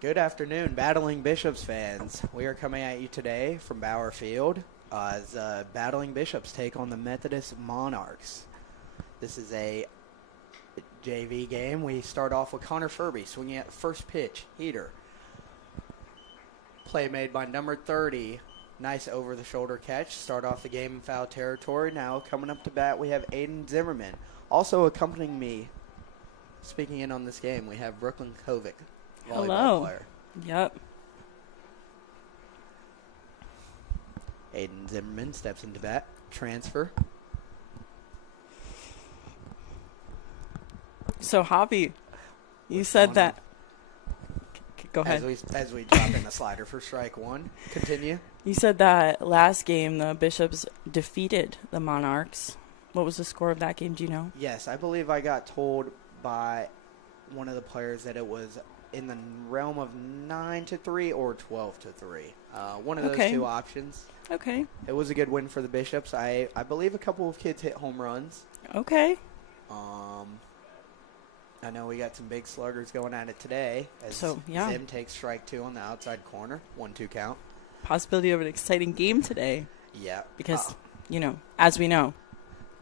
Good afternoon, Battling Bishops fans. We are coming at you today from Bauer Field as Battling Bishops take on the Methodist Monarchs. This is a JV game. We start off with Connor Furby swinging at the first pitch, heater. Play made by number 30. Nice over-the-shoulder catch. Start off the game in foul territory. Now coming up to bat, we have Aiden Zimmerman. Also accompanying me, speaking in on this game, we have Brooklyn Kovic. Hello. Player. Yep. Aiden Zimmerman steps into bat. Transfer. So, Javi, you said that. Go ahead. As we drop in the slider for strike one. Continue. You said that last game the Bishops defeated the Monarchs. What was the score of that game? Do you know? Yes, I believe I got told by one of the players that it was in the realm of 9-3 or 12-3. One of those two options. Okay. It was a good win for the Bishops. I believe a couple of kids hit home runs. Okay. I know we got some big sluggers going at it today as Zim takes strike two on the outside corner. 1-2 count. Possibility of an exciting game today. Yeah. Because, as we know,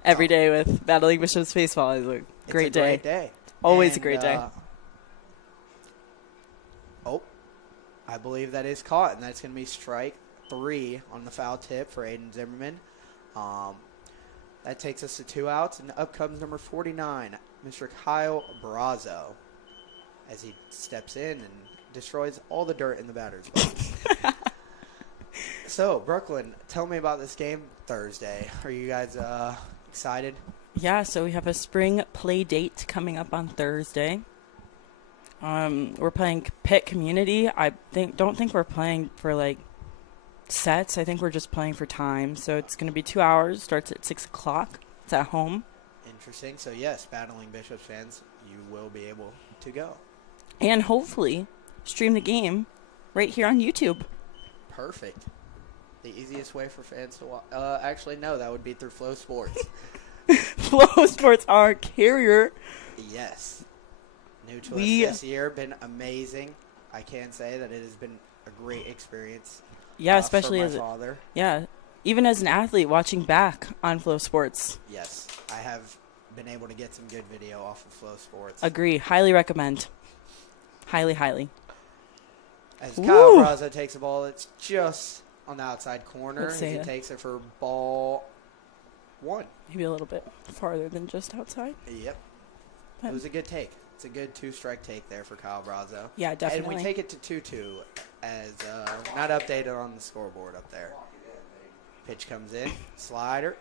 every day with Battling Bishops Baseball is a great day. Great day. Always a great day. I believe that is caught, and that's going to be strike 3 on the foul tip for Aiden Zimmerman. That takes us to 2 outs, and up comes number 49, Mr. Kyle Brazo, as he steps in and destroys all the dirt in the batter's box. So, Brooklyn, tell me about this game Thursday. Are you guys excited? Yeah, so we have a spring play date coming up on Thursday. We're playing Pitt Community. I don't think we're playing for sets. I think we're just playing for time. So it's going to be 2 hours. Starts at 6 o'clock. It's at home. Interesting. So yes, Battling Bishops fans, you will be able to go and hopefully stream the game right here on YouTube. Perfect. The easiest way for fans to watch. Actually, no, that would be through Flow Sports. Flow Sports, our carrier. Yes. New to us this year, been amazing. I can say that it has been a great experience. Yeah, especially for my father. Even as an athlete, watching back on Flow Sports. Yes, I have been able to get some good video off of Flow Sports. Agree. Highly recommend. Highly, highly. As Kyle Brazo takes a ball, it's just on the outside corner. As he takes it for ball 1. Maybe a little bit farther than just outside. Yep. It was a good take. It's a good 2-strike take there for Kyle Brazo. Yeah, definitely. And we take it to 2-2 as not updated on the scoreboard up there. Pitch comes in. Slider.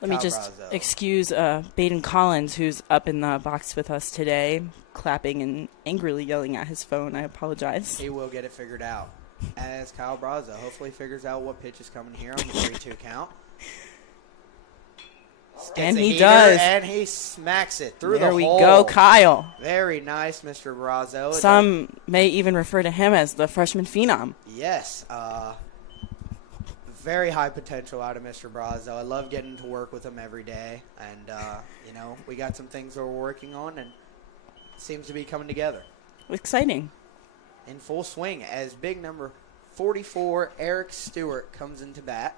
Let me just excuse Baden Collins, who's up in the box with us today, clapping and angrily yelling at his phone. I apologize. He will get it figured out. As Kyle Brazo hopefully figures out what pitch is coming here on the 3-2 count. And he does. And he smacks it through the hole. There we go, Kyle. Very nice, Mr. Brazo. Some may even refer to him as the freshman phenom. Yes. Very high potential out of Mr. Brazo. I love getting to work with him every day. And, we got some things that we're working on, and it seems to be coming together. Exciting. In full swing as big number 44, Eric Stewart, comes into bat.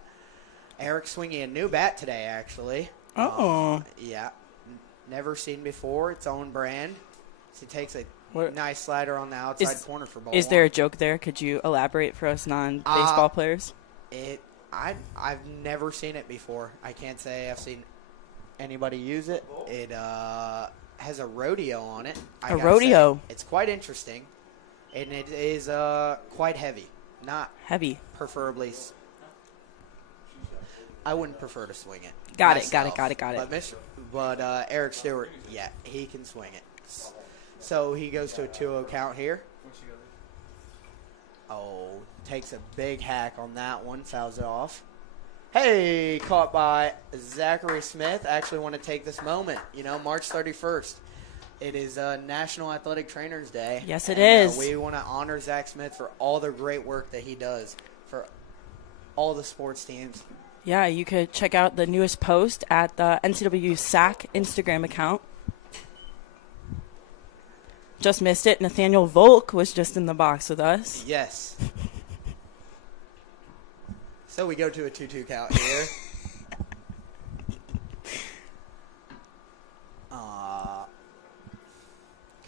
Eric swinging a new bat today, actually. Yeah. Never seen before. Its own brand. So he takes a nice slider on the outside corner for ball 1. Is there a joke there? Could you elaborate for us non-baseball players? I've never seen it before. I can't say I've seen anybody use it. It has a rodeo on it. A rodeo? It's quite interesting. And it is quite heavy. Not heavy. Preferably. I wouldn't prefer to swing it. Got it. But Eric Stewart, yeah, he can swing it. So he goes to a 2-0 count here. Takes a big hack on that one. Fouls it off. Hey, caught by Zachary Smith. Actually want to take this moment. March 31st. It is National Athletic Trainers Day. Yes, it is. We want to honor Zach Smith for all the great work that he does for all the sports teams. Yeah, you could check out the newest post at the NCW SAC Instagram account. just missed it. Nathaniel Volk was just in the box with us. Yes. So we go to a 2-2 count here.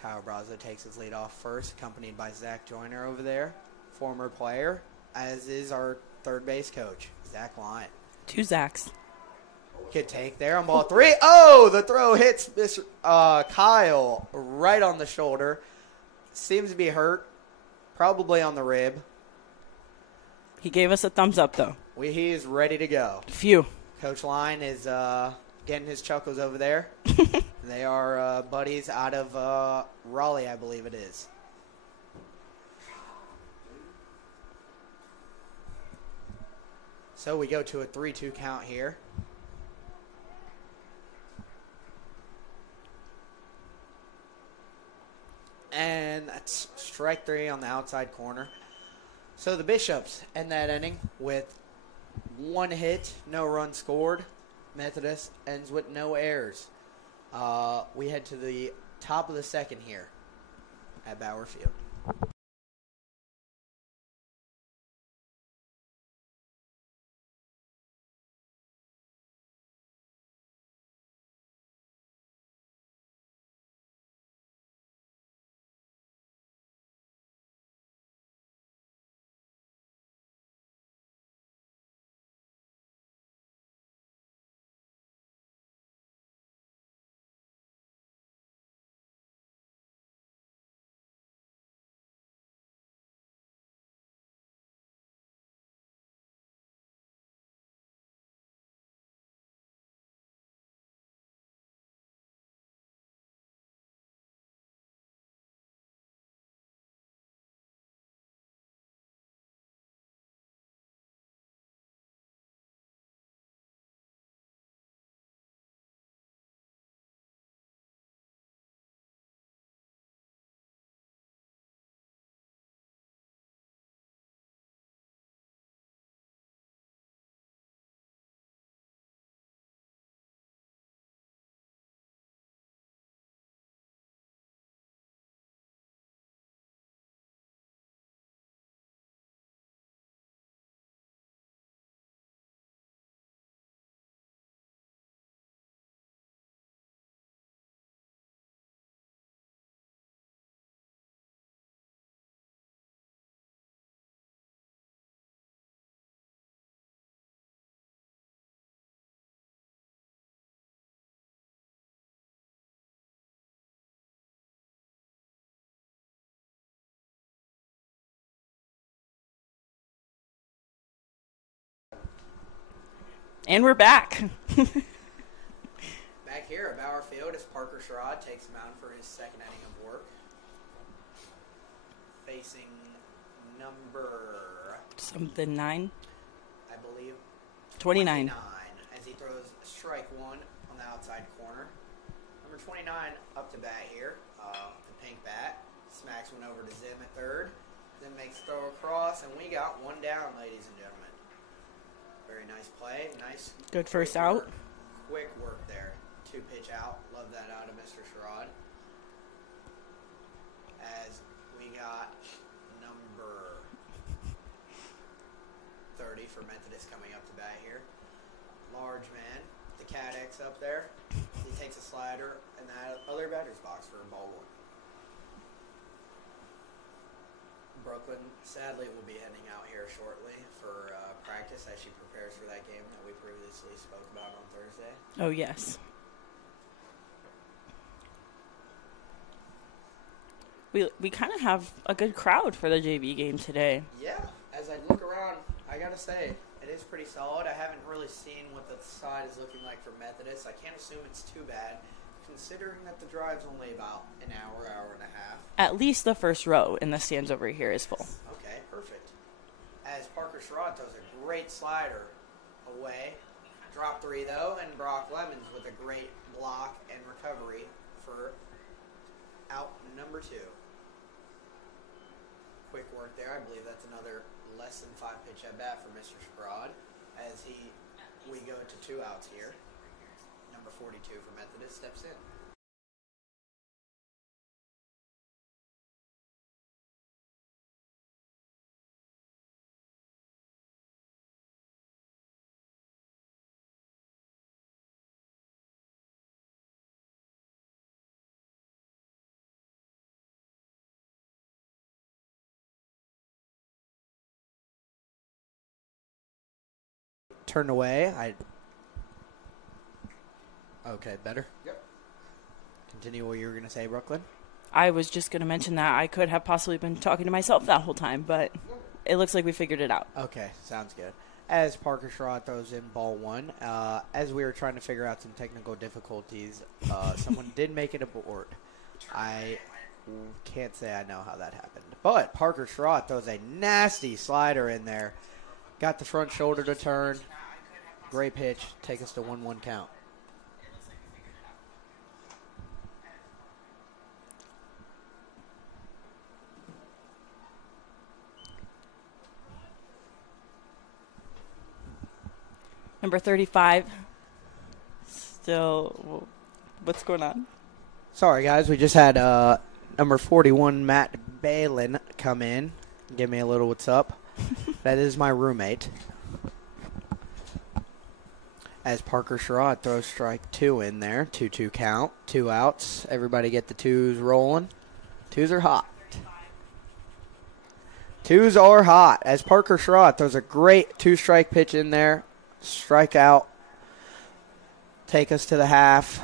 Kyle Brazo takes his lead off first, accompanied by Zach Joyner over there, former player, as is our third base coach, Zach Lyon. 2 Zachs. Good take there on ball 3. Oh, the throw hits Kyle right on the shoulder. Seems to be hurt, probably on the rib. He gave us a thumbs up, though. He is ready to go. Phew. Coach Lyon is getting his chuckles over there. They are buddies out of Raleigh, I believe it is. So we go to a 3-2 count here. And that's strike 3 on the outside corner. So the Bishops end that inning with 1 hit, no runs scored. Methodist ends with no errors. We head to the top of the second here at Bauer Field. And we're back. Back here at Bauer Field as Parker Sherrod takes him out for his second inning of work. Facing number... Something 9? I believe. 29. As he throws strike 1 on the outside corner. Number 29 up to bat here. The pink bat. Smacks one over to Zim at third. Then makes throw across, and we got 1 down, ladies and gentlemen. Very nice play. Nice. Good first out. Quick work there. 2-pitch out. Love that out of Mr. Sherrod. As we got number 30 for Methodist coming up to bat here. Large man. The Cat X up there. He takes a slider in that other batter's box for ball 1. Brooklyn, sadly, will be heading out here shortly for practice as she prepares for that game that we previously spoke about on Thursday. Oh, yes. We kind of have a good crowd for the JV game today. Yeah, as I look around, I got to say, it is pretty solid. I haven't really seen what the side is looking like for Methodist. I can't assume it's too bad, considering that the drive's only about an hour, hour and a half. At least the first row in the stands over here is full. Okay, perfect. As Parker Sherrod throws a great slider away. Drop 3, though, and Brock Lemons with a great block and recovery for out number 2. Quick work there. I believe that's another less than 5-pitch at bat for Mr. Sherrod as we go to 2 outs here. Number 42 for Methodist steps in. turned away. Okay, better? Yep. Continue what you were going to say, Brooklyn. I was just going to mention that I could have possibly been talking to myself that whole time, but it looks like we figured it out. Okay, sounds good. As Parker Sherrod throws in ball one, as we were trying to figure out some technical difficulties, someone did make it aboard. I can't say I know how that happened. But Parker Sherrod throws a nasty slider in there. Got the front shoulder to turn. Great pitch. Take us to 1-1 count. Number 35. Still, what's going on? Sorry, guys. We just had number 41, Matt Balin, come in. Give me a little what's up. That is my roommate. As Parker Sherrod throws strike 2 in there. 2-2 count. 2 outs. Everybody get the 2s rolling. 2s are hot. 2s are hot. As Parker Sherrod throws a great 2-strike pitch in there. Strike out. Take us to the half.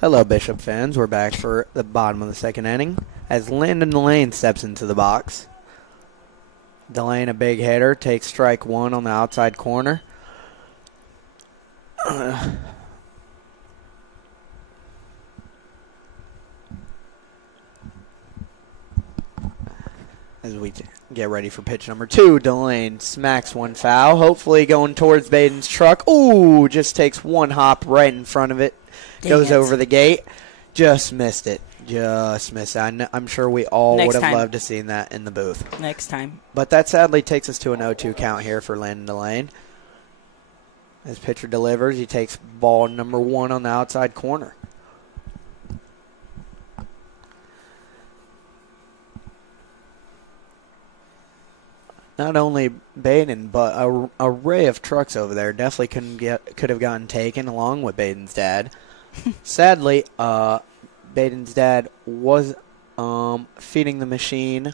Hello, Bishop fans. We're back for the bottom of the second inning as Landon Delane steps into the box. Delane, a big hitter, takes strike 1 on the outside corner. As we get ready for pitch number 2, Delane smacks one foul, hopefully going towards Baden's truck. Ooh, just takes one hop right in front of it. Goes over the gate. Just missed it. Just missed it. I'm sure we all would have loved to see that in the booth. Next time. But that sadly takes us to an 0-2 count here for Landon Delane. As pitcher delivers, he takes ball number 1 on the outside corner. Not only Baden, but a array of trucks over there definitely could have gotten taken along with Baden's dad. Sadly, Baden's dad was feeding the machine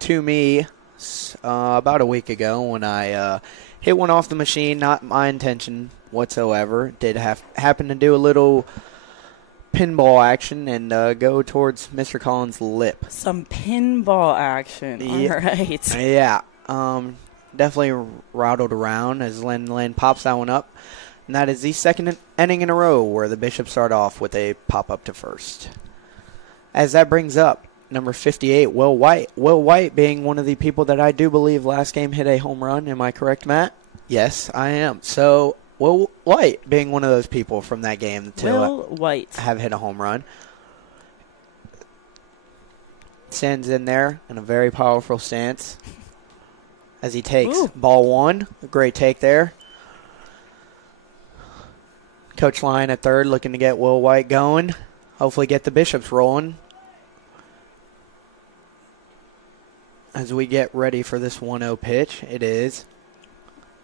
to me about a week ago when I hit one off the machine. Not my intention whatsoever. Did happen to do a little pinball action and go towards Mr. Collins' lip. Some pinball action. Yeah. All right. Yeah. Definitely rattled around as Lane pops that one up. And that is the second inning in a row where the Bishops start off with a pop-up to first. As that brings up number 58, Will White. Will White being one of the people that I do believe last game hit a home run. Am I correct, Matt? Yes, I am. So, Will White being one of those people from that game to have hit a home run. Stands in there in a very powerful stance. As he takes ball 1. A great take there. Coach Lyon at third looking to get Will White going. Hopefully get the Bishops rolling as we get ready for this 1-0 pitch. It is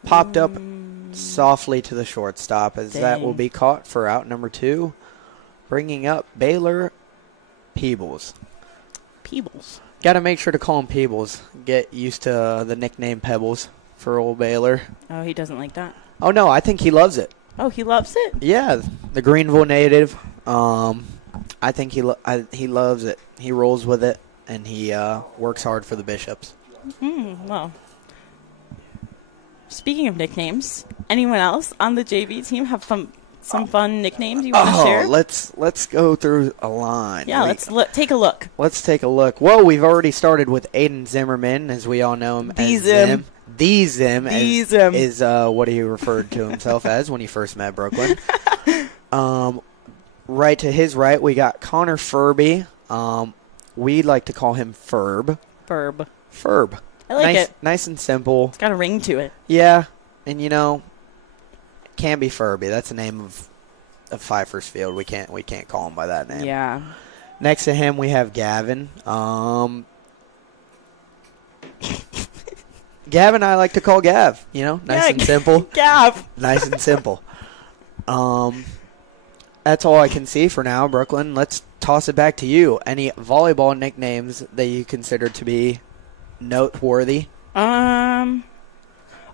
popped up softly to the shortstop as that will be caught for out number 2, bringing up Baylor Peebles. Got to make sure to call him Peebles. Get used to the nickname Pebbles for old Baylor. Oh, he doesn't like that? Oh, no, I think he loves it. Oh, he loves it? Yeah, the Greenville native. I think he loves it. He rolls with it, and he works hard for the Bishops. Well, speaking of nicknames, anyone else on the JV team have some fun nicknames you want to share? Let's go through a line. Yeah, let's take a look. Let's take a look. Well, we've already started with Aiden Zimmerman, as we all know him as Zim. Zim is what he referred to himself as when he first met Brooklyn. Right to his right, we got Connor Furby. We like to call him Ferb. Ferb. I like it. Nice and simple. It's got a ring to it. Yeah, and it can't be Furby. That's the name of Pfeiffer's Field. We can't call him by that name. Yeah. Next to him, we have Gavin. Gavin, I like to call Gav. Nice and simple. Gav. Nice and simple. That's all I can see for now, Brooklyn. Let's toss it back to you. Any volleyball nicknames that you consider to be noteworthy? Well,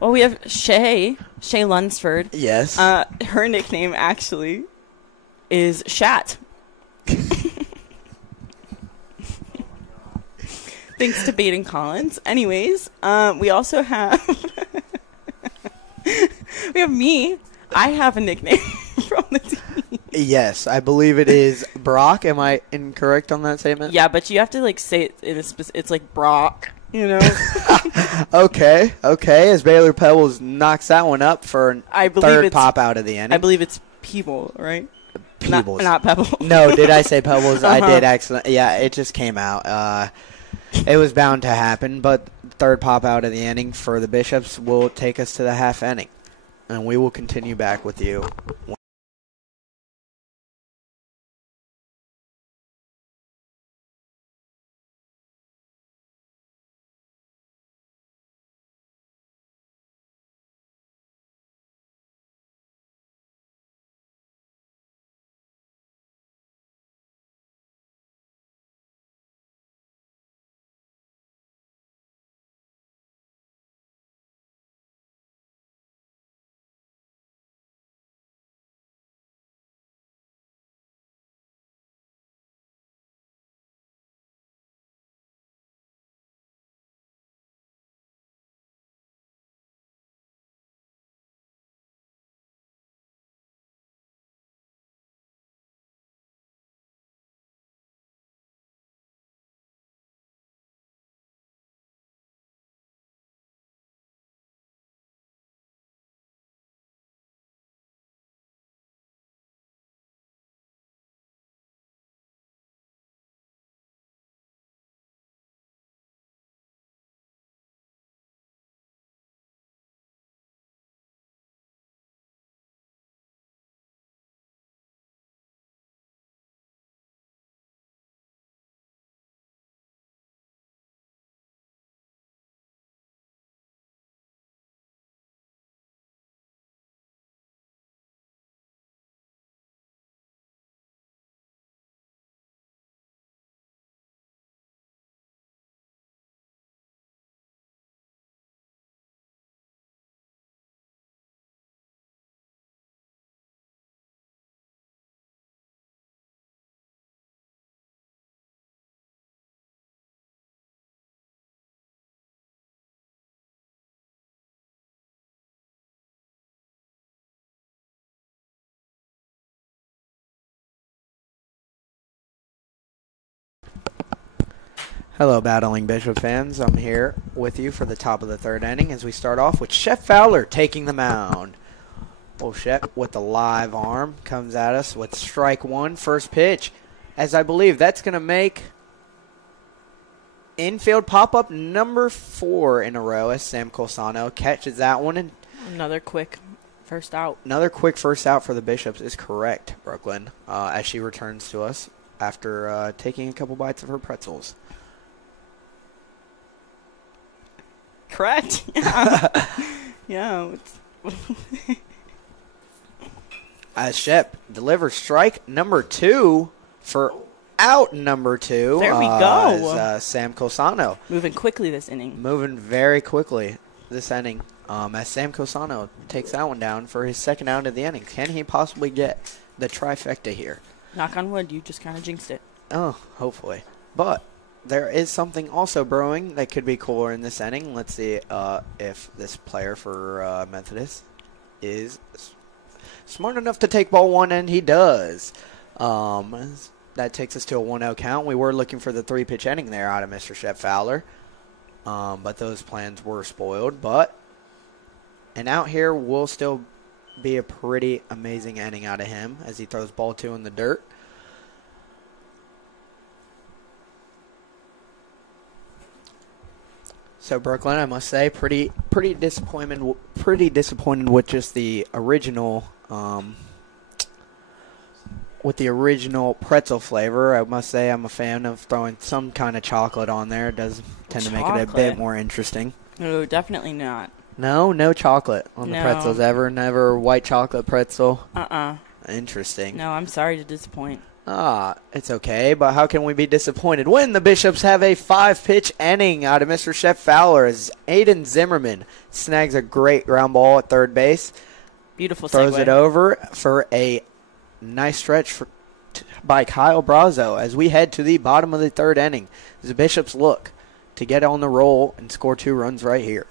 we have Shay Lunsford. Yes. Her nickname actually is Shat. Thanks to Baden Collins. Anyways, we also have we have me. I have a nickname from the team. Yes, I believe it is Brock. Am I incorrect on that statement? Yeah, but you have to say it in a it's like Brock, Okay. As Baylor Pebbles knocks that one up for third pop out of the inning. I believe it's Peeble, right? Peebles. Not Pebbles. No, did I say Pebbles? I did accidentally. Yeah, it just came out. It was bound to happen, but third pop out of the inning for the Bishops will take us to the half inning. And we will continue back with you. Hello, Battling Bishop fans. I'm here with you for the top of the third inning as we start off with Shep Fowler taking the mound. Well, Shep with the live arm comes at us with strike one, first pitch, as I believe that's going to make infield pop-up number 4 in a row as Sam Colsano catches that one. And another quick First out. Another quick first out for the Bishops is correct, Brooklyn, as she returns to us after taking a couple bites of her pretzels. Correct. Yeah. Yeah. As Shep delivers strike number 2 for out number 2. There we go. As Sam Cosano. Moving quickly this inning. Moving very quickly this inning. As Sam Cosano takes that one down for his second out of the inning. Can he possibly get the trifecta here? Knock on wood, you just kind of jinxed it. Oh, hopefully. But there is something also brewing that could be cooler in this inning. Let's see if this player for Methodist is smart enough to take ball 1, and he does. That takes us to a 1-0 count. We were looking for the 3-pitch inning there out of Mr. Shep Fowler. But those plans were spoiled. And out here will still be a pretty amazing inning out of him as he throws ball 2 in the dirt. So Brooklyn, I must say, pretty disappointed with just the original pretzel flavor. I must say I'm a fan of throwing some kind of chocolate on there. It does tend to make it a bit more interesting. No, definitely not. No chocolate on the pretzels ever. Never white chocolate pretzel. Interesting. No, I'm sorry to disappoint. It's okay, but how can we be disappointed when the Bishops have a 5-pitch inning out of Mr. Shep Fowler as Aiden Zimmerman snags a great ground ball at third base. Beautiful segue. Throws it over for a nice stretch by Kyle Brazo as we head to the bottom of the third inning. As the Bishops look to get on the roll and score 2 runs right here.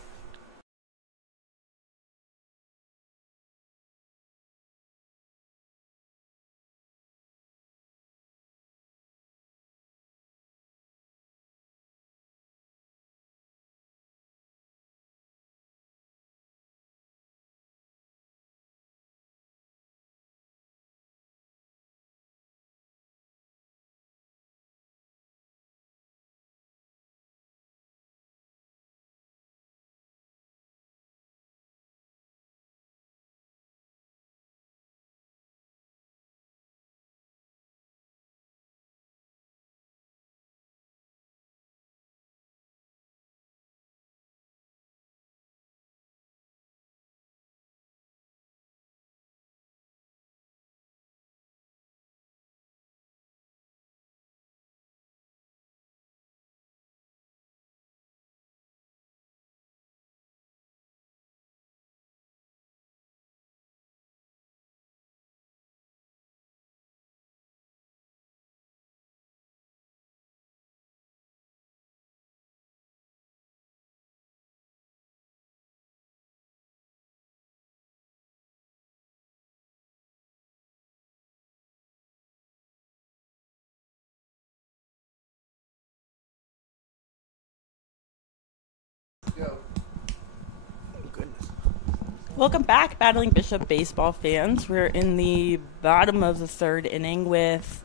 Welcome back, Battling Bishop baseball fans. We're in the bottom of the third inning with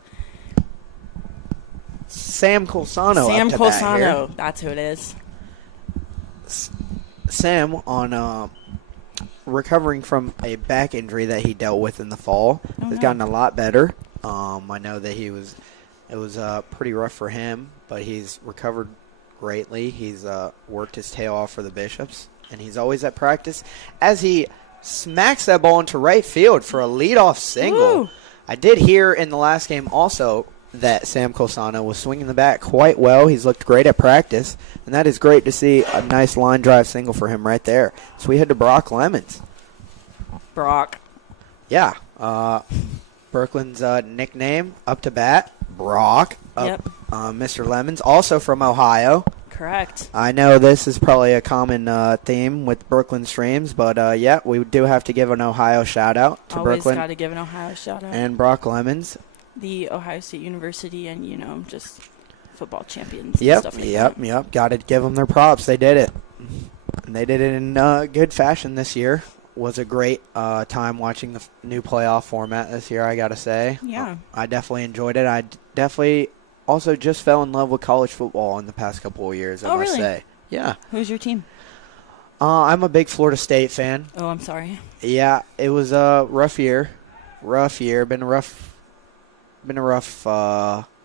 Sam Colsano. Sam Colsano. That's who it is. Sam, on recovering from a back injury that he dealt with in the fall, has gotten a lot better. I know that it was pretty rough for him, but he's recovered greatly. He's worked his tail off for the Bishops, and he's always at practice as he smacks that ball into right field for a leadoff single. Woo. I did hear in the last game also that Sam Colsano was swinging the bat quite well. He's looked great at practice, and that is great to see a nice line drive single for him right there. So we head to Brock Lemons. Brock. Yeah. Brooklyn's nickname up to bat, Brock. Yep. Mr. Lemons, also from Ohio. Correct. I know this is probably a common theme with Brooklyn streams, but yeah, we do have to give an Ohio shout-out to Always Brooklyn. got to give an Ohio shout-out. And Brock Lemons. The Ohio State University and, just football champions and stuff like that. Yep. Got to give them their props. They did it. And they did it in good fashion this year. Was a great time watching the new playoff format this year, I got to say. Yeah. I definitely enjoyed it. I definitely also just fell in love with college football in the past couple of years, I must say. Yeah. Who's your team? I'm a big Florida State fan. Oh, I'm sorry. Yeah, it was a rough year. Rough year. Been a rough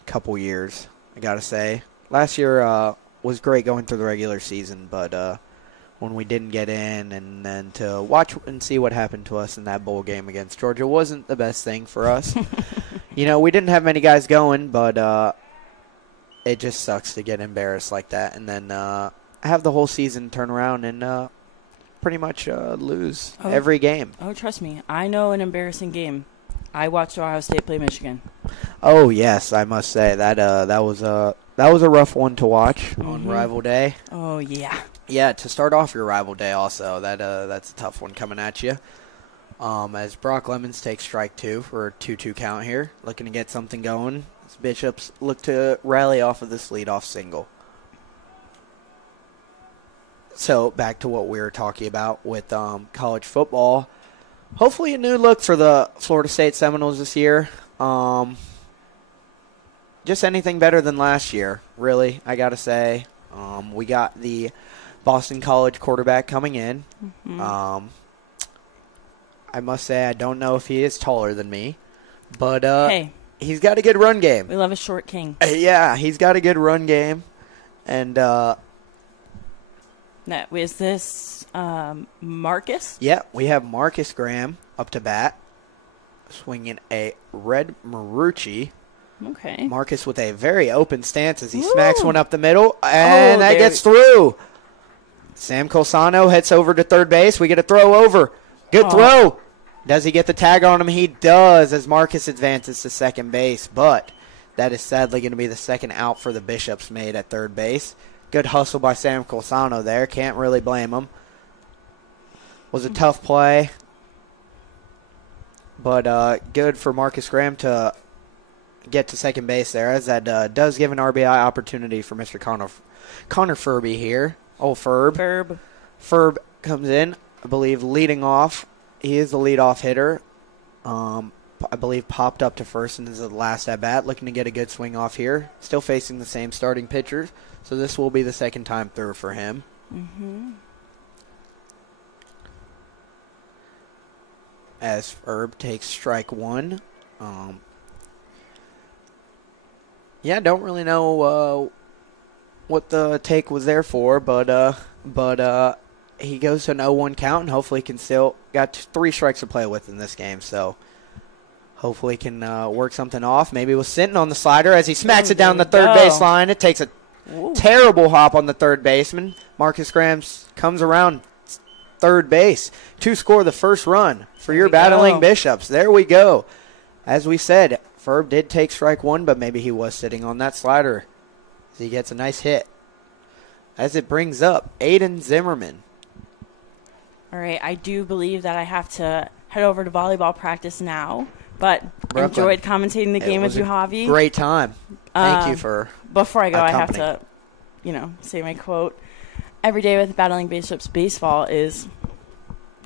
couple years, I gotta say. Last year was great going through the regular season, but when we didn't get in, and then to watch and see what happened to us in that bowl game against Georgia wasn't the best thing for us. We didn't have many guys going, but it just sucks to get embarrassed like that, and then have the whole season turn around and pretty much lose every game. Oh, trust me. I know an embarrassing game. I watched Ohio State play Michigan. Oh yes, I must say that was a rough one to watch on Rival Day. Oh yeah. Yeah, to start off your Rival Day also, that's a tough one coming at you. As Brock Lemons takes strike 2 for a 2-2 count here, looking to get something going. As Bishops look to rally off of this leadoff single. So back to what we were talking about with college football. Hopefully a new look for the Florida State Seminoles this year. Just anything better than last year, really, I got to say. We got the Boston College quarterback coming in. I must say I don't know if he is taller than me, but hey, he's got a good run game. We love a short king. Yeah, he's got a good run game. And now, is this Marcus? yeah, we have Marcus Graham up to bat, swinging a red Marucci. Okay. Marcus with a very open stance as he smacks one up the middle, and that gets through. Sam Colsano heads over to third base. We get a throw over. Good throw. Does he get the tag on him? He does as Marcus advances to second base, but that is sadly going to be the second out for the Bishops made at third base. Good hustle by Sam Colsano there. Can't really blame him. Was a tough play, but good for Marcus Graham to get to second base there, as that does give an RBI opportunity for Mr. Connor Furby here. Oh, Ferb. Ferb comes in, I believe, leading off. He is the leadoff hitter. I believe popped up to first and is the last at bat, looking to get a good swing off here. Still facing the same starting pitchers, so this will be the second time through for him. As Ferb takes strike 1. Yeah, don't really know what the take was there for, but he goes to an 0-1 count, and hopefully can still got 3 strikes to play with in this game, so hopefully can work something off. Maybe was sitting on the slider as he smacks it down the third baseline. It takes a terrible hop on the third baseman. Marcus Graham comes around third base to score the first run for your battling Bishops. There we go. As we said, Ferb did take strike 1, but maybe he was sitting on that slider. So he gets a nice hit. As it brings up Aiden Zimmerman. All right, I do believe that I have to head over to volleyball practice now, but enjoyed commentating the game with you, Javi. Great time. Thank you for Before I go, I have to, say my quote. Every day with Battling Bishops baseball is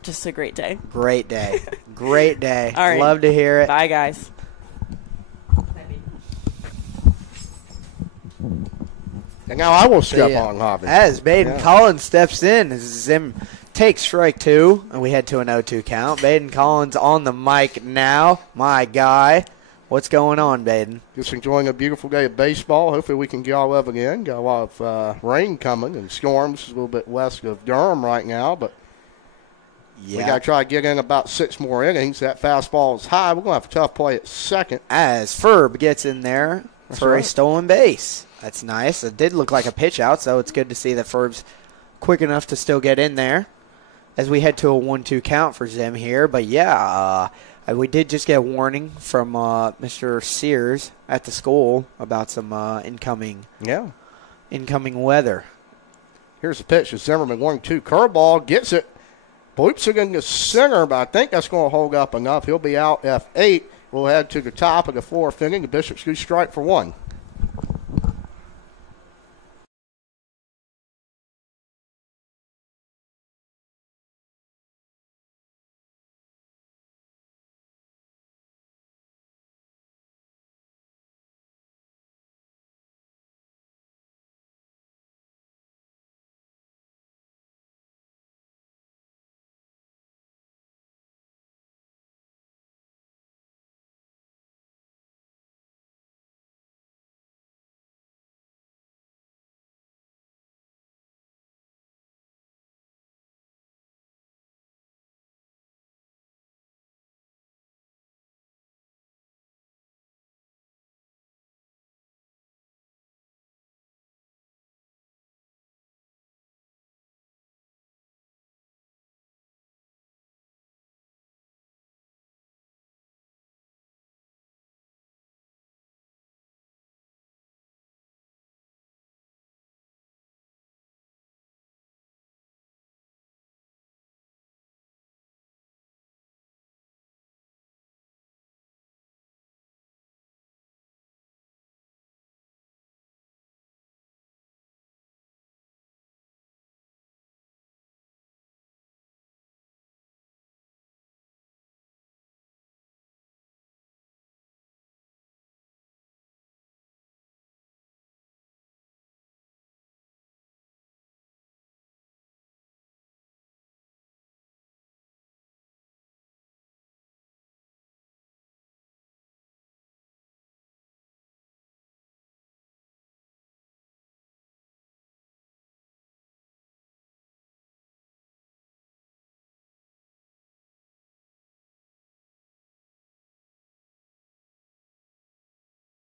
just a great day. Great day. Great day. All right. Love to hear it. Bye, guys. And now I will step on, Javi. As Baden Collins steps in, Zim takes strike 2, and we head to an 0-2 count. Baden Collins on the mic now. My guy. What's going on, Baden? Just enjoying a beautiful day of baseball. Hopefully we can get all of again. Got a lot of rain coming and storms a little bit west of Durham right now, but we got to try to get in about 6 more innings. That fastball is high. We're going to have a tough play at second. As Ferb gets in there for a stolen base. That's nice. It did look like a pitch out, so it's good to see that Ferb's quick enough to still get in there as we head to a 1-2 count for Zim here. But, we did just get a warning from Mr. Sears at the school about some incoming weather. Here's the pitch to Zimmerman, 1-2. Curveball, gets it. Bloops it in the center, but I think that's going to hold up enough. He'll be out F8. We'll head to the top of the 4th inning. The Bishops go strike for 1.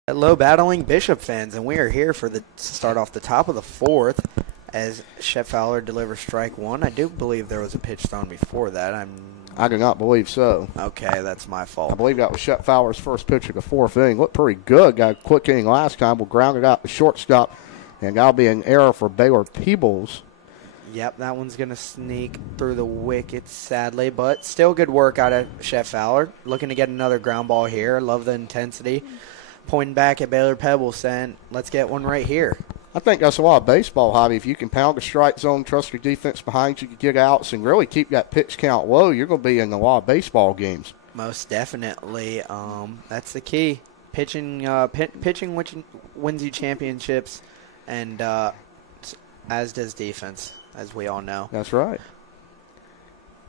Hello, battling Bishop fans, and we are here for to start off the top of the fourth as Shep Fowler delivers strike one. I do believe there was a pitch thrown before that. I do not believe so. Okay, that's my fault. I believe that was Shep Fowler's first pitch of the fourth inning. Looked pretty good. Got a quick inning last time. We'll ground it out to shortstop, and that'll be an error for Baylor Peebles. Yep, that one's going to sneak through the wicket, sadly, but still good work out of Shep Fowler. Looking to get another ground ball here. Love the intensity. Pointing back at Baylor Pebbles, saying, let's get one right here. I think that's a lot of baseball, Hobby. If you can pound the strike zone, trust your defense behind you to get outs, and really keep that pitch count low, you're going to be in a lot of baseball games. Most definitely. That's the key. Pitching which wins you championships, and as does defense, as we all know. That's right.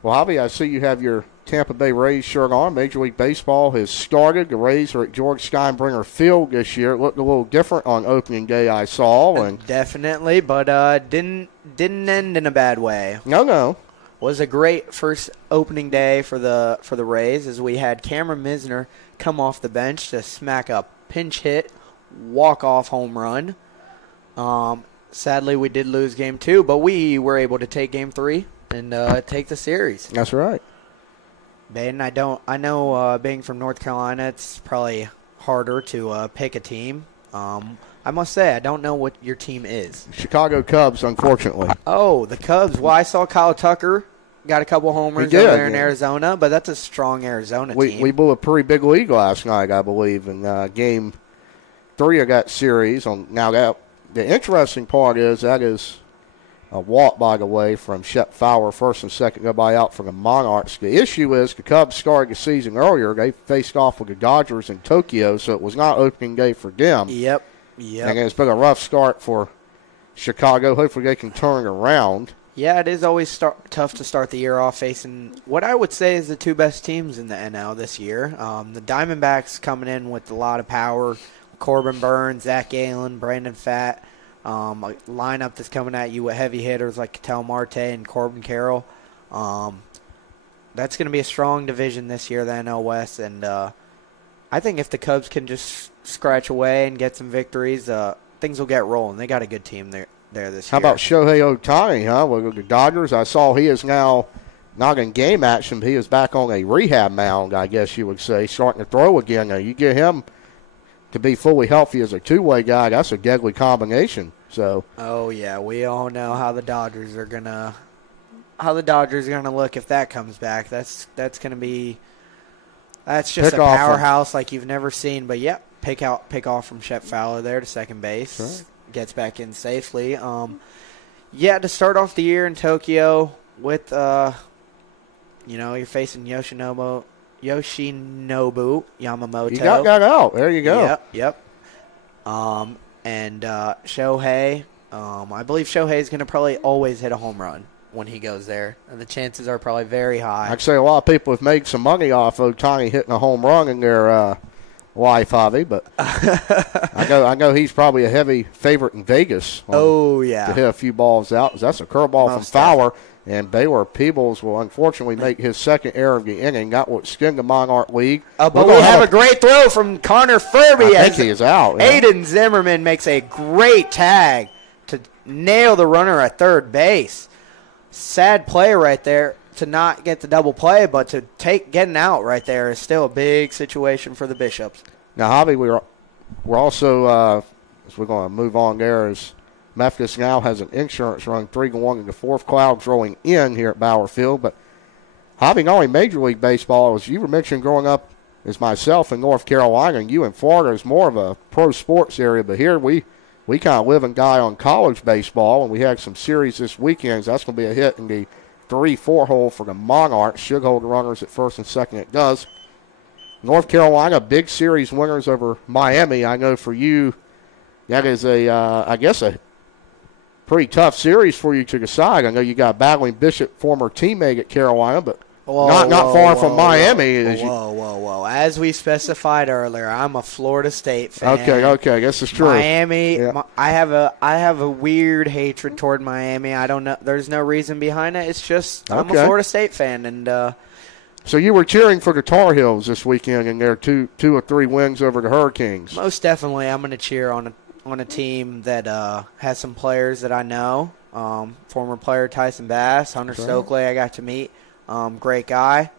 Well, Hobby, I see you have your Tampa Bay Rays shirt on. Major League Baseball has started. The Rays are at George Steinbrenner Field this year. It looked a little different on opening day, I saw. And definitely, but didn't end in a bad way. No. Was a great first opening day for the Rays, as we had Cameron Misner come off the bench to smack a pinch hit, walk-off home run. Sadly, we did lose game 2, but we were able to take game 3 and take the series. That's right. Baden, I know being from North Carolina, it's probably harder to pick a team. I must say, I don't know what your team is. Chicago Cubs, unfortunately. Oh, the Cubs. Well, I saw Kyle Tucker got a couple homers over there in Arizona, but that's a strong Arizona team. We blew a pretty big lead last night, I believe, in game 3 of that series. The interesting part is that is a walk, by the way, from Shep Fowler, first and second, goodbye out for the Monarchs. The issue is the Cubs started the season earlier. They faced off with the Dodgers in Tokyo, so it was not opening day for them. Yep. And it's been a rough start for Chicago. Hopefully they can turn it around. Yeah, it is always tough to start the year off facing what I would say is the two best teams in the NL this year. The Diamondbacks coming in with a lot of power. Corbin Burns, Zach Gallen, Brandon Pfaadt. A lineup that's coming at you with heavy hitters like Ketel Marte and Corbin Carroll. That's going to be a strong division this year, the NL West. And I think if the Cubs can just scratch away and get some victories, things will get rolling. They got a good team there this year. How about Shohei Ohtani, huh? With the Dodgers, I saw he is now not in game action, but he is back on a rehab mound, I guess you would say, starting to throw again. Now, you get him to be fully healthy as a two-way guy, that's a deadly combination. So. Oh yeah, we all know how the Dodgers are gonna look if that comes back. That's just a powerhouse like you've never seen. But yeah, pick off from Shep Fowler there to second base, right. Gets back in safely. To start off the year in Tokyo with you're facing Yoshinobu Yamamoto. You got that out. There you go. Yep. And Shohei, I believe Shohei is going to probably always hit a home run when he goes there. And the chances are probably very high. I'd say a lot of people have made some money off Ohtani hitting a home run in their life, Javi, but I know he's probably a heavy favorite in Vegas. To hit a few balls out. That's a curveball from Fowler. And Baylor Peebles will unfortunately make his second error of the inning. That will extend the Monarch League. But we have a great throw from Connor Furby. I think he is out. Yeah. Aiden Zimmerman makes a great tag to nail the runner at third base. Sad play right there to not get the double play, but to getting out right there is still a big situation for the Bishops. Now, Javi, we're also, as we're going to move on there, as Methodist now has an insurance run 3-1 in the fourth. Clouds rolling in here at Bauer Field. But, Javi, not only Major League Baseball, as you were mentioning growing up as myself in North Carolina, and you in Florida is more of a pro sports area, but here we kind of live and die on college baseball, and we had some series this weekend. So that's going to be a hit in the 3-4 hole for the Monarchs. Should hold the runners at first and second. It does. North Carolina, big series winners over Miami. I know for you, that is I guess a pretty tough series for you to decide. I know you got battling Bishop, former teammate at Carolina, but not far from Miami. Whoa. As we specified earlier, I'm a Florida State fan. Okay, this is true. Miami, yeah. I have a weird hatred toward Miami. I don't know. There's no reason behind it. It's just I'm a Florida State fan, and So you were cheering for the Tar Heels this weekend in their two or three wins over the Hurricanes. Most definitely, I'm going to cheer on a team that has some players that I know. Former player Tyson Bass, Hunter Stokely, I got to meet. Great guy.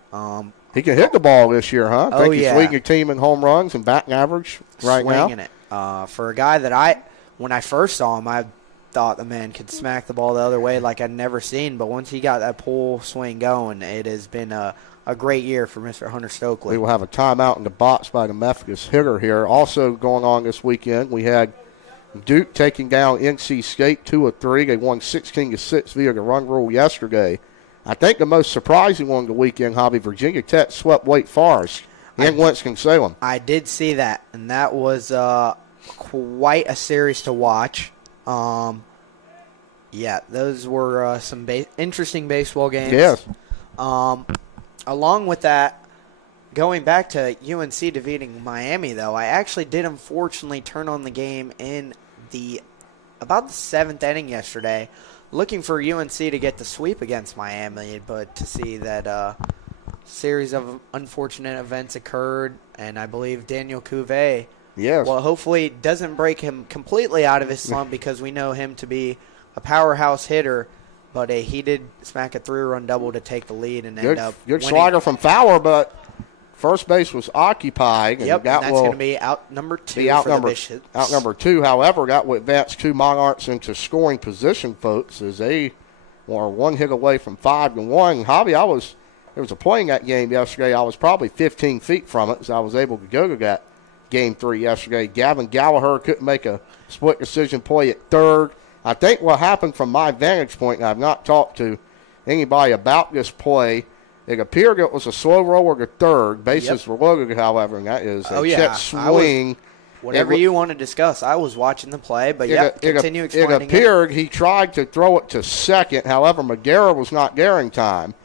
He can hit the ball this year, huh? I think he's yeah. leading your team in home runs and batting average right now. Swinging it. For a guy that when I first saw him, I thought the man could smack the ball the other way like I'd never seen. But once he got that pull swing going, it has been a great year for Mr. Hunter Stokely. We will have a timeout in the box by the Methodist hitter here. Also going on this weekend, we had Duke taking down NC State 2-3. They won 16-6 via the run rule yesterday. I think the most surprising one of the weekend, Hobby, Virginia Tech swept Wake Forest in Winston-Salem. I did see that, and that was quite a series to watch. Those were some interesting baseball games. Yes. Along with that, going back to UNC defeating Miami, though, I actually did unfortunately turn on the game in about the seventh inning yesterday, looking for UNC to get the sweep against Miami, but to see that a series of unfortunate events occurred, and I believe Daniel Cuvée, hopefully doesn't break him completely out of his slump because we know him to be a powerhouse hitter, but he did smack a 3-run double to take the lead and end up good winning. slider from Fowler, but first base was occupied. And and that's going to be out number 2 for the Bishops. Out number 2, however, got what advanced 2 Monarchs into scoring position, folks, as they were one hit away from 5-1. Hobby, there was a play in that game yesterday. I was probably 15 feet from it, so I was able to go to that Game 3 yesterday. Gavin Gallagher couldn't make a split decision play at third. I think what happened from my vantage point, and I've not talked to anybody about this play, it appeared it was a slow roller to third. Bases were loaded, however, and that is a check swing. Whatever you want to discuss, I was watching the play, but continue explaining it. Appeared he tried to throw it to second. However, Madera was not there in time,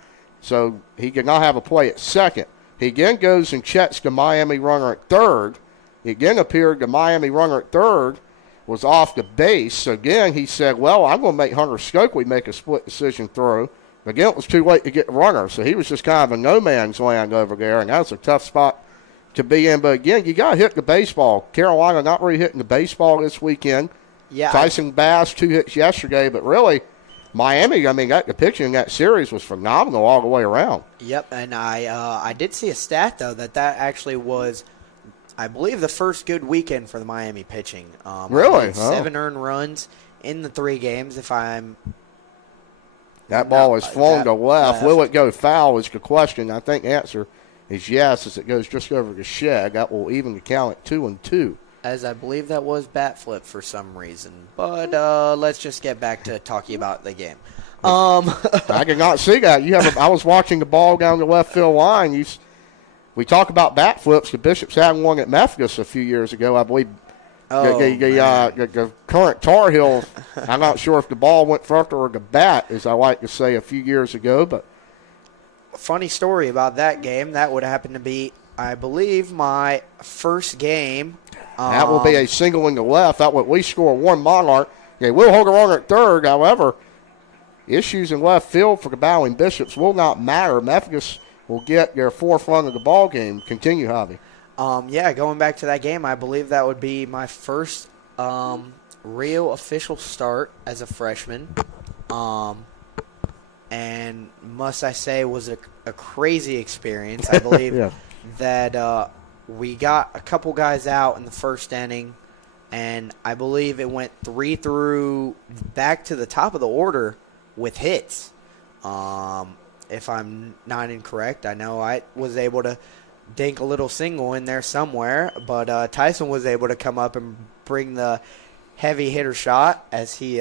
so he did not have a play at second. He again goes and checks the Miami runner at third. It again appeared the Miami runner at third was off the base. So again, he said, well, I'm going to make Hunter Stokely make a split decision throw. Again, it was too late to get the runner, so he was just kind of a no man's land over there, and that was a tough spot to be in. But again, you got to hit the baseball. Carolina not really hitting the baseball this weekend. Yeah, Tyson Bass 2 hits yesterday, but really Miami, I mean, the pitching in that series was phenomenal all the way around. Yep, and I did see a stat, though, that actually was, I believe, the first good weekend for the Miami pitching. Really? 7 earned runs in the 3 games, if I'm... That ball is flown to left. Will it go foul is the question. I think the answer is yes, as it goes just over the shed. That will even the count at 2-2. As I believe that was bat flip for some reason. But let's just get back to talking about the game. I did not see that. I was watching the ball down the left field line. We talk about bat flips. The Bishops had one at Methodist a few years ago, I believe. The current Tar Heel, I'm not sure if the ball went further or the bat, as I like to say, a few years ago. But funny story about that game. That would happen to be, I believe, my first game. That will be a single in the left. That would we score 1 Monarch. They will hold a runner at third. However, issues in left field for the Bowling Bishops will not matter. Methodist will get their 4th run of the ball game. Continue, Hobby. Going back to that game, I believe that would be my first real official start as a freshman. And must I say, was a crazy experience. I believe that we got a couple guys out in the first inning, and I believe it went 3 through back to the top of the order with hits. If I'm not incorrect, I know I was able to dink a little single in there somewhere, but Tyson was able to come up and bring the heavy hitter shot as he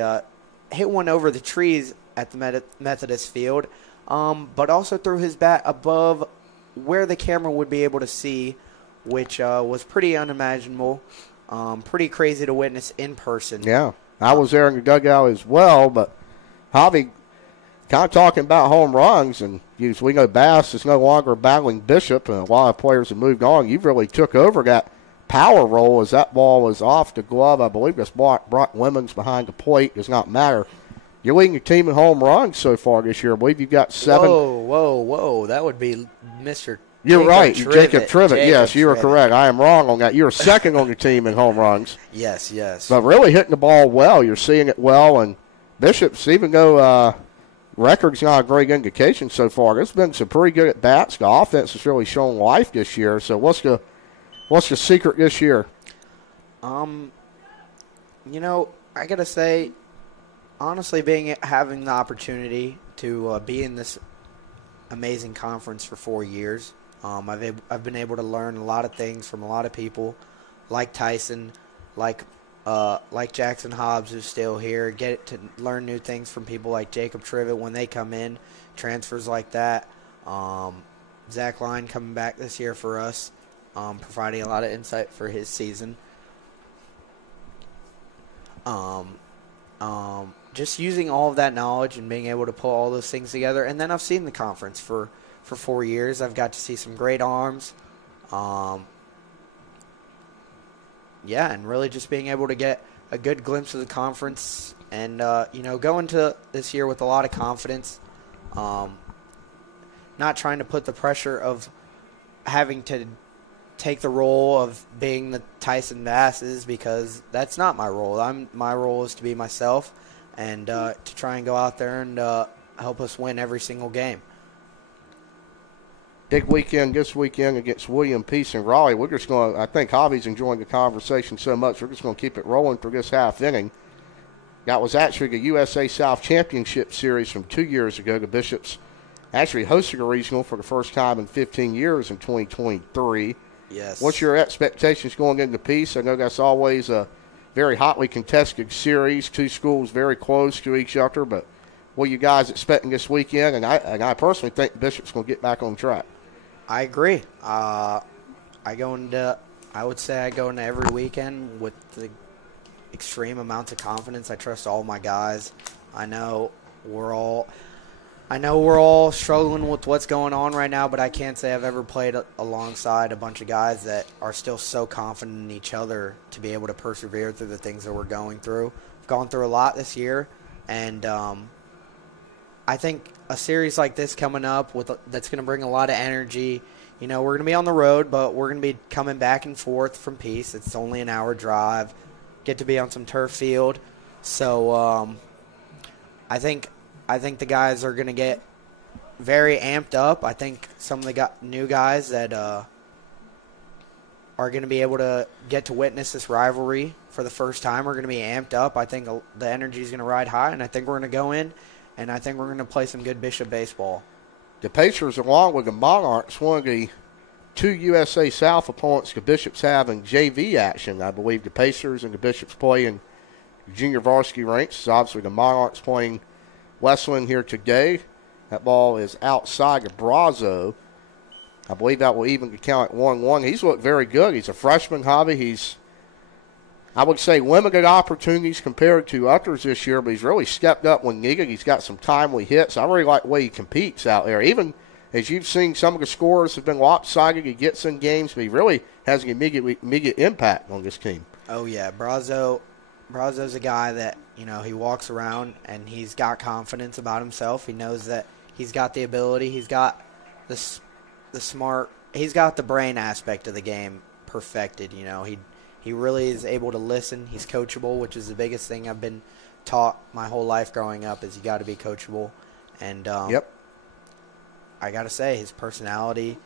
hit one over the trees at the Methodist field, but also threw his bat above where the camera would be able to see, which was pretty unimaginable, pretty crazy to witness in person. Yeah, I was there in the dugout as well, but Javi, kind of talking about home runs, and we know Bass is no longer battling Bishop, and a lot of players have moved on. You really took over that power role as that ball was off the glove. I believe it's Brock Lemons behind the plate. Does not matter. You're leading your team in home runs so far this year. I believe you've got 7. Whoa. That would be Mr. You're Jacob right. Trivet. Jacob Trivet. Yes, you are Trivet. correct. I am wrong on that. You're second on your team in home runs. Yes. But really hitting the ball well. You're seeing it well. And Bishop's, even though record's not a great indication so far, there's been some pretty good at bats. The offense has really shown life this year. So what's the secret this year? I gotta say, honestly, having the opportunity to be in this amazing conference for 4 years, I've been able to learn a lot of things from a lot of people, like Tyson, like Jackson Hobbs, who's still here. Get to learn new things from people like Jacob Trivet when they come in, transfers like that. Zach Line coming back this year for us, providing a lot of insight for his season. Just using all of that knowledge and being able to pull all those things together. And then I've seen the conference for 4 years. I've got to see some great arms. And really just being able to get a good glimpse of the conference and, go into this year with a lot of confidence. Not trying to put the pressure of having to take the role of being the Tyson Basses, because that's not my role. My role is to be myself and to try and go out there and help us win every single game. Big weekend this weekend against William Peace and Raleigh. We're just going to, I think Javi's enjoying the conversation so much, we're just going to keep it rolling through this half inning. That was actually the USA South Championship Series from 2 years ago. The Bishops actually hosted a regional for the first time in 15 years in 2023. Yes. What's your expectations going into Peace? I know that's always a very hotly contested series. Two schools very close to each other, but what are you guys expecting this weekend? And I personally think Bishop's going to get back on track. I agree. I would say I go into every weekend with the extreme amounts of confidence. I trust all my guys. I know we're all struggling with what's going on right now, but I can't say I've ever played alongside a bunch of guys that are still so confident in each other to be able to persevere through the things that we're going through. We've gone through a lot this year, and I think a series like this coming up that's going to bring a lot of energy. We're going to be on the road, but we're going to be coming back and forth from Peace. It's only an hour drive. Get to be on some turf field. So I think the guys are going to get very amped up. I think some of the new guys that are going to be able to get to witness this rivalry for the first time are going to be amped up. I think the energy is going to ride high, and I think we're going to go in, and I think we're going to play some good Bishop baseball. The Pacers, along with the Monarchs, one of the two USA South opponents the Bishops have in JV action. I believe the Pacers and the Bishops play in junior varsity ranks. Obviously, the Monarchs playing Wesleyan here today. That ball is outside of Brazo. I believe that will even count at 1-1. He's looked very good. He's a freshman, Javi. He's, I would say, limited opportunities compared to others this year, but he's really stepped up when needed. He's got some timely hits. I really like the way he competes out there. Even as you've seen, some of the scores have been lopsided. He gets in games, but he really has an immediate impact on this team. Oh, yeah. Brazo's a guy that, he walks around and he's got confidence about himself. He knows that he's got the ability. He's got the smart. He's got the brain aspect of the game perfected. He really is able to listen. He's coachable, which is the biggest thing I've been taught my whole life growing up is you got to be coachable. And yep. I got to say, his personality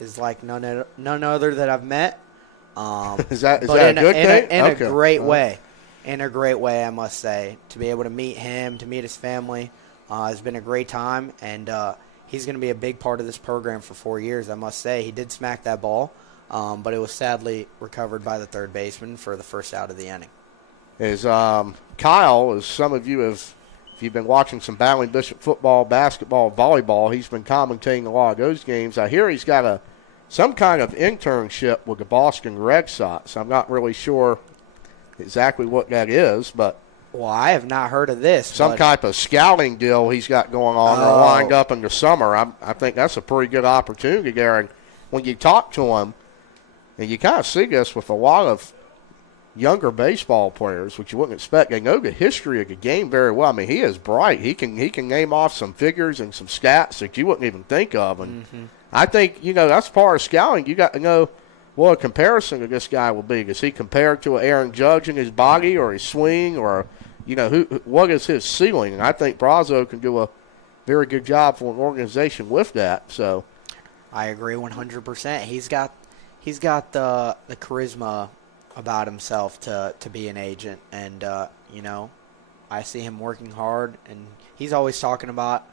is like none other that I've met. Is that a good thing? In a great way. In a great way, I must say. To be able to meet him, to meet his family, has been a great time. And he's going to be a big part of this program for 4 years, I must say. He did smack that ball, but it was sadly recovered by the third baseman for the first out of the inning. As Kyle, as some of you have, if you've been watching some Battling Bishop football, basketball, volleyball, he's been commentating a lot of those games. I hear he's got some kind of internship with the Boston Red Sox. I'm not really sure exactly what that is, but well, I have not heard of this. Some type of scouting deal he's got going on or lined up in the summer. I think that's a pretty good opportunity there. And when you talk to him, and you kind of see this with a lot of younger baseball players, which you wouldn't expect. They know the history of the game very well. I mean, he is bright. He can name off some figures and some stats that you wouldn't even think of. And I think, that's part of scouting. You got to know what a comparison of this guy will be. Is he compared to Aaron Judge in his body or his swing, or, what is his ceiling? And I think Brazo can do a very good job for an organization with that. So I agree 100%. He's got the charisma about himself to be an agent, and I see him working hard, and he's always talking about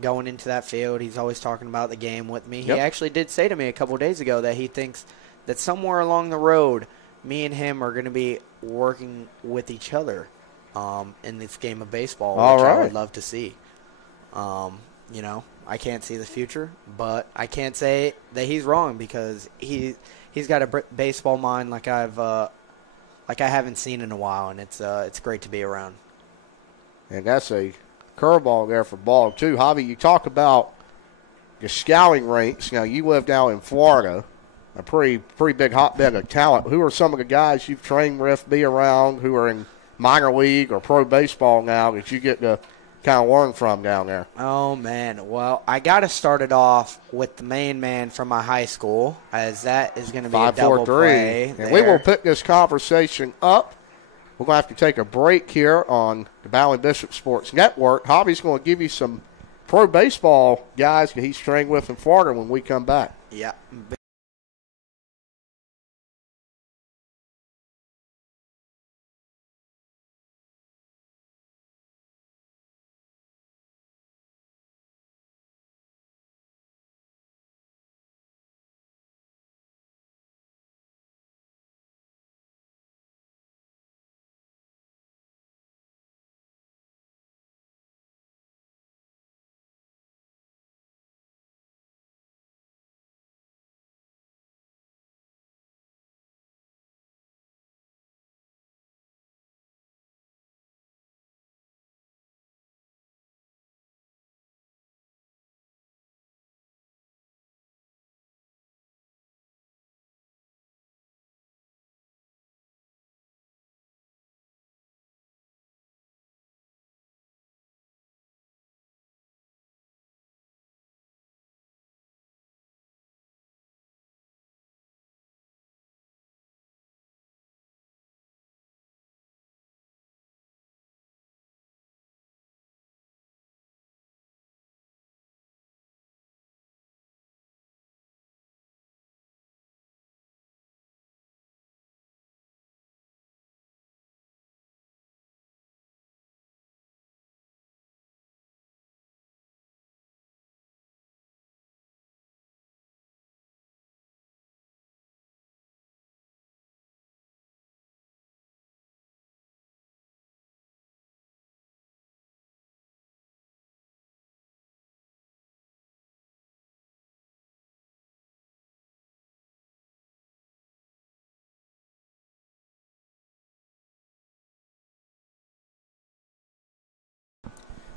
going into that field. He's always talking about the game with me. Yep. He actually did say to me a couple days ago that he thinks that somewhere along the road, me and him are going to be working with each other in this game of baseball, which I would love to see. I can't see the future, but I can't say that he's wrong, because he's got a baseball mind like I haven't seen in a while, and it's great to be around. And that's a curveball there for ball too. Javi, you talk about the scouting ranks. Now, you live down in Florida, a pretty big hotbed of talent. Who are some of the guys you've trained with, be around, who are in minor league or pro baseball now that you get to kind of learn from down there? Oh, man. Well, I got to start it off with the main man from my high school, as that is going to be a double play. And we will pick this conversation up. We're going to have to take a break here on the Ballard Bishop Sports Network. Javi's going to give you some pro baseball guys that he's trained with in Florida when we come back. Yeah.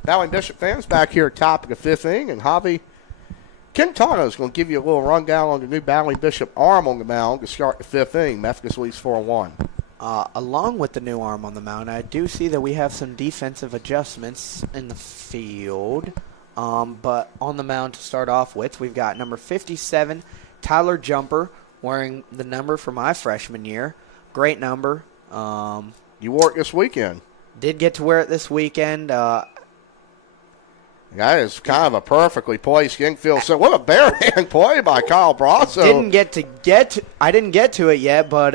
Ballard Bishop fans, back here at top of the fifth inning, and Javi Quintana is going to give you a little rundown on the new Ballard Bishop arm on the mound to start the fifth inning. Methodist leads 4-1. Along with the new arm on the mound, I do see that we have some defensive adjustments in the field. But on the mound to start off with, we've got number 57, Tyler Jumper, wearing the number from my freshman year. Great number. You wore it this weekend. Did get to wear it this weekend. That is kind of a perfectly placed infield. So what a barehand play by Kyle Brazo. I didn't get to it yet, but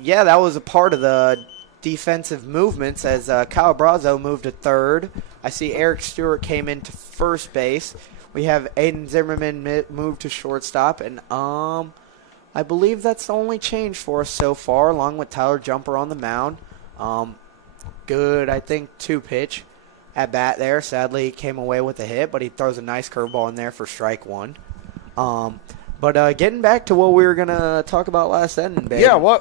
yeah, that was a part of the defensive movements as Kyle Brazo moved to third. I see Eric Stewart came into first base. We have Aiden Zimmerman moved to shortstop, and I believe that's the only change for us so far, along with Tyler Jumper on the mound. Good, I think, 2-pitch at bat there. Sadly, he came away with a hit, but he throws a nice curveball in there for strike one. But getting back to what we were going to talk about last inning, baby. Yeah,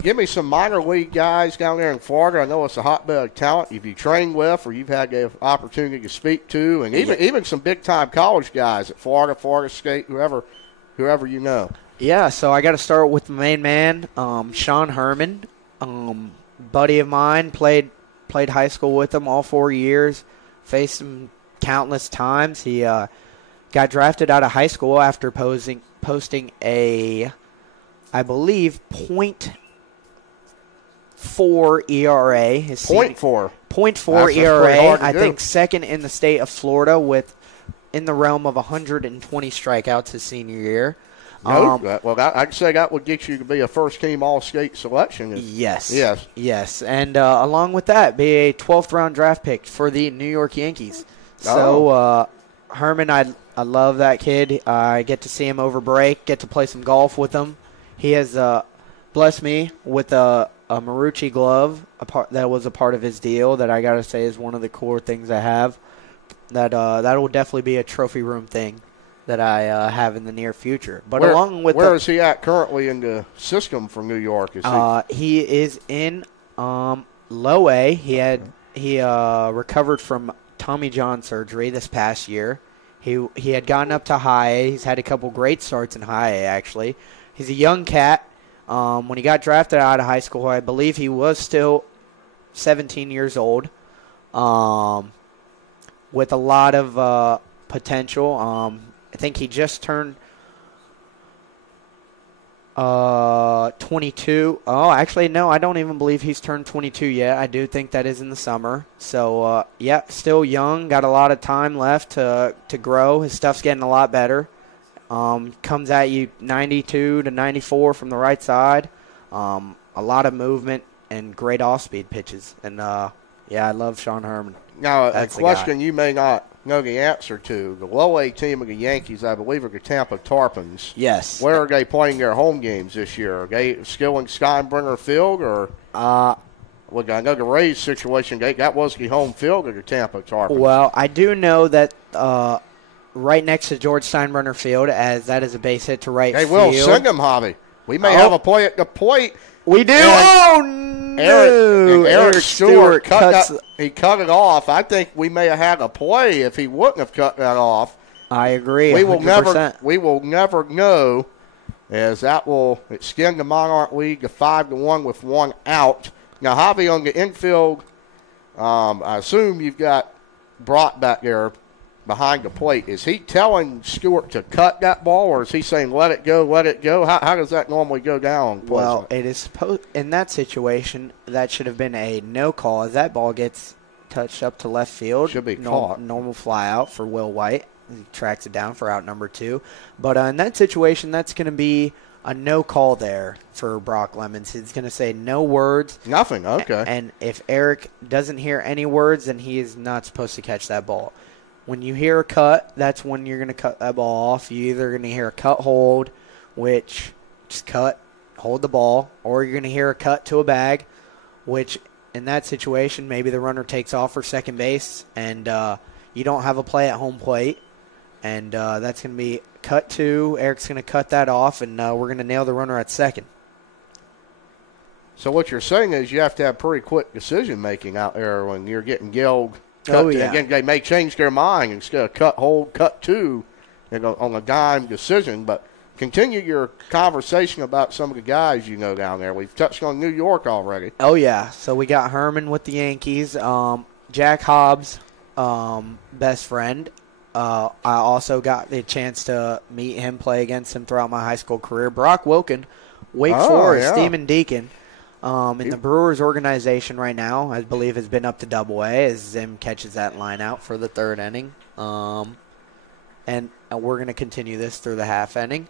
give me some minor league guys down there in Florida. I know it's a hotbed of talent if you train with or you've had the opportunity to speak to, and even some big-time college guys at Florida State, whoever you know. Yeah, so I got to start with the main man, Sean Herman, buddy of mine. Played high school with him all 4 years. Faced him countless times. He got drafted out of high school after posting a, I believe, .4 ERA. His .4 ERA. I think second in the state of Florida, with in the realm of 120 strikeouts his senior year. Well, I'd say that would get you to be a first-team All-State selection. Yes. And along with that, be a 12th-round draft pick for the New York Yankees. So, Herman, I love that kid. I get to see him over break, get to play some golf with him. He has blessed me with a Marucci glove that was a part of his deal that I got to say is one of the cooler things I have. That will definitely be a trophy room thing that I have in the near future. But where is he at currently in the system from New York? He is in low A. He recovered from Tommy John surgery this past year. He had gotten up to high A. He's had a couple great starts in high A, actually. He's a young cat. When he got drafted out of high school, I believe he was still 17 years old, with a lot of potential. I think he just turned 22. Oh, actually, no, I don't even believe he's turned 22 yet. I do think that is in the summer. So, still young, got a lot of time left to grow. His stuff's getting a lot better. Comes at you 92 to 94 from the right side. A lot of movement and great off-speed pitches. And, I love Sean Herman. Now, a question you may not know the answer to. The low-A team of the Yankees, I believe, are the Tampa Tarpons. Yes. Where are they playing their home games this year? Are they still in Steinbrenner Field? Or I know the Rays situation, that was the home field of the Tampa Tarpons. Well, I do know that right next to George Steinbrenner Field, as that is a base hit to right field. They will send them, Javi. We may have a play at the plate. We do. No! Eric Stewart cut it off. I think we may have had a play if he wouldn't have cut that off. I agree. 100%. We will never know, as that will extend the Monarch League to 5-1 with one out. Now, Javi, on the infield, I assume you've got Brock back there behind the plate. Is he telling Stewart to cut that ball, or is he saying let it go, let it go? How does that normally go down? Well, it is in that situation, that should have been a no call. As that ball gets touched up to left field, should be caught. Normal fly out for Will White. He tracks it down for out number 2. But in that situation, that's going to be a no call there for Brock Lemons. He's going to say no words. Nothing, okay. And if Eric doesn't hear any words, then he is not supposed to catch that ball. When you hear a cut, that's when you're going to cut that ball off. You're either going to hear a cut hold, which just cut, hold the ball, or you're going to hear a cut to a bag, which in that situation, maybe the runner takes off for second base, and you don't have a play at home plate, and that's going to be cut to. Eric's going to cut that off, and we're going to nail the runner at second. So what you're saying is you have to have pretty quick decision-making out there when you're getting yelled. Again, they may change their mind instead of cut, hold, cut two on a dime decision. But continue your conversation about some of the guys you know down there. We've touched on New York already. Oh, yeah. So we got Herman with the Yankees. Jack Hobbs, best friend. I also got the chance to meet him, play against him throughout my high school career. Brock Wilkin, Wake Forest, Demon Deacon. In the Brewers organization right now, I believe has been up to Double-A as Zim catches that line out for the third inning. And we're going to continue this through the half inning.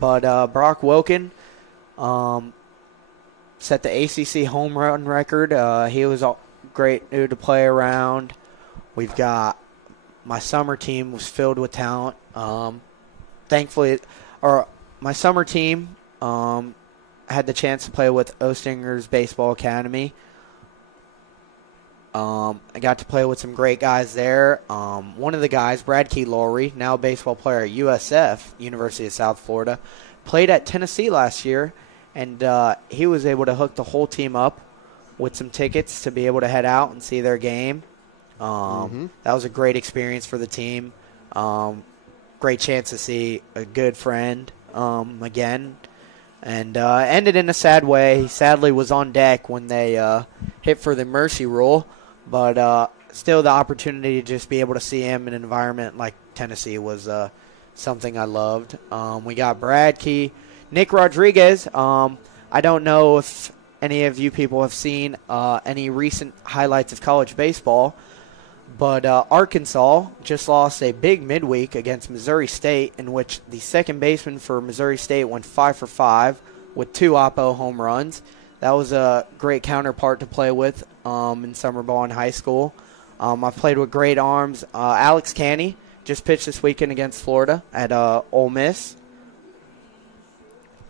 But Brock Wilkin set the ACC home run record. He was a great dude to play around. We've got my summer team was filled with talent. Thankfully, my summer team had the chance to play with Ostinger's Baseball Academy. I got to play with some great guys there. One of the guys, Brad Key Lowry, now a baseball player at USF, University of South Florida, played at Tennessee last year, and he was able to hook the whole team up with some tickets to be able to head out and see their game. That was a great experience for the team. Great chance to see a good friend again, and ended in a sad way. He sadly was on deck when they hit for the mercy rule, but still the opportunity to just be able to see him in an environment like Tennessee was something I loved. We got Brad Key, Nick Rodriguez. I don't know if any of you people have seen any recent highlights of college baseball, but Arkansas just lost a big midweek against Missouri State, in which the second baseman for Missouri State went 5 for 5 with 2 Oppo home runs. That was a great counterpart to play with in summer ball in high school. I played with great arms. Alex Canny just pitched this weekend against Florida at Ole Miss. I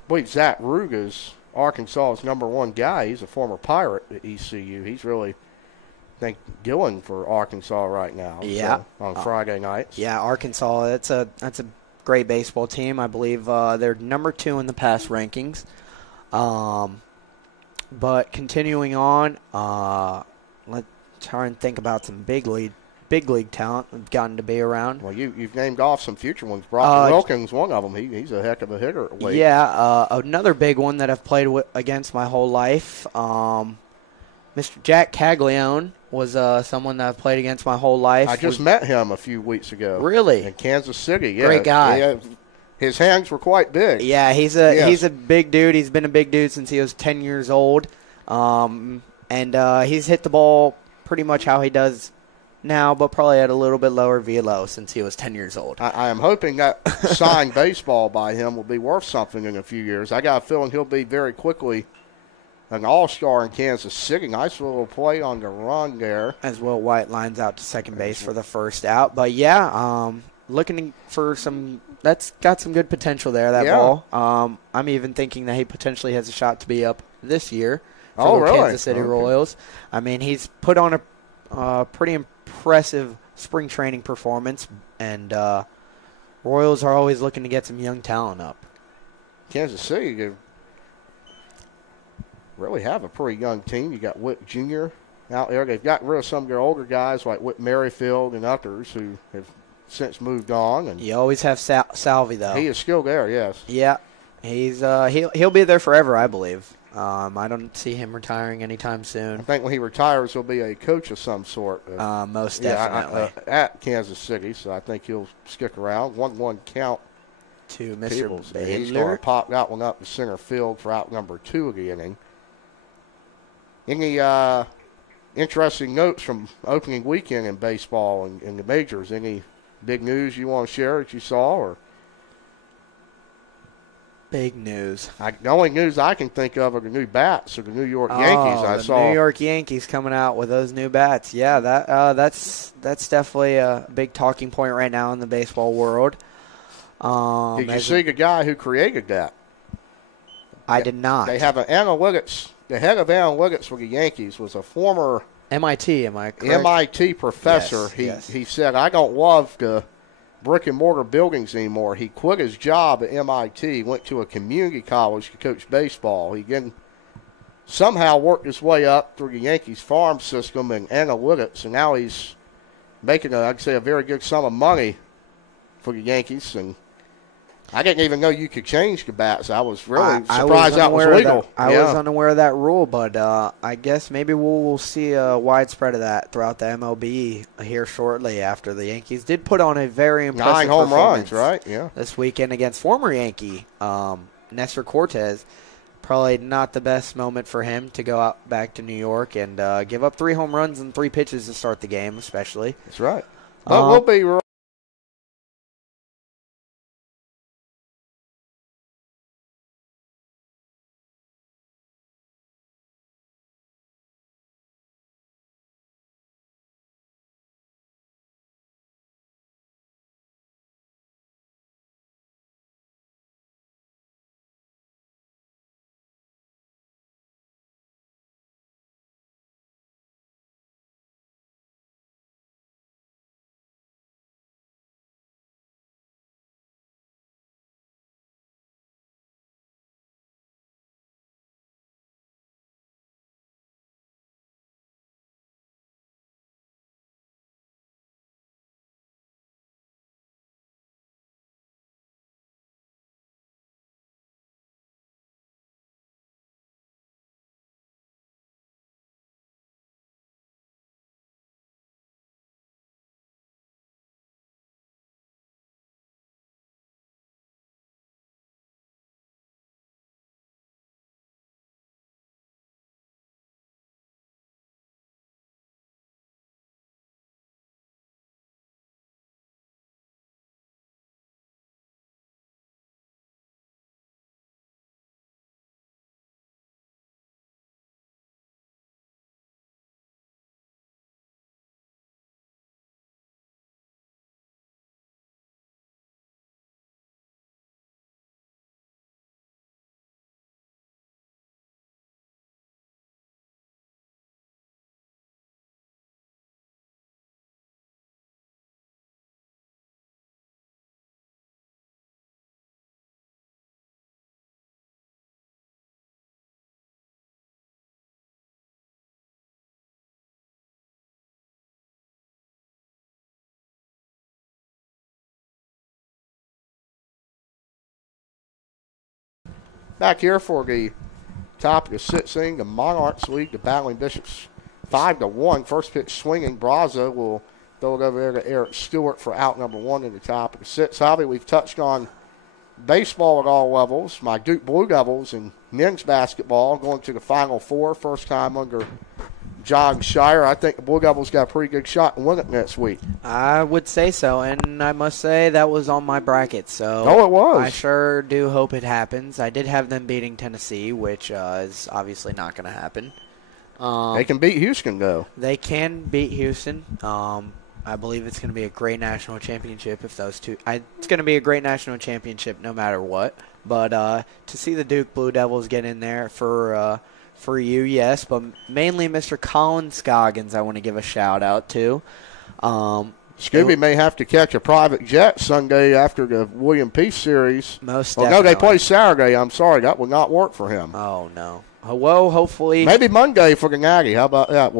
believe Zach Ruga's Arkansas's #1 guy. He's a former Pirate at ECU. He's really, I think, doing for Arkansas right now. Yeah. So, on Friday nights. Yeah, Arkansas. That's a great baseball team. I believe they're #2 in the pass rankings. But continuing on, let's try and think about some big league talent I've gotten to be around. Well, you've named off some future ones. Brock Wilkins, one of them. He's a heck of a hitter. Yeah, another big one that I've played against my whole life. Mr. Jack Caglione was someone that I've played against my whole life. I just met him a few weeks ago. Really? In Kansas City. Yeah. Great guy. Yeah, his hands were quite big. Yeah, he's a big dude. He's been a big dude since he was 10 years old. And he's hit the ball pretty much how he does now, but probably at a little bit lower velo since he was 10 years old. I am hoping that signed baseball by him will be worth something in a few years. I got a feeling he'll be very quickly an all-star in Kansas City. Nice little play on the run there. As Will White lines out to second base for the first out. But, yeah, looking for some – that's got some good potential there, that ball. I'm even thinking that he potentially has a shot to be up this year for the Kansas City Royals. I mean, he's put on a pretty impressive spring training performance, and Royals are always looking to get some young talent up. Kansas City, they really have a pretty young team. You got Whit Jr. out there. They've gotten rid of some of their older guys like Whit Merrifield and others who have since moved on. And you always have Salvi, though. He is still there, yes. Yeah, he's he'll be there forever, I believe. I don't see him retiring anytime soon. I think when he retires, he'll be a coach of some sort. Most definitely. At Kansas City, so I think he'll stick around. 1-1 count to Mr. Baylor. He's going to pop that one up to center field for out number 2 of the inning. Any interesting notes from opening weekend in baseball and in the majors? Any big news you want to share that you saw? Or big news. The only news I can think of are the new bats of the New York Yankees. I saw New York Yankees coming out with those new bats. Yeah, that's definitely a big talking point right now in the baseball world. Did you see the guy who created that? I did not. They have an analytics. The head of analytics for the Yankees was a former MIT. Am I correct? MIT professor. Yes. He said, "I don't love the brick and mortar buildings anymore." He quit his job at MIT, went to a community college to coach baseball. He then somehow worked his way up through the Yankees farm system and analytics, and now he's making, I'd say, a very good sum of money for the Yankees. And I didn't even know you could change the bats. I was really surprised that was legal. I was unaware of that rule, but I guess maybe we'll see a widespread of that throughout the MLB here shortly after the Yankees did put on a very impressive 9 home runs, right? Yeah. This weekend against former Yankee Nestor Cortez. Probably not the best moment for him to go out back to New York and give up 3 home runs and 3 pitches to start the game, especially. That's right. But we'll be Back here for the top of the sixth inning, the Monarchs lead the Battling Bishops 5-1. First pitch swinging. Braza will throw it over there to Eric Stewart for out number 1 in the top of the sixth. Javi, we've touched on baseball at all levels. My Duke Blue Devils and men's basketball going to the Final Four. First time under John Shire. I think the Blue Devils got a pretty good shot to win it next week. I would say so, and I must say that was on my bracket. So it was. I sure do hope it happens. I did have them beating Tennessee, which is obviously not going to happen. They can beat Houston, though. They can beat Houston. I believe it's going to be a great national championship if those two. It's going to be a great national championship no matter what. But to see the Duke Blue Devils get in there for you, yes, but mainly Mr. Colin Scoggins, I want to give a shout out to. Scooby may have to catch a private jet Sunday after the William Peace series. Most definitely. No, they play Saturday. I'm sorry, that will not work for him. Oh no. Well, hopefully. Maybe Monday for the Natty. How about that?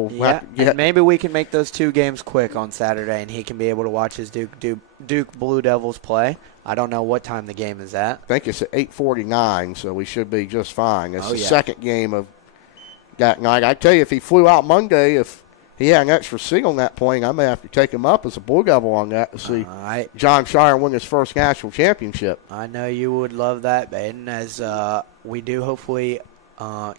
And maybe we can make those 2 games quick on Saturday, and he can be able to watch his Duke Blue Devils play. I don't know what time the game is at. I think it's at 8:49, so we should be just fine. It's the second game of that night. I tell you, if he flew out Monday, if he had an extra seat on that plane, I may have to take him up as a Blue Devil on that to see John Shire win his first national championship. I know you would love that, Baden, as we do hopefully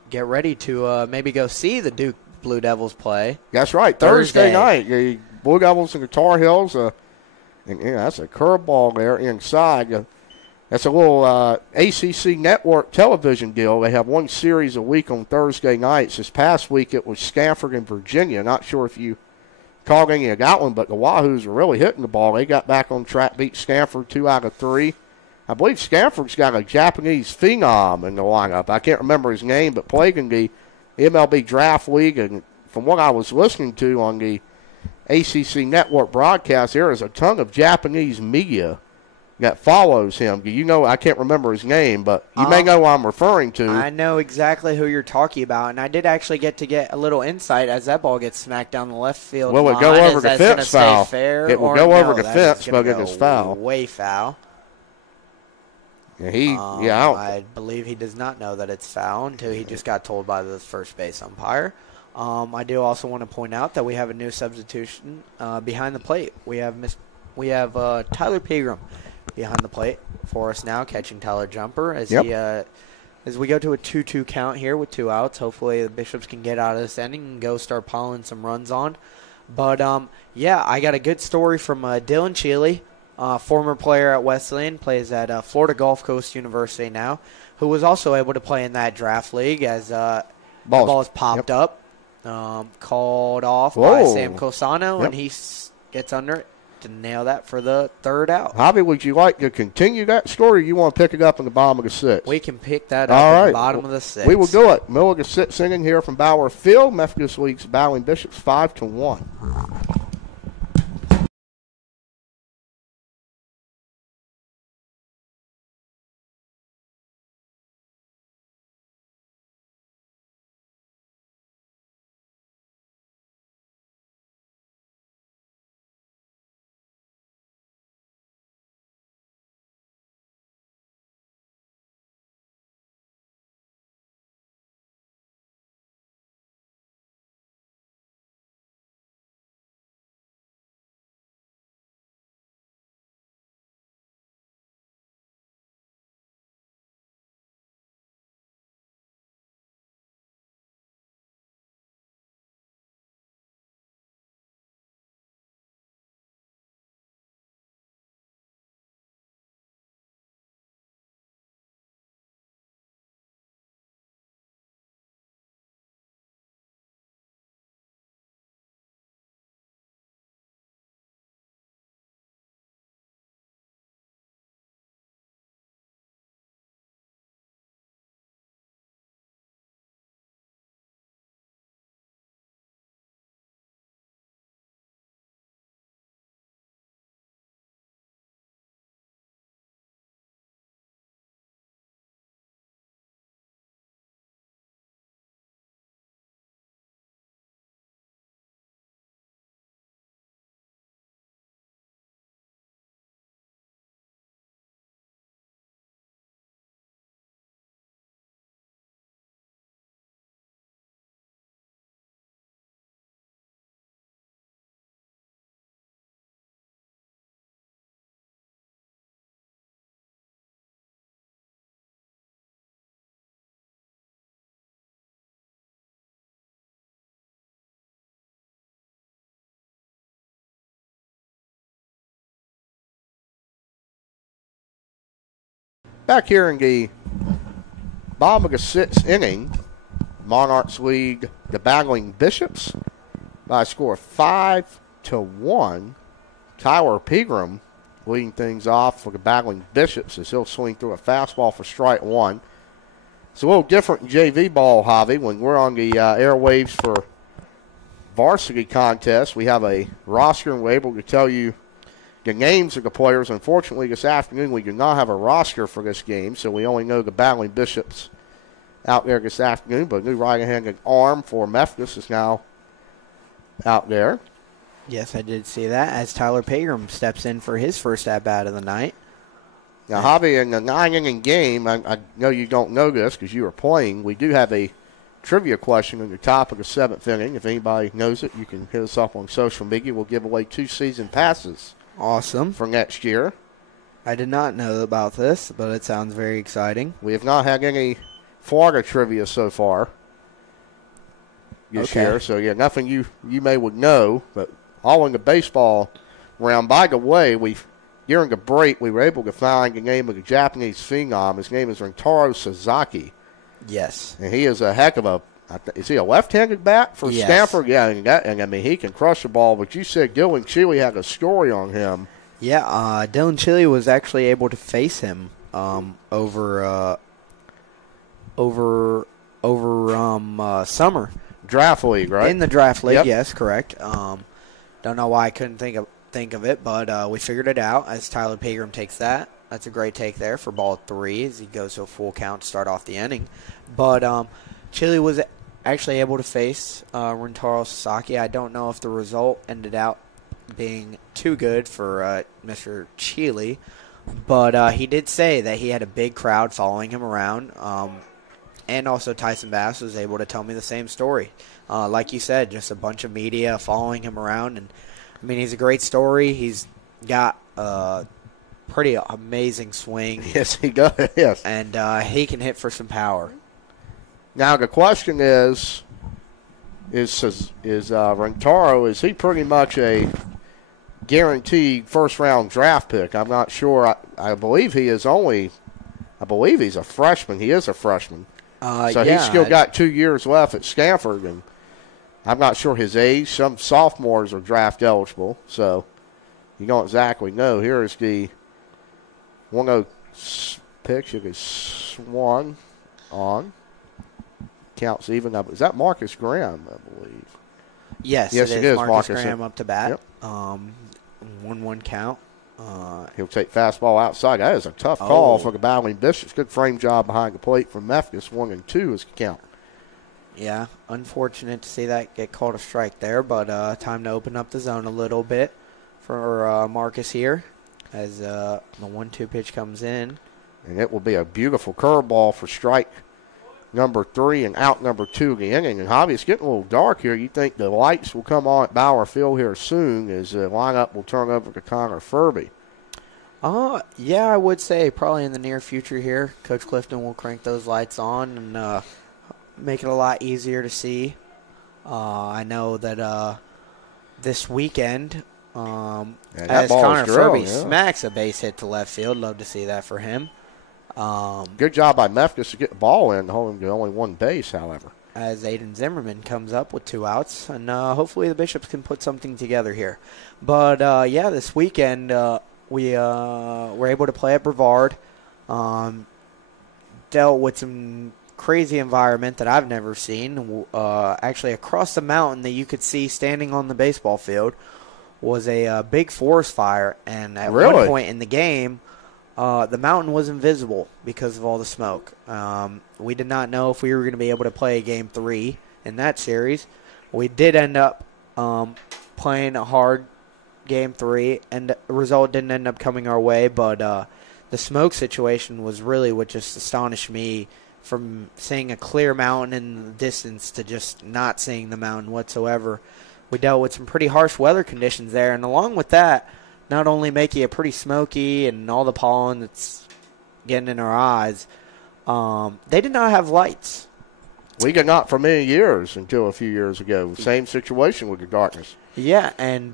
get ready to maybe go see the Duke Blue Devils play. That's right, Thursday night. The Blue Devils and the Tar Heels. And that's a curveball there inside. That's a little ACC network television deal. They have one series a week on Thursday nights. This past week it was Stanford and Virginia. Not sure if you called any of that one, but the Wahoos were really hitting the ball. They got back on track, beat Stanford 2 out of 3. I believe Stanford's got a Japanese phenom in the lineup. I can't remember his name, but played in the MLB Draft League. And from what I was listening to on the ACC network broadcast, there is a ton of Japanese media that follows him. You know, I can't remember his name, but you may know what I'm referring to. I know exactly who you're talking about, and I did actually get a little insight as that ball gets smacked down the left field line. Will it go over the fence foul? It will go over the fence, but it is foul. Way foul. Yeah, I believe he does not know that it's foul until he just got told by the first base umpire. I do also want to point out that we have a new substitution behind the plate. We have Tyler Pegram behind the plate for us now, catching Tyler Jumper as we go to a 2-2 count here with 2 outs. Hopefully the Bishops can get out of this inning and go start piling some runs on. But I got a good story from Dylan Cheeley. Former player at Wesleyan, plays at Florida Gulf Coast University now, who was also able to play in that draft league as the ball is popped up, called off by Sam Cosano, and he gets under it to nail that for the 3rd out. Javi, would you like to continue that story, or you want to pick it up in the bottom of the 6th? We can pick that up in the bottom of the 6th. We will do it. Middle of the 6th inning here from Bauer Field. Methodist leads Battling Bishops 5-1. Back here in the bottom of the 6th inning, Monarchs lead the battling Bishops by a score of 5-1. Tyler Pegram leading things off for the battling Bishops as he'll swing through a fastball for strike one. It's a little different in JV ball, Javi. When we're on the airwaves for varsity contest, we have a roster and we're able to tell you the names of the players. Unfortunately, this afternoon we do not have a roster for this game, so we only know the battling Bishops out there this afternoon. But new right-handed arm for Methodist is now out there. Yes, I did see that as Tyler Pegram steps in for his first at-bat of the night. Now, Javi, in the 9-inning game, I know you don't know this because you were playing. We do have a trivia question at the top of the 7th inning. If anybody knows it, you can hit us up on social media. We'll give away 2 season passes. Awesome. For next year. I did not know about this, but it sounds very exciting. We have not had any Florida trivia so far this year. So, yeah, nothing you would know, but all in the baseball round. By the way, during the break, we were able to find the name of the Japanese phenom. His name is Rentaro Sasaki. Yes. And he is a heck of a – is he a left-handed bat for Stanford? Yeah, and I mean, he can crush the ball. But you said Dylan Chile had a story on him. Yeah, Dylan Chile was actually able to face him over summer. Draft league, right? In the draft league, yep. Yes, correct. Don't know why I couldn't think of it, but we figured it out as Tyler Pegram takes that. That's a great take there for ball 3 as he goes to a full count to start off the inning. But Chile was actually able to face Rentaro Sasaki. I don't know if the result ended out being too good for Mr. Chile, but he did say that he had a big crowd following him around. And also Tyson Bass was able to tell me the same story. Like you said, just a bunch of media following him around. And, I mean, he's a great story. He's got a pretty amazing swing. Yes, he does. Yes. And he can hit for some power. Now, the question is Rentaro, is he pretty much a guaranteed first-round draft pick? I'm not sure. I believe he's a freshman. He is a freshman. So he's still got 2 years left at Stanford, and I'm not sure his age. Some sophomores are draft eligible, so you don't exactly know. Here is the 1-0 pitch. It is swung on. Counts even up. Is that Marcus Graham, I believe? Yes, it is Marcus Graham up to bat. Yep. 1-1 count. He'll take fastball outside. That is a tough call for the battling Bishops. Good frame job behind the plate from Methodist. 1-2 is the count. Yeah, unfortunate to see that get called a strike there, but time to open up the zone a little bit for Marcus here as the 1-2 pitch comes in. And it will be a beautiful curveball for strike number 3 and out number 2 of the inning. And Javi, it's getting a little dark here. You think the lights will come on at Bauer Field here soon as the lineup will turn over to Connor Furby? Yeah, I would say probably in the near future here. Coach Clifton will crank those lights on and make it a lot easier to see. I know that this weekend, as Connor Furby smacks a base hit to left field, love to see that for him. Good job by Methodist to get the ball in, holding to only one base, however. As Aiden Zimmerman comes up with 2 outs, and hopefully the Bishops can put something together here. But, this weekend we were able to play at Brevard, dealt with some crazy environment that I've never seen. Actually, across the mountain that you could see standing on the baseball field was a big forest fire, and at one point in the game, the mountain was invisible because of all the smoke. We did not know if we were going to be able to play Game 3 in that series. We did end up playing a hard Game 3, and the result didn't end up coming our way, but the smoke situation was really what just astonished me, from seeing a clear mountain in the distance to just not seeing the mountain whatsoever. We dealt with some pretty harsh weather conditions there, and along with that, not only making it pretty smoky and all the pollen that's getting in our eyes, they did not have lights. We got not for many years until a few years ago. Same situation with the darkness. Yeah, and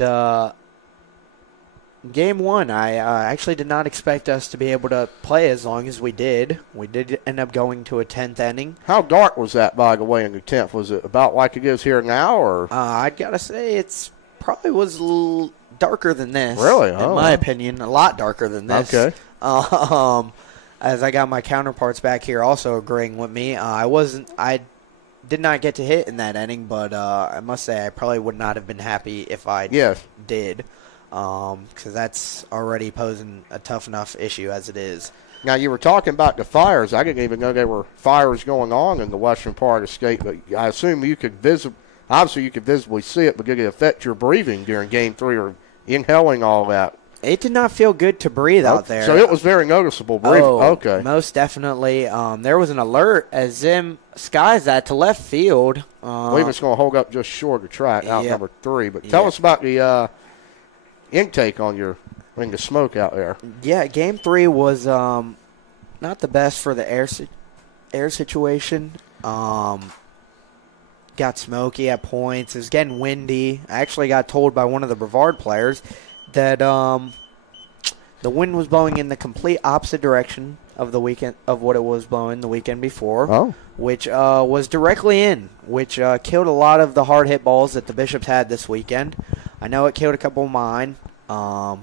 Game 1, I actually did not expect us to be able to play as long as we did. We did end up going to a 10th inning. How dark was that, by the way, in the 10th? Was it about like it is here now, or? I'd got to say it's probably was a little darker than this. Really? In my opinion, a lot darker than this. Okay. As I got my counterparts back here also agreeing with me. I did not get to hit in that inning, but I must say I probably would not have been happy if I did, because that's already posing a tough enough issue as it is. Now, you were talking about the fires. I didn't even know there were fires going on in the western part of the state, but I assume you could visibly see it, but did it affect your breathing during Game 3 or inhaling all that? It did not feel good to breathe out there. So it was very noticeable breathing. Okay. Most definitely. There was an alert as Zim skies that to left field. I believe it's going to hold up just short of track, out number 3. But tell us about the intake on the smoke out there. Yeah, Game 3 was not the best for the air situation. Got smoky at points. It was getting windy. I actually got told by one of the Brevard players that the wind was blowing in the complete opposite direction of the weekend of what it was blowing the weekend before, which was directly in, which killed a lot of the hard hit balls that the Bishops had this weekend. I know it killed a couple of mine, but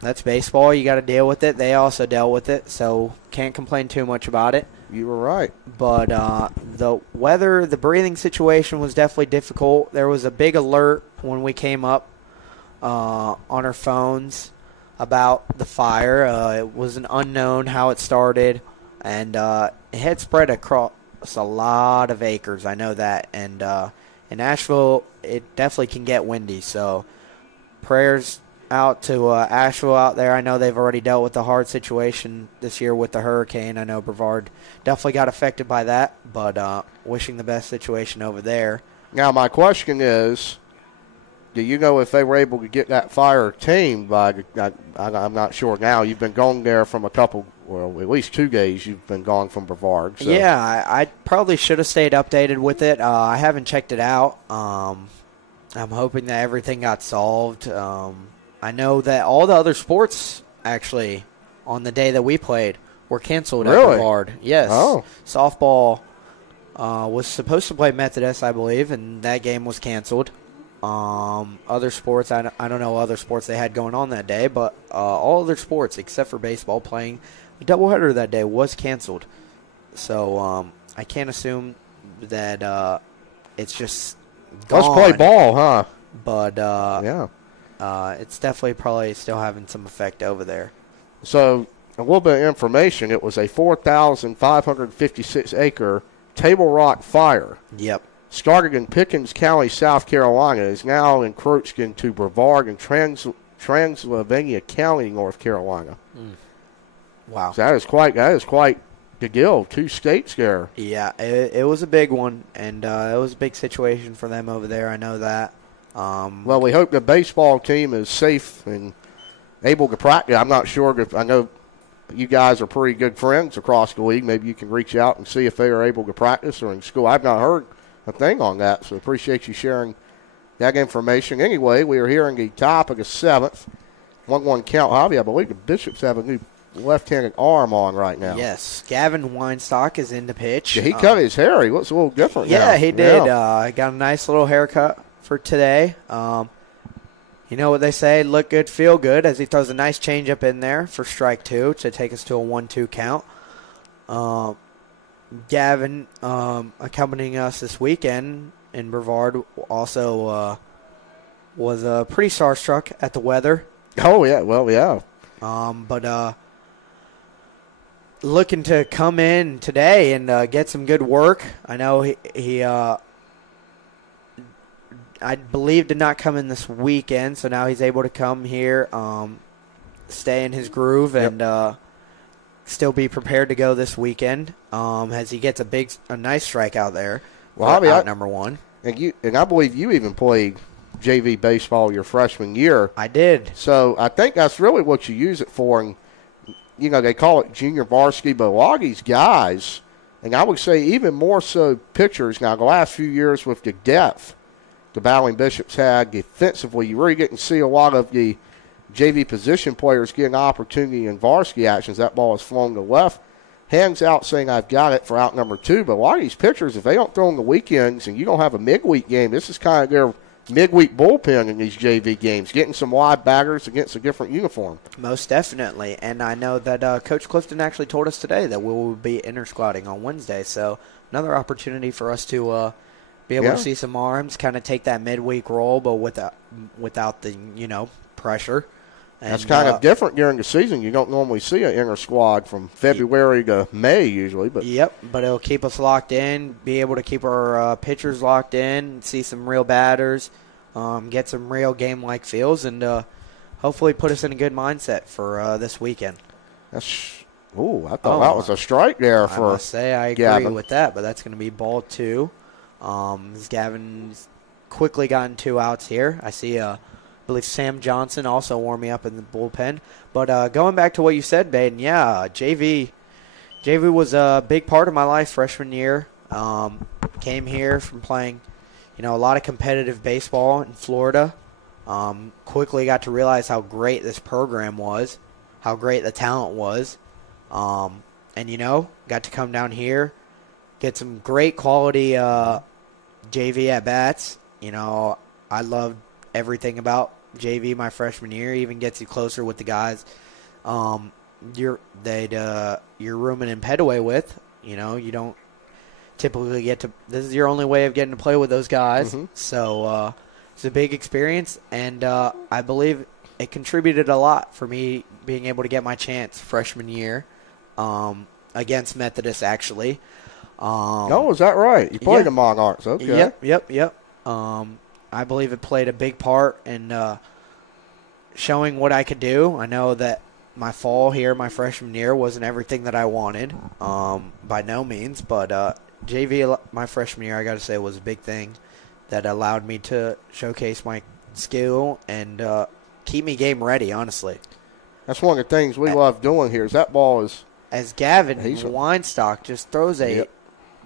that's baseball. You got to deal with it. They also dealt with it, so can't complain too much about it. You were right. But the weather, the breathing situation was definitely difficult. There was a big alert when we came up on our phones about the fire. It was an unknown how it started, and it had spread across a lot of acres. I know that. And in Asheville, it definitely can get windy. So prayers out to Asheville out there. I know they've already dealt with the hard situation this year with the hurricane. I know Brevard definitely got affected by that, but wishing the best situation over there. Now, my question is, do you know if they were able to get that fire tamed by, I'm not sure now. You've been gone there from at least 2 days you've been gone from Brevard. So. Yeah, I probably should have stayed updated with it. I haven't checked it out. I'm hoping that everything got solved. I know that all the other sports, actually, on the day that we played, were canceled at Brevard. Yes. Oh. Softball was supposed to play Methodist, I believe, and that game was canceled. Other sports, I don't know other sports they had going on that day, but all other sports except for baseball playing a doubleheader that day was canceled. So I can't assume that it's just gone. Let's play ball, huh? But yeah. It's definitely probably still having some effect over there. So, a little bit of information. It was a 4,556-acre Table Rock fire. Yep. Started in Pickens County, South Carolina. Is now encroached into Brevard and Transylvania County, North Carolina. Wow. So that is quite the deal. 2 states there. Yeah, it was a big one, and it was a big situation for them over there. I know that. Well, we hope the baseball team is safe and able to practice. I'm not sure I know you guys are pretty good friends across the league. Maybe you can reach out and see if they are able to practice or in school. I've not heard a thing on that, so appreciate you sharing that information. Anyway, we are here in the top of the 7th. 1-1 count, Javi. I believe the Bishops have a new left-handed arm on right now. Yes, Gavin Weinstock is in the pitch. Yeah, he cut his hair. He looks a little different now. Yeah, he did. Got a nice little haircut for today. You know what they say, look good, feel good, as he throws a nice changeup in there for strike 2 to take us to a 1-2 count. Gavin, accompanying us this weekend in Brevard, also was pretty starstruck at the weather. Oh, yeah, well, yeah. But looking to come in today and get some good work. I know he I believe did not come in this weekend, so now he's able to come here, stay in his groove, and still be prepared to go this weekend as he gets a nice strike out there. Well, out number 1. And I believe you even played JV baseball your freshman year. I did. So I think that's really what you use it for. And, they call it junior varsity, but a lot of these guys, and I would say even more so pitchers now, the last few years with the depth the Battling Bishops had defensively. You really didn't see a lot of the JV position players getting opportunity in varsity actions. That ball is flown to left. Hands out saying, I've got it for out number 2. But a lot of these pitchers, if they don't throw in the weekends and you don't have a midweek game, this is kind of their midweek bullpen in these JV games, getting some live batters against a different uniform. Most definitely. And I know that Coach Clifton actually told us today that we will be inter-squatting on Wednesday. So another opportunity for us to be able to see some arms, kind of take that midweek role, but without the, pressure. And, that's kind of different during the season. You don't normally see an inner squad from February to May usually. But Yep, but it'll keep us locked in, be able to keep our pitchers locked in, see some real batters, get some real game-like feels, and hopefully put us in a good mindset for this weekend. I thought that was a strike there. I must say I agree Gavin with that, but that's going to be ball 2. Gavin's quickly gotten 2 outs here. I see I believe Sam Johnson also warming up in the bullpen. But going back to what you said, Baden, JV was a big part of my life freshman year. Came here from playing, a lot of competitive baseball in Florida. Quickly got to realize how great this program was, how great the talent was. And, got to come down here, get some great quality JV at-bats. I loved everything about JV my freshman year. Even gets you closer with the guys you're rooming in Petaway with. You don't typically get to – this is your only way of getting to play with those guys. Mm-hmm. So it's a big experience, and I believe it contributed a lot for me being able to get my chance freshman year against Methodist, actually. Is that right? You played the Monarchs. Okay. Yep. I believe it played a big part in showing what I could do. I know that my fall here, my freshman year, wasn't everything that I wanted, by no means. But JV, my freshman year, I got to say, was a big thing that allowed me to showcase my skill and keep me game ready, honestly. That's one of the things we love doing here is that ball is – as Gavin Weinstock just throws a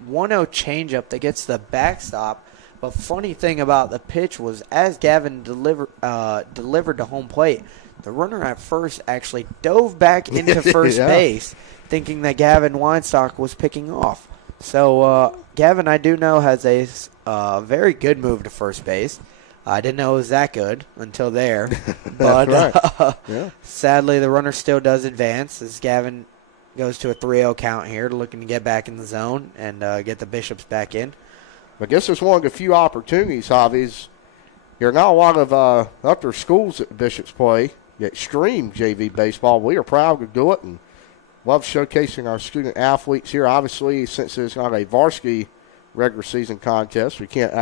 1-0 changeup that gets the backstop. But funny thing about the pitch was as Gavin delivered to home plate, the runner at first actually dove back into first base, thinking that Gavin Weinstock was picking off. So Gavin, I do know, has a very good move to first base. I didn't know it was that good until there. But sadly, the runner still does advance as Gavin goes to a 3-0 count here, looking to get back in the zone and get the Bishops back in. I guess it's one of the few opportunities, Javi's. There are not a lot of other schools that the Bishops play that stream JV baseball. We are proud to do it and love showcasing our student athletes here. Obviously, since there's not a varsity regular season contest, we can't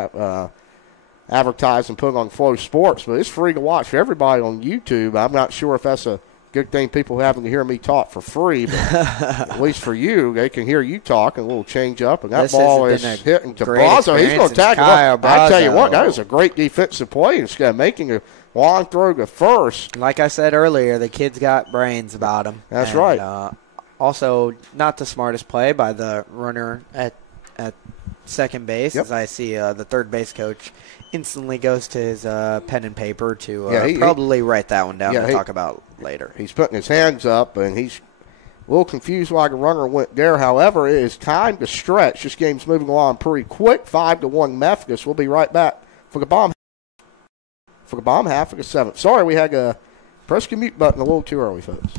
advertise and put on Flow Sports, but it's free to watch for everybody on YouTube. I'm not sure if that's a good thing, people having to hear me talk for free, but at least for you, they can hear you talk and a little change up. And that ball is hitting to Brazo. He's going to tackle it. I tell you what, that is a great defensive play. Instead of making a long throw to first. Like I said earlier, the kid's got brains about him. That's right. Also, not the smartest play by the runner at second base, as I see the third base coach instantly goes to his pen and paper to probably write that one down and talk about later. He's putting his hands up, and he's a little confused why the runner went there. However, it is time to stretch. This game's moving along pretty quick. 5-1 Methodist. We'll be right back for the bottom half of the seventh. Sorry, we had to press the mute button a little too early, folks.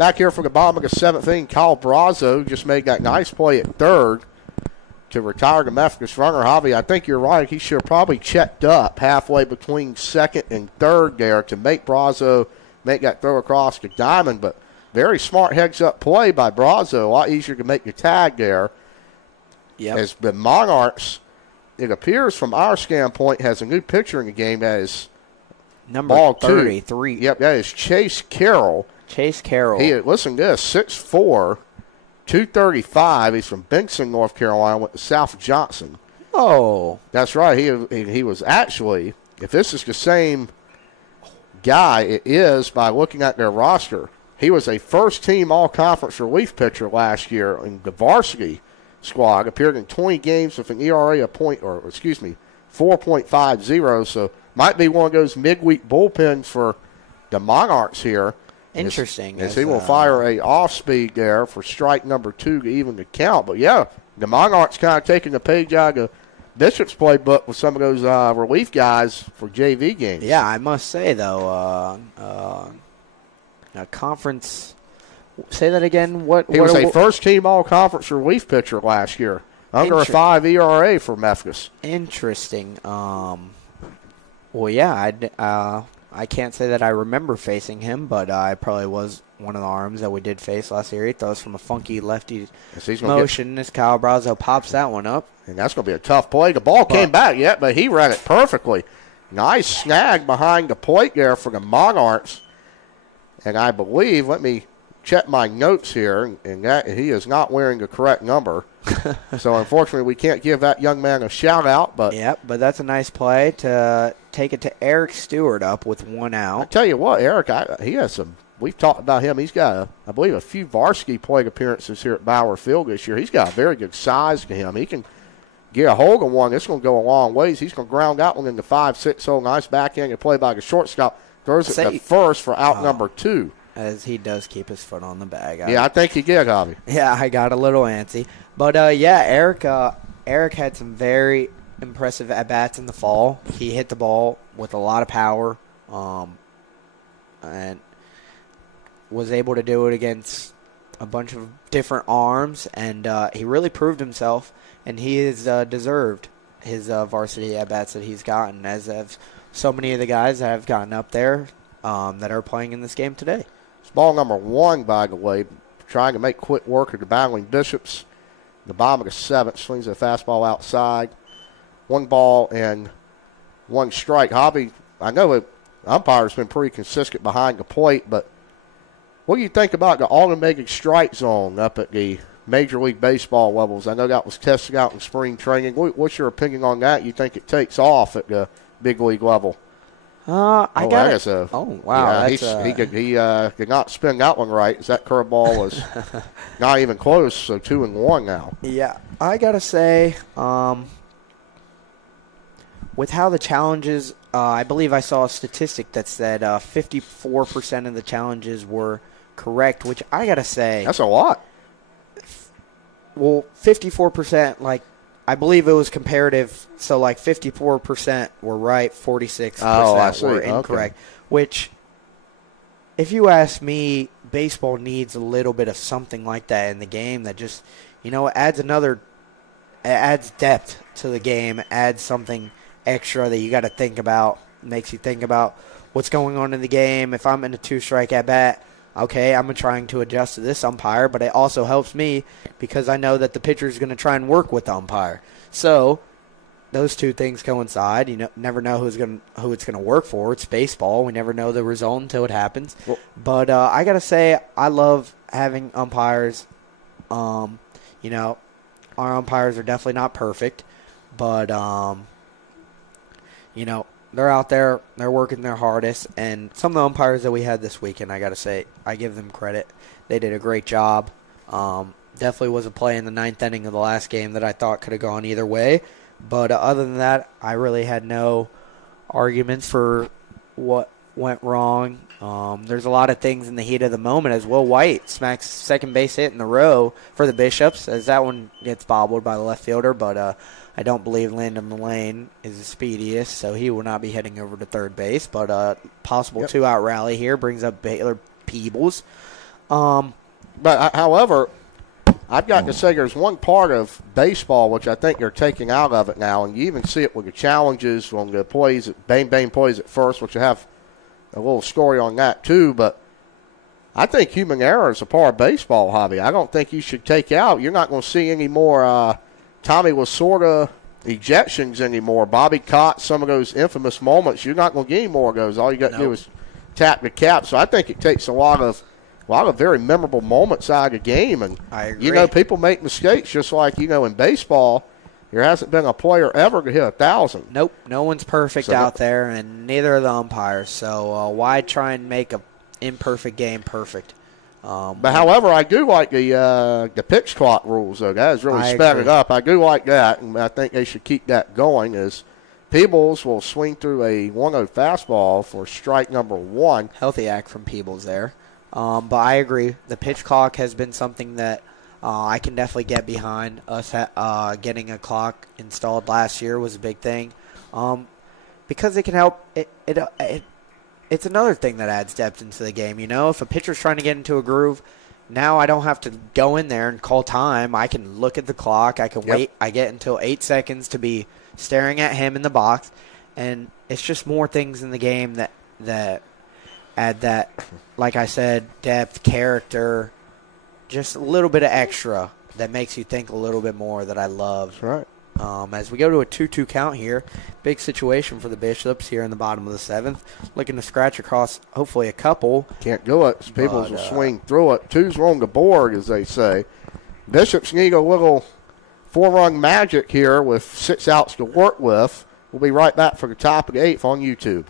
Back here for the bottom of the 7th, Kyle Brazo just made that nice play at third to retire the Methodist runner. Javi, I think you're right. He should have probably checked up halfway between second and third there to make Brazo make that throw across the diamond. But very smart heads-up play by Brazo. A lot easier to make the tag there. Yep. As the Monarchs, it appears from our standpoint, has a new pitcher in the game. That is number ball 33. 2. Yep, that is Chase Carroll. Chase Carroll. Listen to this, 6'4", 235. He's from Benson, North Carolina, went to South Johnson. Oh. That's right. He was actually, if this is the same guy, it is by looking at their roster. He was a first-team all-conference relief pitcher last year in the varsity squad, appeared in 20 games with an ERA of 4.50, so might be one of those midweek bullpens for the Monarchs here. Interesting. As he will fire a off-speed there for strike number 2 to even the count. But, yeah, the Monarchs kind of taking a page out of Bishop's playbook with some of those relief guys for JV games. Yeah, I must say, though, a conference – say that again. He was a first-team all-conference relief pitcher last year. Under a 5 ERA for Memphis. Interesting. Well, yeah, I can't say that I remember facing him, but I probably was one of the arms that we did face last year. He throws from a funky lefty motion as Kyle Brazo pops that one up. And that's going to be a tough play. The ball came back yet, but he ran it perfectly. Nice snag behind the plate there for the Monarchs. And I believe, let me check my notes here, and that he is not wearing the correct number. So, unfortunately, we can't give that young man a shout-out. Yep, but that's a nice play to take it to Eric Stewart up with one out. I tell you what, Eric, he has some – we've talked about him. He's got, I believe, a few varsity plate appearances here at Bauer Field this year. He's got a very good size to him. He can get a hold of one. It's going to go a long ways. He's going to ground that one into 5-6 hole. Nice backhand play by the shortstop. Throws it to first for out number 2. As he does keep his foot on the bag. I think he did, Javi. Yeah, I got a little antsy. But, Eric had some very impressive at-bats in the fall. He hit the ball with a lot of power and was able to do it against a bunch of different arms. And he really proved himself, and he has deserved his varsity at-bats that he's gotten, as have so many of the guys that have gotten up there that are playing in this game today. It's ball number 1, by the way, trying to make quick work of the battling Bishops. The bottom of the 7th swings a fastball outside. 1 ball and 1 strike. Javi, I know the umpire's been pretty consistent behind the plate, but what do you think about the automated strike zone up at the Major League Baseball levels? I know that was tested out in spring training. What's your opinion on that? You think it takes off at the big league level? Wow. Yeah, he could not spin that one right. As that curveball is not even close, so 2-1 now. Yeah, I got to say, with how the challenges, I believe I saw a statistic that said 54% of the challenges were correct, which I got to say. That's a lot. Well, 54%, I believe it was comparative, so 54% were right, 46% were incorrect. Okay. Which, if you ask me, baseball needs a little bit of something like that in the game that just, adds depth to the game, adds something extra that you got to think about, makes you think about what's going on in the game. If I'm in a 2-strike at bat, okay, I'm trying to adjust to this umpire, but it also helps me because I know that the pitcher is going to try and work with the umpire. So those two things coincide. You never know who it's going to work for. It's baseball. We never know the result until it happens. Well, but I got to say, I love having umpires. Our umpires are definitely not perfect, but they're out there, they're working their hardest, and some of the umpires that we had this weekend, I got to say, I give them credit. They did a great job. Definitely was a play in the 9th inning of the last game that I thought could have gone either way, but other than that, I really had no arguments for what went wrong. There's a lot of things in the heat of the moment as Will White smacks second base hit in the row for the Bishops, as that one gets bobbled by the left fielder, but I don't believe Landon Mullane is the speediest, so he will not be heading over to third base. But possible 2-out rally here brings up Baylor Peebles. However, I've got to say there's one part of baseball which I think they're taking out of it now, and you even see it with the challenges on the plays that Bang plays at first, which I have a little story on that too, but I think human error is a part of baseball, hobby. I don't think you should take out. You're not going to see any more Tommy Lasorda ejections anymore. Bobby caught some of those infamous moments. You're not going to get any more of those. All you got to do is tap the cap. So I think it takes a lot of very memorable moments out of the game. And, I agree. People make mistakes just like, in baseball. There hasn't been a player ever to hit 1,000. Nope. No one's perfect out there, and neither are the umpires. So why try and make a imperfect game perfect? But however, I do like the pitch clock rules, though. That has really sped it up. I do like that, and I think they should keep that going. As Peebles will swing through a 1-0 fastball for strike number 1. Healthy act from Peebles there. But I agree. The pitch clock has been something that I can definitely get behind. Us getting a clock installed last year was a big thing, because it can help. It's another thing that adds depth into the game. If a pitcher's trying to get into a groove, now I don't have to go in there and call time. I can look at the clock. I can wait. I get until 8 seconds to be staring at him in the box, and it's just more things in the game that add that, like I said, depth, character, just a little bit of extra that makes you think a little bit more that I love. That's right. As we go to a 2-2 count here, big situation for the Bishops here in the bottom of the 7th. Looking to scratch across hopefully a couple. Can't do it. People will swing through it. 2's on the board, as they say. Bishops need a little 4-run magic here with 6 outs to work with. We'll be right back for the top of the 8th on YouTube.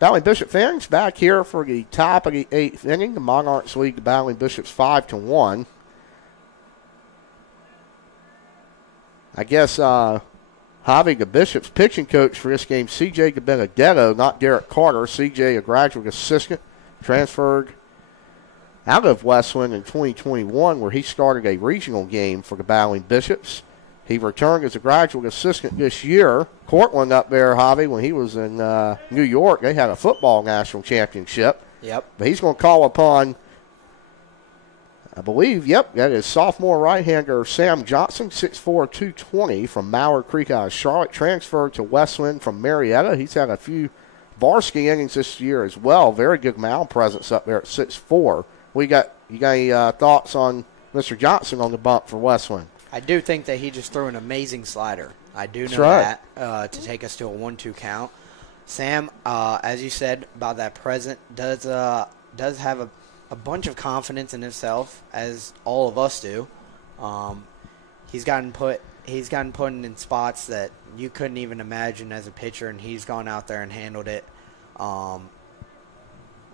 Battling Bishop fans, back here for the top of the 8th inning. The Monarchs lead the Battling Bishops 5-1. I guess Javi, the Bishops pitching coach for this game, C.J. Benedetto, not Derek Carter. C.J., a graduate assistant, transferred out of Wesleyan in 2021, where he started a regional game for the Battling Bishops. He returned as a graduate assistant this year. Cortland up there, Javi, when he was in New York, they had a football national championship. Yep. But he's going to call upon, I believe, that is sophomore right-hander Sam Johnson, 6'4", 220 from Mauer Creek, Charlotte. Transferred to Wesleyan from Marietta. He's had a few varsity innings this year as well. Very good mound presence up there at 6'4". You got any thoughts on Mr. Johnson on the bump for Wesleyan? I do think that he just threw an amazing slider. I do know That's right. that to take us to a 1-2 count. Sam, as you said about that present, does have a bunch of confidence in himself, as all of us do. He's gotten put in spots that you couldn't even imagine as a pitcher, and he's gone out there and handled it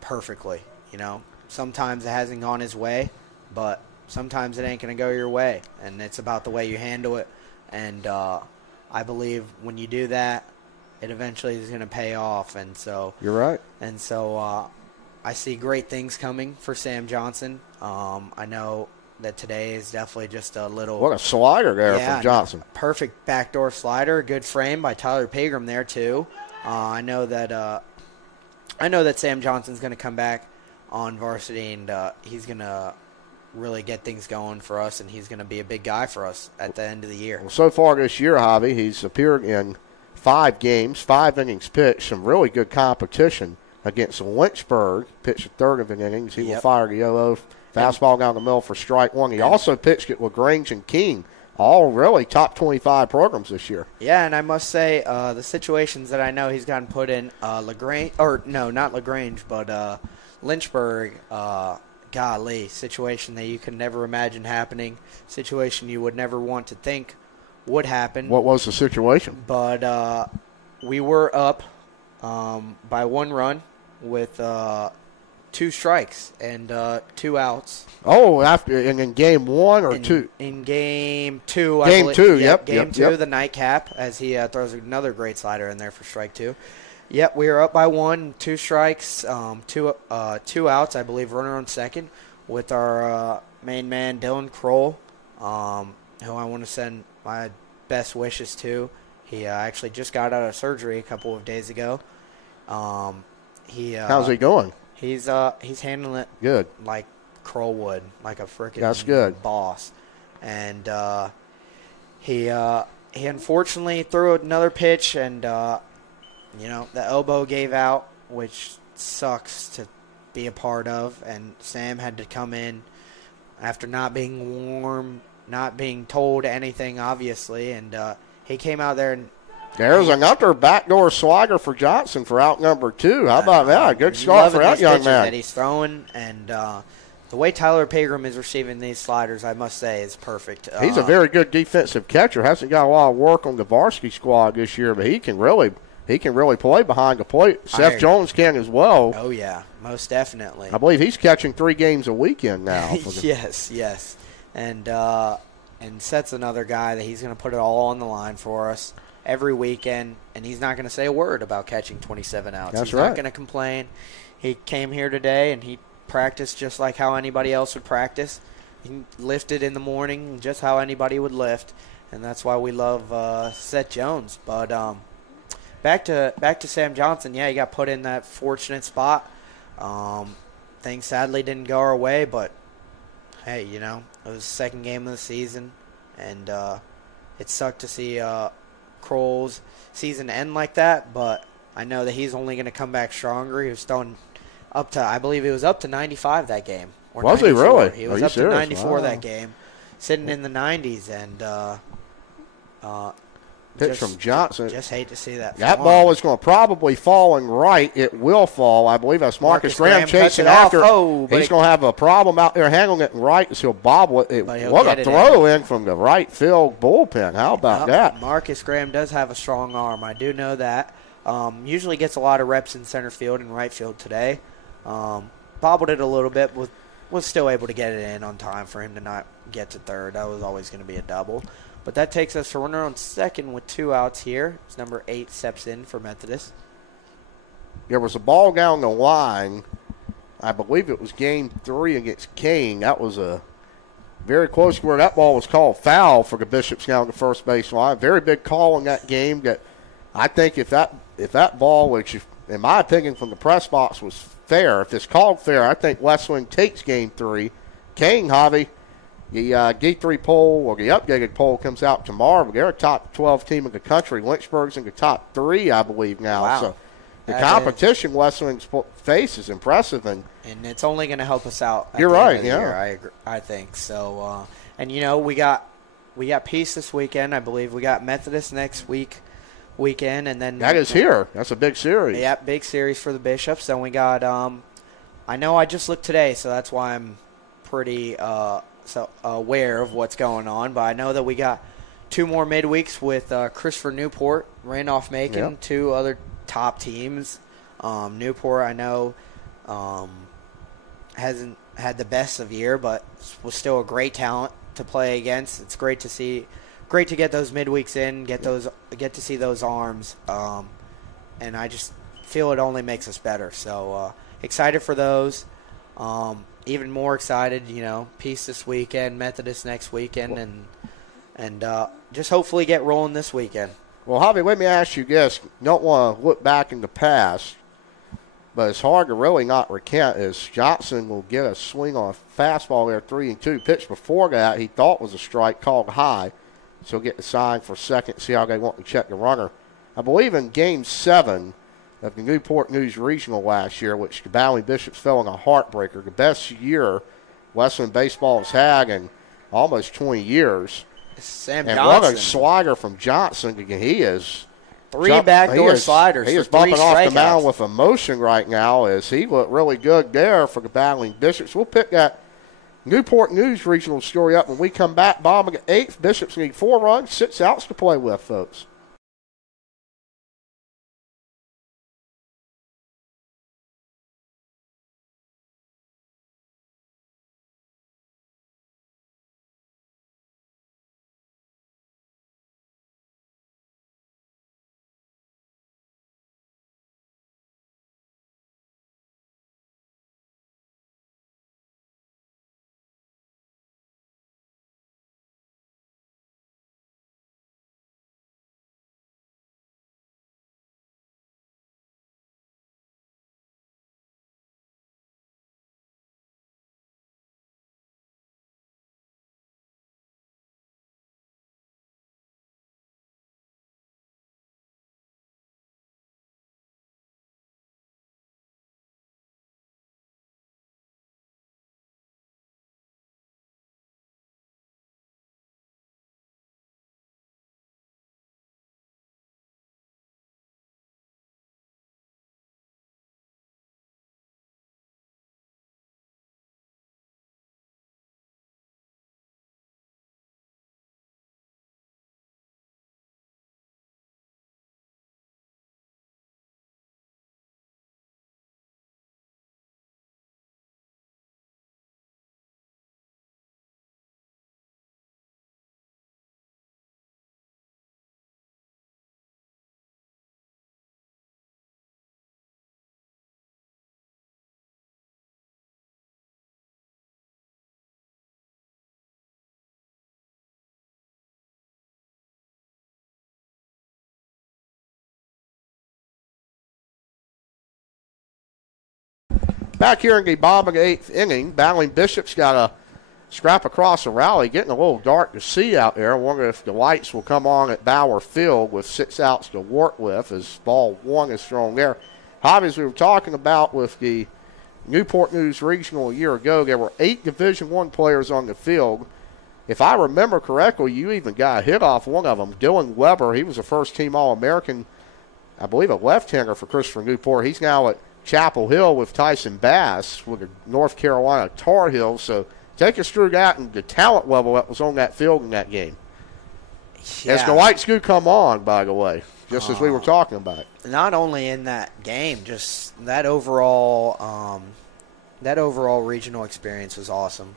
perfectly. You know, sometimes it hasn't gone his way, but sometimes it ain't going to go your way, and it's about the way you handle it. And I believe when you do that, it eventually is going to pay off. And so you're right. And so I see great things coming for Sam Johnson. I know that today is definitely just a little. What a slider there from Johnson. Perfect backdoor slider. Good frame by Tyler Pegram there too. I know that Sam Johnson's going to come back on varsity, and he's going to really get things going for us, and he's going to be a big guy for us at the end of the year. Well, so far this year, Javi, he's appeared in 5 games, 5 innings pitched, some really good competition against Lynchburg. Pitched a third of an innings. He will fire the yellow fastball down the middle for strike one. He also pitched it with LaGrange and King, all really top 25 programs this year. Yeah, and I must say the situations that I know he's gotten put in, LaGrange, or no, not LaGrange, but Lynchburg, golly, situation that you could never imagine happening, situation you would never want to think would happen. What was the situation? But we were up by 1 run with 2 strikes and 2 outs. Oh, in game 1 or 2? In game 2. Game 2, yep. Game 2, the nightcap, as he throws another great slider in there for strike 2. Yep, we were up by 1, 2 strikes, 2 outs, I believe, runner on second, with our main man, Dylan Kroll, who I want to send my best wishes to. He actually just got out of surgery a couple of days ago. How's he going? He's handling it good, like Kroll would, like a freaking boss. And he unfortunately threw another pitch, and the elbow gave out, which sucks to be a part of. And Sam had to come in after not being warm, not being told anything, obviously. And he came out there, and there's another backdoor slider for Johnson for out number 2. How about that? Good start for that young man. That he's throwing, and the way Tyler Pegram is receiving these sliders, I must say, is perfect. He's a very good defensive catcher. Hasn't got a lot of work on the varsity squad this year, but he can really play behind the plate. Seth Jones can as well. Oh, yeah, most definitely. I believe he's catching 3 games a weekend now. Yes. And Seth's another guy that he's going to put it all on the line for us every weekend, and he's not going to say a word about catching 27 outs. That's he's right. Not going to complain. He came here today, and he practiced just like how anybody else would practice. He lifted in the morning just how anybody would lift, and that's why we love Seth Jones. But back to Sam Johnson. Yeah, he got put in that fortunate spot. Things sadly didn't go our way, but hey, it was the second game of the season, and it sucked to see Kroll's season end like that, but I know that he's only going to come back stronger. He was throwing up to, I believe he was up to 95 that game. Or was 94. He really? He was up to 94 that game, sitting in the 90s, and pitch from Johnson. Just hate to see that. That ball is going to probably fall in right. It will fall. I believe that's Marcus Graham chasing after. He's going to have a problem out there handling it in right, so he'll bobble it. What a throw in from the right field bullpen. How about that? Marcus Graham does have a strong arm. I do know that. Usually gets a lot of reps in center field and right field today. Bobbled it a little bit. Was still able to get it in on time for him to not get to third. That was always going to be a double. But that takes us to runner on second with 2 outs here. It's number 8 steps in for Methodist. There was a ball down the line. I believe it was game 3 against Kane. That was a very close where that ball was called foul for the Bishops down the first base line. Very big call in that game. That I think if that ball, which in my opinion from the press box was fair, if it's called fair, I think Wesleyan takes game 3. Kane, Javi. The D3 poll, or the updated poll, comes out tomorrow. They're a top 12 team in the country. Lynchburg's in the top 3, I believe, now. Wow. So The competition Wesleyan face is impressive, and it's only going to help us out. You're right. Yeah, I agree, I think so. And we got Peace this weekend. I believe we got Methodist next weekend, and then that is here. That's a big series. Yeah, big series for the Bishops. Then we got. I know I just looked today, so that's why I'm pretty aware of what's going on. But I know that we got 2 more midweeks with Christopher Newport, Randolph-Macon, 2 other top teams. Newport, I know, hasn't had the best of year, but was still a great talent to play against. It's great to get those midweeks in, get to see those arms, and I just feel it only makes us better. So excited for those. Even more excited, Peace this weekend, Methodist next weekend, and just hopefully get rolling this weekend. Well, Javi, let me ask you this. You don't want to look back in the past, but it's hard to really not recant is Johnson will get a swing on a fastball there, 3-2. Pitch before that he thought was a strike, called high. So he'll get the sign for second, see how they want to check the runner. I believe in Game 7 of the Newport News Regional last year, which the Valley Bishops fell in a heartbreaker, the best year Wesleyan baseball has had in almost 20 years. Sam and Johnson. What a slider from Johnson. He is 3 backdoor sliders. He is bumping off the mound with emotion right now as he looked really good there for the Battling Bishops. We'll pick that Newport News Regional story up when we come back. Bottom of the 8th. Bishops need 4 runs, 6 outs to play with, folks. Back here in the bottom of the 8th inning, Battling Bishops got a scrap across the rally, getting a little dark to see out there. I wonder if the lights will come on at Bauer Field with 6 outs to work with as ball 1 is thrown there. As we were talking about with the Newport News Regional a year ago, there were 8 Division I players on the field. If I remember correctly, you even got a hit off one of them. Dylan Weber, he was a first-team All-American, I believe a left-hander for Christopher Newport. He's now at Chapel Hill with Tyson Bass with the North Carolina Tar Heels. So take us through that and the talent level that was on that field in that game. Yeah. As the lights do come on, by the way, just as we were talking about. Not only in that game, just that overall regional experience was awesome.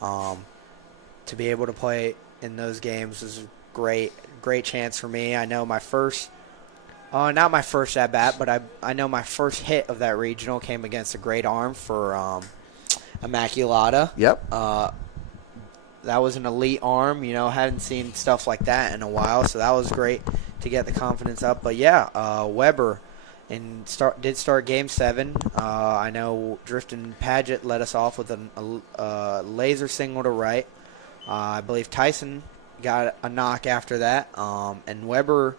To be able to play in those games was a great chance for me. I know my first not my first at-bat, but I know my first hit of that regional came against a great arm for Immaculata. Yep. That was an elite arm. Hadn't seen stuff like that in a while, so that was great to get the confidence up. But, yeah, Weber did start Game 7. I know Drifton Paget led us off with a laser single to right. I believe Tyson got a knock after that. And Weber,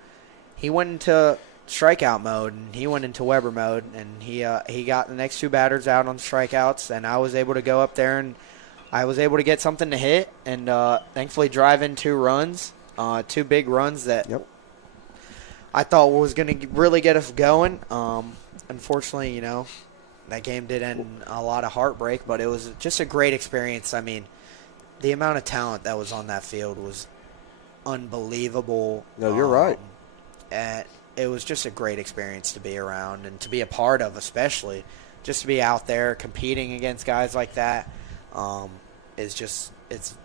he went into strikeout mode, and he went into Weber mode, and he got the next 2 batters out on strikeouts, and I was able to go up there, and I was able to get something to hit, and thankfully drive in 2 runs, 2 big runs that I thought was going to really get us going. Unfortunately, that game did end a lot of heartbreak, but it was just a great experience. I mean, the amount of talent that was on that field was unbelievable. No, you're right. And it was just a great experience to be around and to be a part of, especially. Just to be out there competing against guys like that it's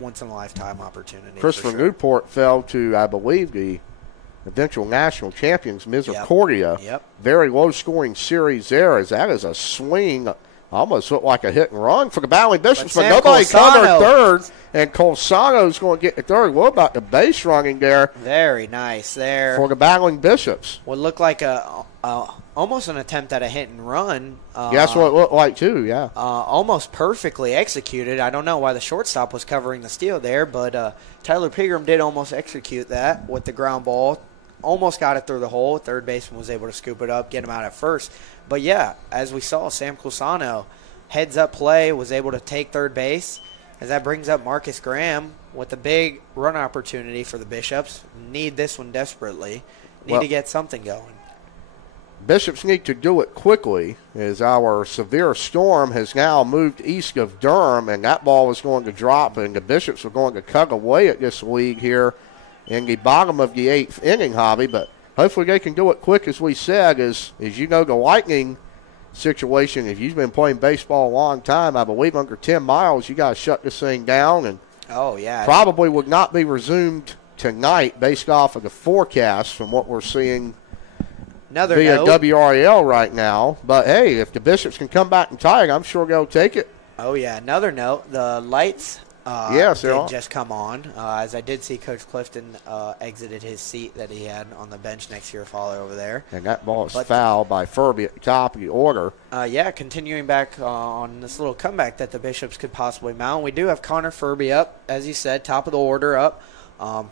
once-in-a-lifetime opportunity. Christopher sure. Newport fell to, I believe, the eventual national champions, Misericordia. Yep. Very low-scoring series there, as that is a swing. Almost looked like a hit and run for the battling Bishops, but nobody covered third, and Colsano's going to get the third. What about the base running there? Very nice there. For the battling Bishops. What looked like almost an attempt at a hit and run. That's what it looked like, too, yeah. Almost perfectly executed. I don't know why the shortstop was covering the steal there, but Tyler Pigram did almost execute that with the ground ball. Almost got it through the hole. Third baseman was able to scoop it up, get him out at first. But, yeah, as we saw, Sam Colsano, heads-up play, was able to take third base. As that brings up Marcus Graham with a big run opportunity for the Bishops. Need this one desperately. Need to get something going. Bishops need to do it quickly, as our severe storm has now moved east of Durham, and that ball was going to drop, and the Bishops are going to cut away at this league here in the bottom of the 8th inning, Hobby, but hopefully they can do it quick, as we said. As you know, the Lightning situation, if you've been playing baseball a long time, I believe under 10 miles, you got to shut this thing down, and probably would not be resumed tonight based off of the forecast from what we're seeing via WRAL right now. But, hey, if the Bishops can come back and tie it, I'm sure they'll take it. Oh, yeah. Another note, the lights did just come on, as I did see Coach Clifton exited his seat that he had on the bench next to your father over there. And that ball is fouled by Furby at the top of the order. Continuing back on this little comeback that the Bishops could possibly mount. We do have Connor Furby up, as you said, top of the order up.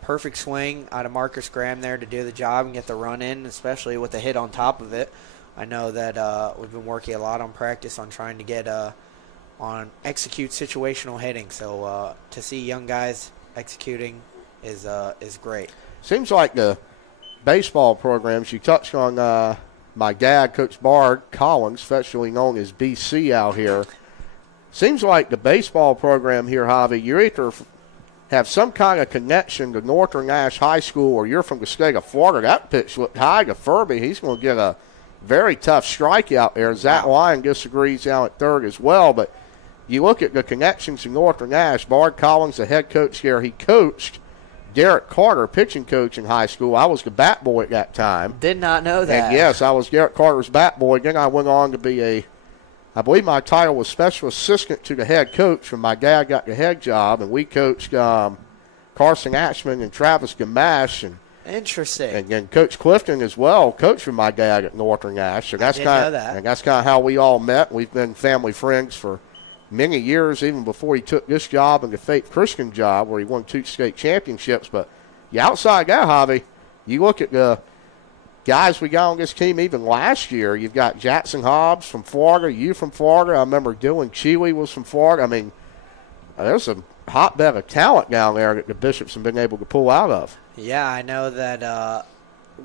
Perfect swing out of Marcus Graham there to do the job and get the run in, especially with the hit on top of it. I know that we've been working a lot on practice on trying to get execute situational hitting. So to see young guys executing is great. Seems like the baseball programs, you touched on my dad, Coach Bard Collins, affectionately known as BC out here. Seems like the baseball program here, Javi, you're either have some kind of connection to Northern Nash High School or you're from the state of Florida. That pitch looked high to Furby. He's going to get a very tough strikeout there. Zach Lyon disagrees down at third as well, but you look at the connections to Northern Nash. Bard Collins, the head coach here, he coached Derek Carter, pitching coach in high school. I was the bat boy at that time. Did not know that. And yes, I was Derek Carter's bat boy. Then I went on to be I believe my title was special assistant to the head coach when my dad got the head job, and we coached Carson Ashman and Travis Gamash. Interesting. And then Coach Clifton as well, coached with my dad at Northern Nash. So that's kind of how we all met. We've been family friends for many years, even before he took this job and the Faith Christian job where he won 2 state championships. But the outside guy, Javi, you look at the guys we got on this team even last year. You've got Jackson Hobbs from Florida, you from Florida. I remember Dylan Cheeley was from Florida. I mean, there's a hotbed of talent down there that the Bishops have been able to pull out of. Yeah, I know that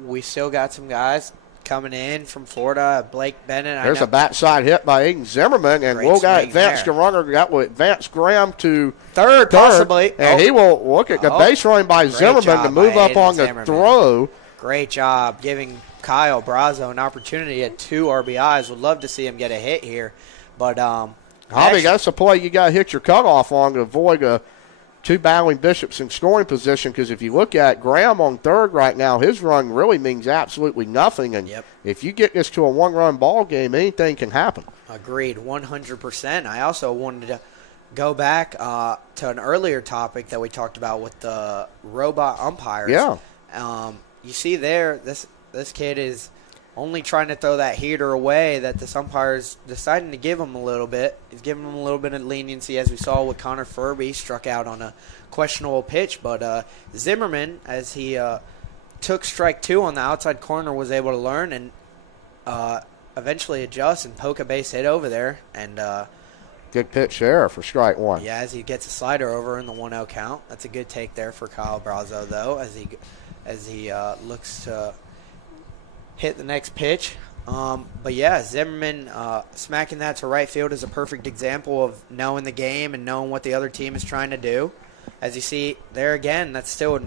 we still got some guys coming in from Florida. Blake Bennett. There's a backside hit by Aiden Zimmerman, and we'll got advanced the runner. That will advance Graham to third possibly. And he will look at the base run by Zimmerman to move up on the throw. Great job giving Kyle Brazo an opportunity at 2 RBIs. Would love to see him get a hit here. But, Hobby, that's a play you got to hit your cutoff on to avoid 2 battling Bishops in scoring position, because if you look at Graham on third right now, his run really means absolutely nothing. And if you get this to a 1-run ball game, anything can happen. Agreed, 100%. I also wanted to go back to an earlier topic that we talked about with the robot umpires. Yeah. You see there, this kid is only trying to throw that heater away that this umpire's deciding to give him a little bit. He's giving him a little bit of leniency, as we saw with Connor Furby, struck out on a questionable pitch. But Zimmerman, as he took strike 2 on the outside corner, was able to learn and eventually adjust and poke a base hit over there. And good pitch there for strike 1. yeah, as he gets a slider over in the 1-0 count. That's a good take there for Kyle Brazo, though, as he looks to hit the next pitch. But yeah, Zimmerman smacking that to right field is a perfect example of knowing the game and knowing what the other team is trying to do. As you see there again, that's still a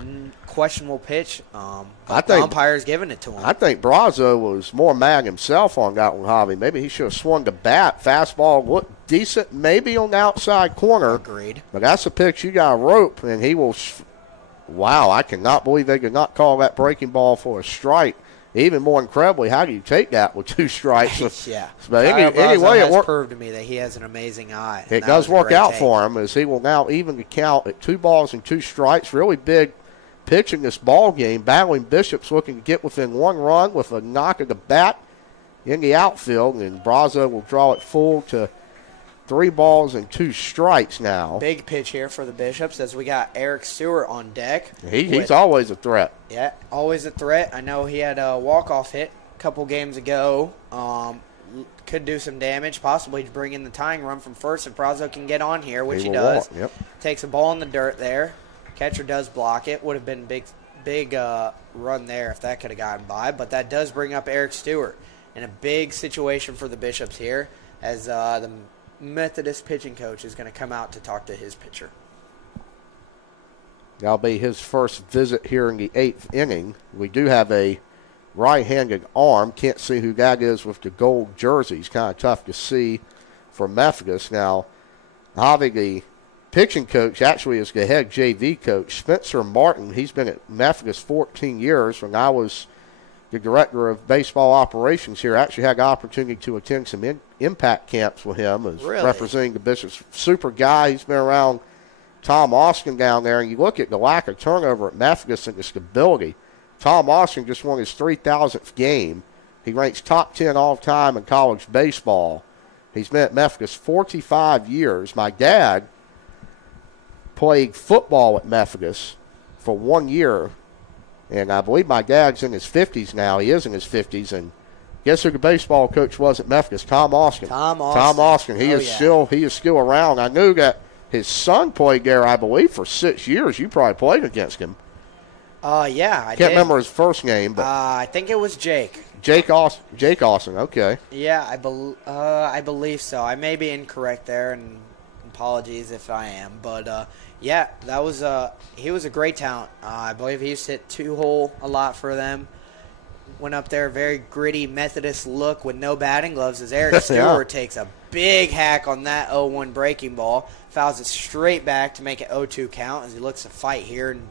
questionable pitch. I think the umpire's giving it to him. I think Brazo was more mad himself on that one, Javi. Maybe he should have swung the bat. Fastball looked decent, maybe on the outside corner. Agreed. But that's a pitch you got to rope, and he will. Wow, I cannot believe they could not call that breaking ball for a strike. Even more incredibly, how do you take that with 2 strikes? Yeah. But anyway, it proved to me that he has an amazing eye. It does work out for him, as he will now even the count at 2 balls and 2 strikes. Really big pitch in this ball game. Battling Bishops looking to get within 1 run with a knock of the bat in the outfield, and Brazo will draw it full to 3 balls and 2 strikes now. Big pitch here for the Bishops as we got Eric Stewart on deck. He's always a threat. Yeah, always a threat. I know he had a walk-off hit a couple games ago. Could do some damage, possibly to bring in the tying run from first if Brazo can get on here, which he does. Yep. Takes a ball in the dirt there. Catcher does block it. Would have been big run there if that could have gotten by. But that does bring up Eric Stewart in a big situation for the Bishops here as the Methodist pitching coach is going to come out to talk to his pitcher. That'll be his first visit here in the 8th inning. We do have a right-handed arm. Can't see who that is with the gold jerseys. Kind of tough to see for Methodist. Now, Javi, the pitching coach, actually is the head JV coach. Spencer Martin, he's been at Methodist 14 years. When I was the director of baseball operations here, actually had the opportunity to attend some impact camps with him as representing the Bishops. Super guy. He's been around Tom Austin down there, and you look at the lack of turnover at Methodist and the stability. Tom Austin just won his 3,000th game. He ranks top 10 all time in college baseball. He's been at Methodist 45 years. My dad played football at Methodist for 1 year, and I believe my dad's in his 50s now. He is in his 50s, and guess who the baseball coach was at Methodist? Tom Austin. Tom Austin. Tom Austin. He is still around. I knew that his son played there, I believe, for 6 years. You probably played against him. Yeah, I can't remember his first name, but I think it was Jake. Jake Austin. Okay. Yeah, I believe so. I may be incorrect there, and apologies if I am. But yeah, that was he was a great talent. I believe he used to hit 2-hole a lot for them. Went up there, very gritty Methodist look with no batting gloves as Eric Stewart takes a big hack on that 0-1 breaking ball, fouls it straight back to make it 0-2 count as he looks to fight here and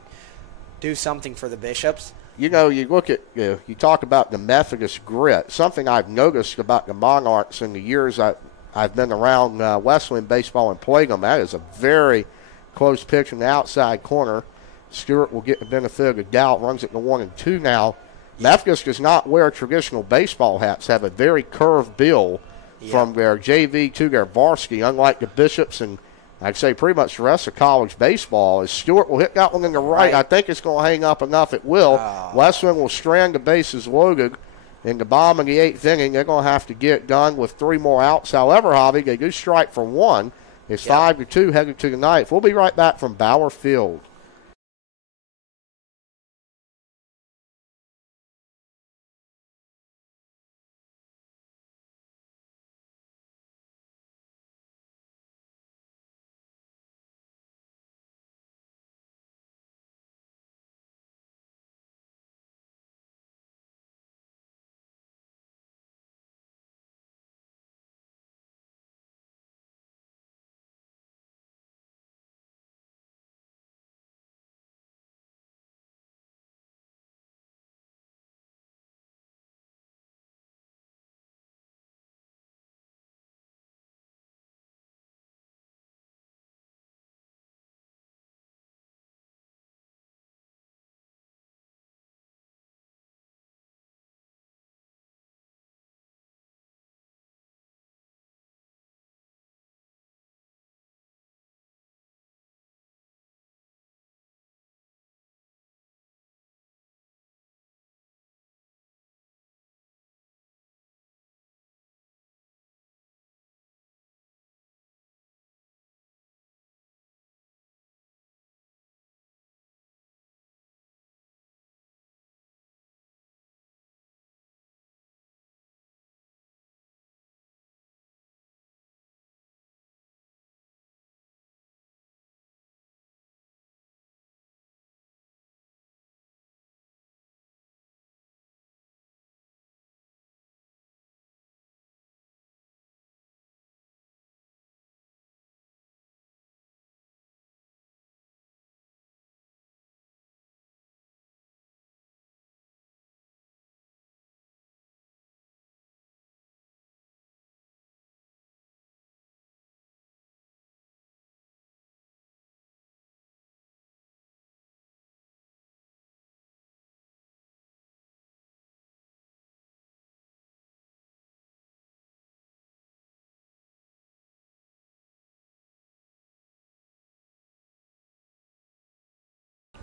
do something for the Bishops. You know, you look at, you talk about the Methodist grit. Something I've noticed about the Monarchs in the years I've been around Wesleyan baseball and playing them, that is a very close pitch in the outside corner. Stewart will get the benefit of the doubt, runs it to 1-2 now. Methodist does not wear traditional baseball hats, have a very curved bill from their JV to their varsity, unlike the Bishops and I'd say pretty much the rest of college baseball. As Stewart will hit that one in the right. I think it's going to hang up enough. It will. Wesleyan will strand the bases loaded in the bottom of the 8th inning. They're going to have to get it done with 3 more outs. However, Javi, they do strike for 1. It's 5-2 headed to the 9th. We'll be right back from Bauer Field.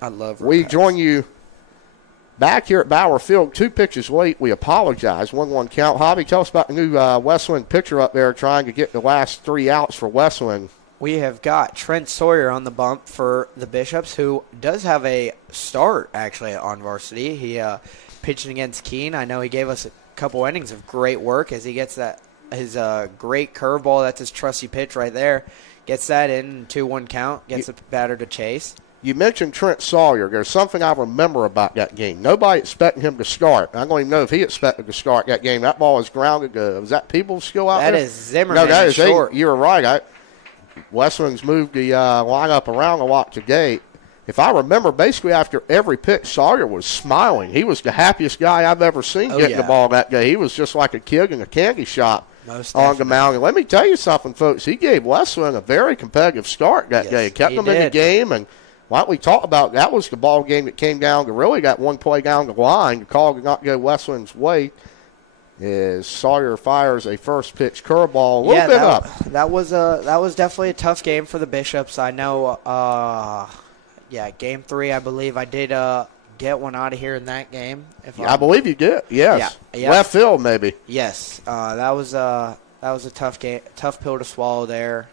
I love We Rupex. join you back here at Bauer Field, 2 pitches late. We apologize. 1-1 count. Javi, tell us about the new Wesleyan pitcher up there trying to get the last 3 outs for Wesleyan. We have got Trent Sawyer on the bump for the Bishops, who does have a start, actually, on varsity. He pitching against Keene. I know he gave us a couple innings of great work as he gets his great curveball. That's his trusty pitch right there. Gets that in, 2-1 count, gets the batter to chase. You mentioned Trent Sawyer. There's something I remember about that game. Nobody expected him to start. I don't even know if he expected to start that game. That ball was grounded. Was that Peoples still out there? That is Zimmerman. No, that is short. You were right. Wesleyan's moved the lineup around a lot today. If I remember, basically after every pitch, Sawyer was smiling. He was the happiest guy I've ever seen getting the ball that day. He was just like a kid in a candy shop on the mound. And let me tell you something, folks. He gave Wesleyan a very competitive start that day. He kept them in the game. And like we talked about, that was the ball game that came down to really got one play down the line. The call did not go Wesleyan's way. Is Sawyer fires a first pitch curveball a little bit up. That was definitely a tough game for the Bishops. I know. Game 3, I believe I did get one out of here in that game. I believe you did. Yes. Yeah. Left field maybe. Yes. That was a tough game, tough pill to swallow there.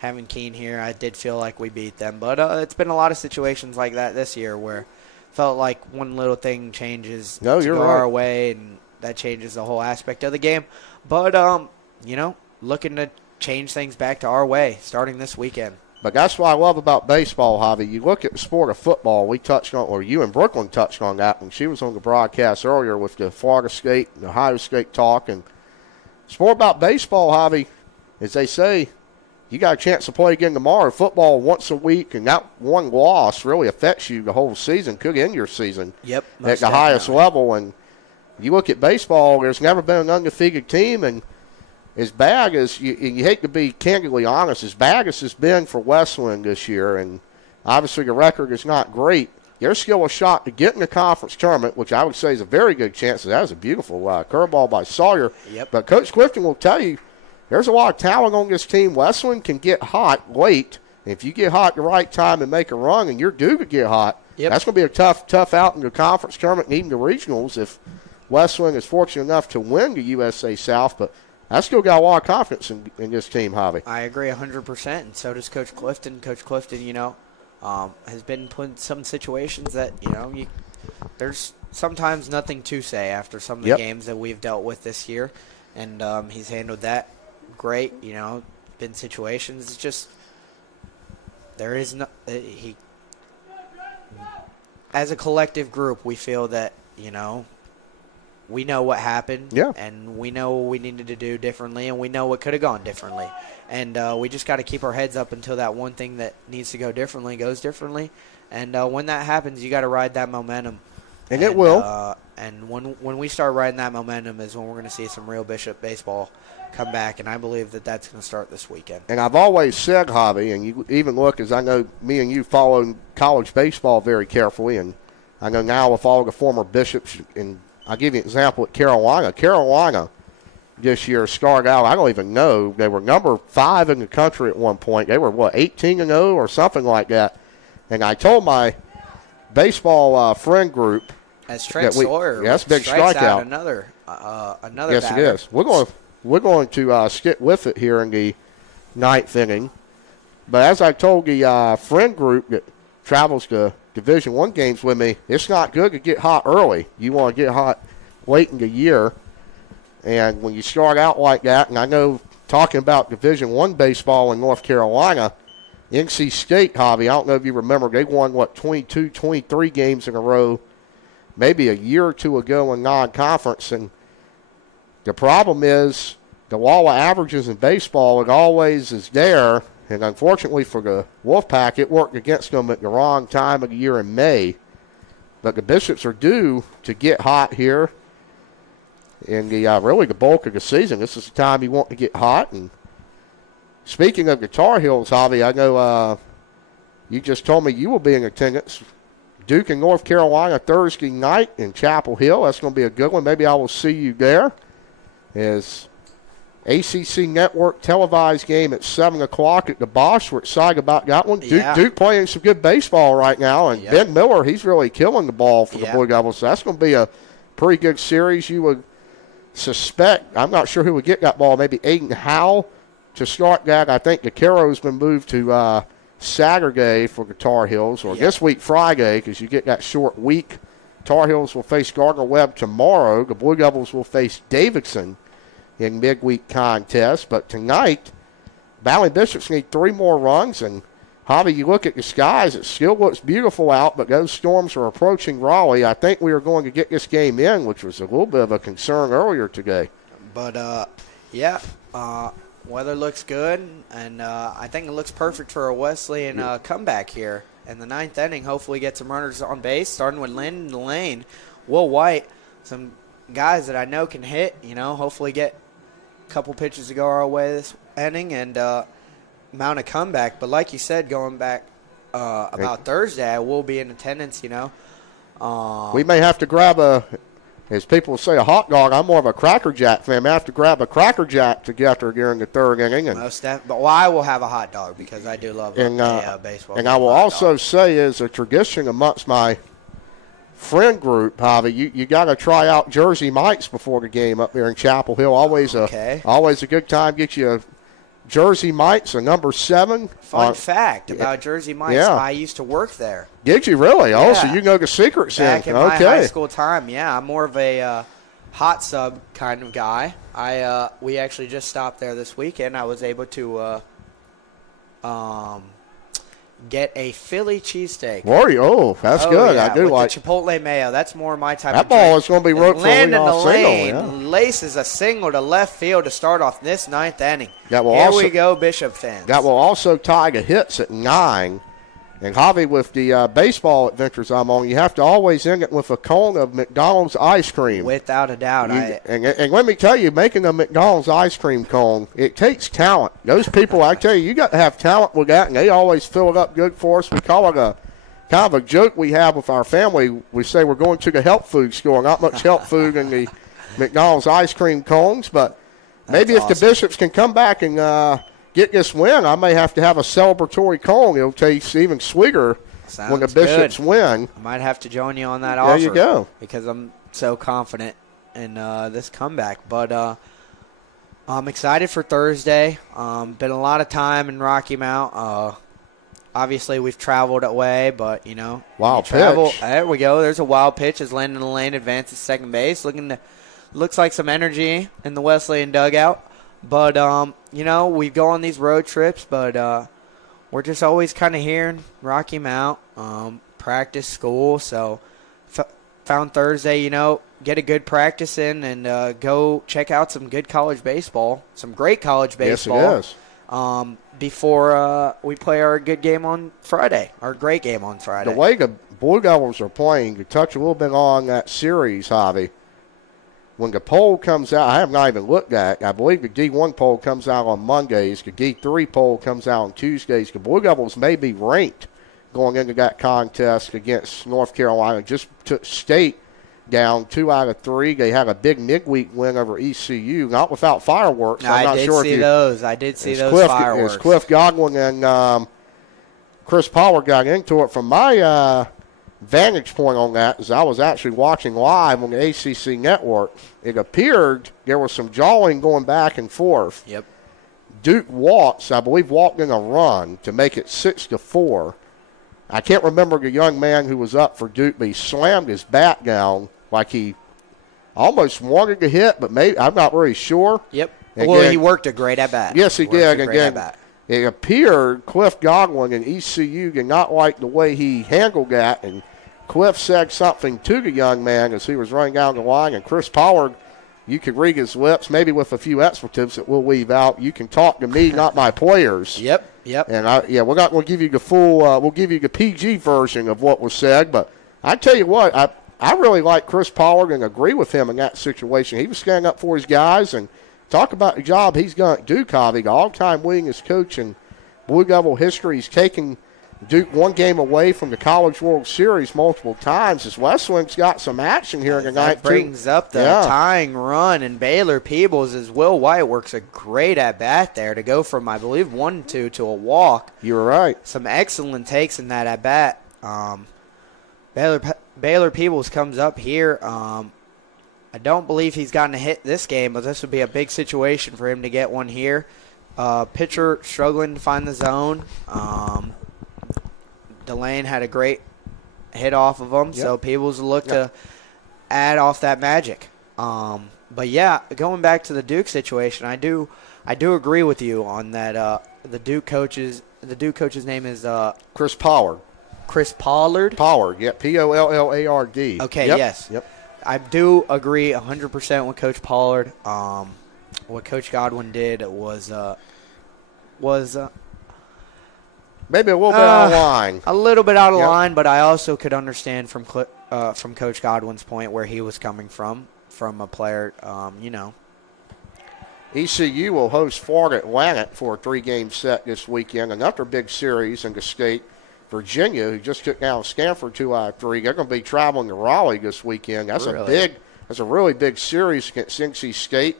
Having Keene here, I did feel like we beat them, but it's been a lot of situations like that this year where felt like one little thing changes to go our way and that changes the whole aspect of the game. But, looking to change things back to our way starting this weekend. But that's what I love about baseball, Javi. You look at the sport of football, we touched on, or you and Brooklyn touched on that when she was on the broadcast earlier with the Florida State and Ohio State talk. And the sport about baseball, Javi, as they say, you got a chance to play again tomorrow. Football once a week, and that one loss really affects you the whole season, could end your season at the highest level. And you look at baseball, there's never been an undefeated team, and as bad as you hate to be candidly honest, as bad as it's been for Wesleyan this year, and obviously the record is not great, there's still a shot to get in the conference tournament, which I would say is a very good chance. That was a beautiful curveball by Sawyer. But Coach Clifton will tell you there's a lot of talent on this team. Wesleyan can get hot late. If you get hot at the right time and make a run, and you're due to get hot, that's going to be a tough out in the conference tournament and even the regionals if Wesleyan is fortunate enough to win the USA South. But I still got a lot of confidence in this team, Javi. I agree 100%, and so does Coach Clifton. Coach Clifton, has been put in some situations that, there's sometimes nothing to say after some of the games that we've dealt with this year, and he's handled that great. Been situations. It's just there is no as a collective group, we feel that, we know what happened, and we know what we needed to do differently, and we know what could have gone differently. And we just got to keep our heads up until that one thing that needs to go differently goes differently. And when that happens, you got to ride that momentum. And it will. And when we start riding that momentum is when we're going to see some real Bishop baseball come back, and I believe that that's going to start this weekend. And I've always said, Javi, and you even look, as I know me and you follow college baseball very carefully, and I know now with all the former Bishops, and I'll give you an example at Carolina. Carolina this year started out, I don't even know, they were number 5 in the country at one point. They were, 18-0 or something like that. And I told my baseball friend group, as Trent Sawyer, that's big strikeout. Another yes, batter. It is. We're going to stick with it here in the 9th inning. But as I told the friend group that travels to Division I games with me, it's not good to get hot early. You want to get hot late in the year. And when you start out like that, and I know talking about Division I baseball in North Carolina, NC State, Javi, I don't know if you remember, they won, 22, 23 games in a row maybe a year or two ago in non-conference. And the problem is the law of averages in baseball, it always is there. And unfortunately for the Wolfpack, it worked against them at the wrong time of the year in May. But the Bishops are due to get hot here in the really the bulk of the season. This is the time you want to get hot. And speaking of the Tar Heels, Javi, I know you just told me you will be in attendance. Duke in North Carolina Thursday night in Chapel Hill. That's going to be a good one. Maybe I will see you there. As ACC Network televised game at 7 o'clock at the Bosch. We're excited about that one. Duke playing some good baseball right now, and Ben Miller, he's really killing the ball for the Blue Devils. So that's going to be a pretty good series. You would suspect, I'm not sure who would get that ball, maybe Aiden Howell to start that. I think the Caro's been moved to Saturday for the Tar Heels, or this week Friday, because you get that short week. Tar Heels will face Gardner-Webb tomorrow. The Blue Devils will face Davidson in midweek contest. But tonight, Valley Bishops need 3 more runs. And, Javi, you look at the skies, it still looks beautiful out, but those storms are approaching Raleigh. I think we are going to get this game in, which was a little bit of a concern earlier today. But, weather looks good, and I think it looks perfect for a Wesleyan comeback here. In the 9th inning, hopefully get some runners on base, starting with Lynn in the lane. Will White, some guys that I know can hit, hopefully get a couple pitches to go our way this inning and mount a comeback. But like you said, going back about Thursday, I will be in attendance, we may have to grab as people say, a hot dog. I'm more of a Cracker Jack fan. I have to grab a Cracker Jack to get there during the 3rd inning. But I will have a hot dog because I do love baseball. And I will also say, as a tradition amongst my friend group, Javi, you got to try out Jersey Mike's before the game up there in Chapel Hill. Always a good time. Get you a Jersey Mike's, a number 7. Fun fact about Jersey Mike's, I used to work there. Did you really? Oh, so you know the secrets back in my high school time. Yeah, I'm more of a hot sub kind of guy. We actually just stopped there this weekend. I was able to get a Philly cheesesteak. Were you? Oh, that's good. Yeah, I do with like the Chipotle mayo. That's more my type that of drink. ball is going to be roped for a leadoff lane, single. laces a single to left field to start off this 9th inning. Here we go, Bishop fans. That will also tie the hits at 9. And, Javi, with the baseball adventures I'm on, you have to always end it with a cone of McDonald's ice cream. Without a doubt. And let me tell you, making a McDonald's ice cream cone, it takes talent. Those people, I tell you got to have talent with that, and they always fill it up good for us. We call it a kind of a joke we have with our family. We say we're going to the health food store. Not much health food in the McDonald's ice cream cones, but maybe if the Bishops can come back and get this win, I may have to have a celebratory cone. It'll taste even sweeter when the Bishops win. I might have to join you on that offer. There you go. Because I'm so confident in this comeback. But I'm excited for Thursday. Been a lot of time in Rocky Mount. Obviously, we've traveled away, but, wild pitch. There we go. There's a wild pitch as Landon Lane advances second base. Looks like some energy in the Wesleyan dugout. But, we go on these road trips, but we're just always kind of here in Rocky Mount, practice, school. So found Thursday, get a good practice in and go check out some good college baseball, some great college baseball. Yes, it is. Before we play our good game on Friday, our great game on Friday. The way the Blue Devils are playing, to touch a little bit on that series, Javi, when the poll comes out, I have not even looked at it. I believe the D1 poll comes out on Mondays. The D3 poll comes out on Tuesdays. The Blue Devils may be ranked going into that contest against North Carolina. Just took State down 2 out of 3. They had a big midweek win over ECU, not without fireworks. I did see those fireworks. As Cliff Godwin and Chris Power got into it. From my vantage point on that is I was actually watching live on the ACC network. It appeared there was some jawing going back and forth. Yep. Duke walked in a run to make it 6-4. I can't remember the young man who was up for Duke, but he slammed his bat down like he almost wanted to hit, but maybe I'm not really sure. Yep. Again, he worked a great at bat. Yes, he did. Again, it appeared Cliff Godwin and ECU did not like the way he handled that, and Cliff said something to the young man as he was running down the line, and Chris Pollard, you could read his lips, maybe with a few expletives that we'll leave out. You can talk to me, not my players. Yep. And we're not going to give you the full. We'll give you the PG version of what was said. But I tell you what, I really like Chris Pollard and agree with him in that situation. He was standing up for his guys, and talk about the job he's done at Duke. The all-time winningest coach in Blue Devil history. He's taken Duke one game away from the College World Series multiple times. As Wesleyan's got some action here tonight. That brings up the tying run, and Baylor Peebles as Will White works a great at-bat there to go from, I believe, 1-2 to a walk. You were right. Some excellent takes in that at-bat. Baylor Peebles comes up here. I don't believe he's gotten a hit this game, but this would be a big situation for him to get one here. Pitcher struggling to find the zone. Delane had a great hit off of him, so Peebles will look to add off that magic. But yeah, going back to the Duke situation, I do agree with you on that. The Duke coach's name is Chris Pollard. Chris Pollard. Pollard, yeah, Pollard. Okay, yes. Yep. I do agree 100% with Coach Pollard. What Coach Godwin did was maybe a little bit out of line. A little bit out of line, but I also could understand from Coach Godwin's point where he was coming from a player, ECU will host Florida Atlantic for a 3-game set this weekend. Another big series in the state. Virginia, who just took down Stanford 2 out of 3, they're going to be traveling to Raleigh this weekend. That's a really big series against NC State.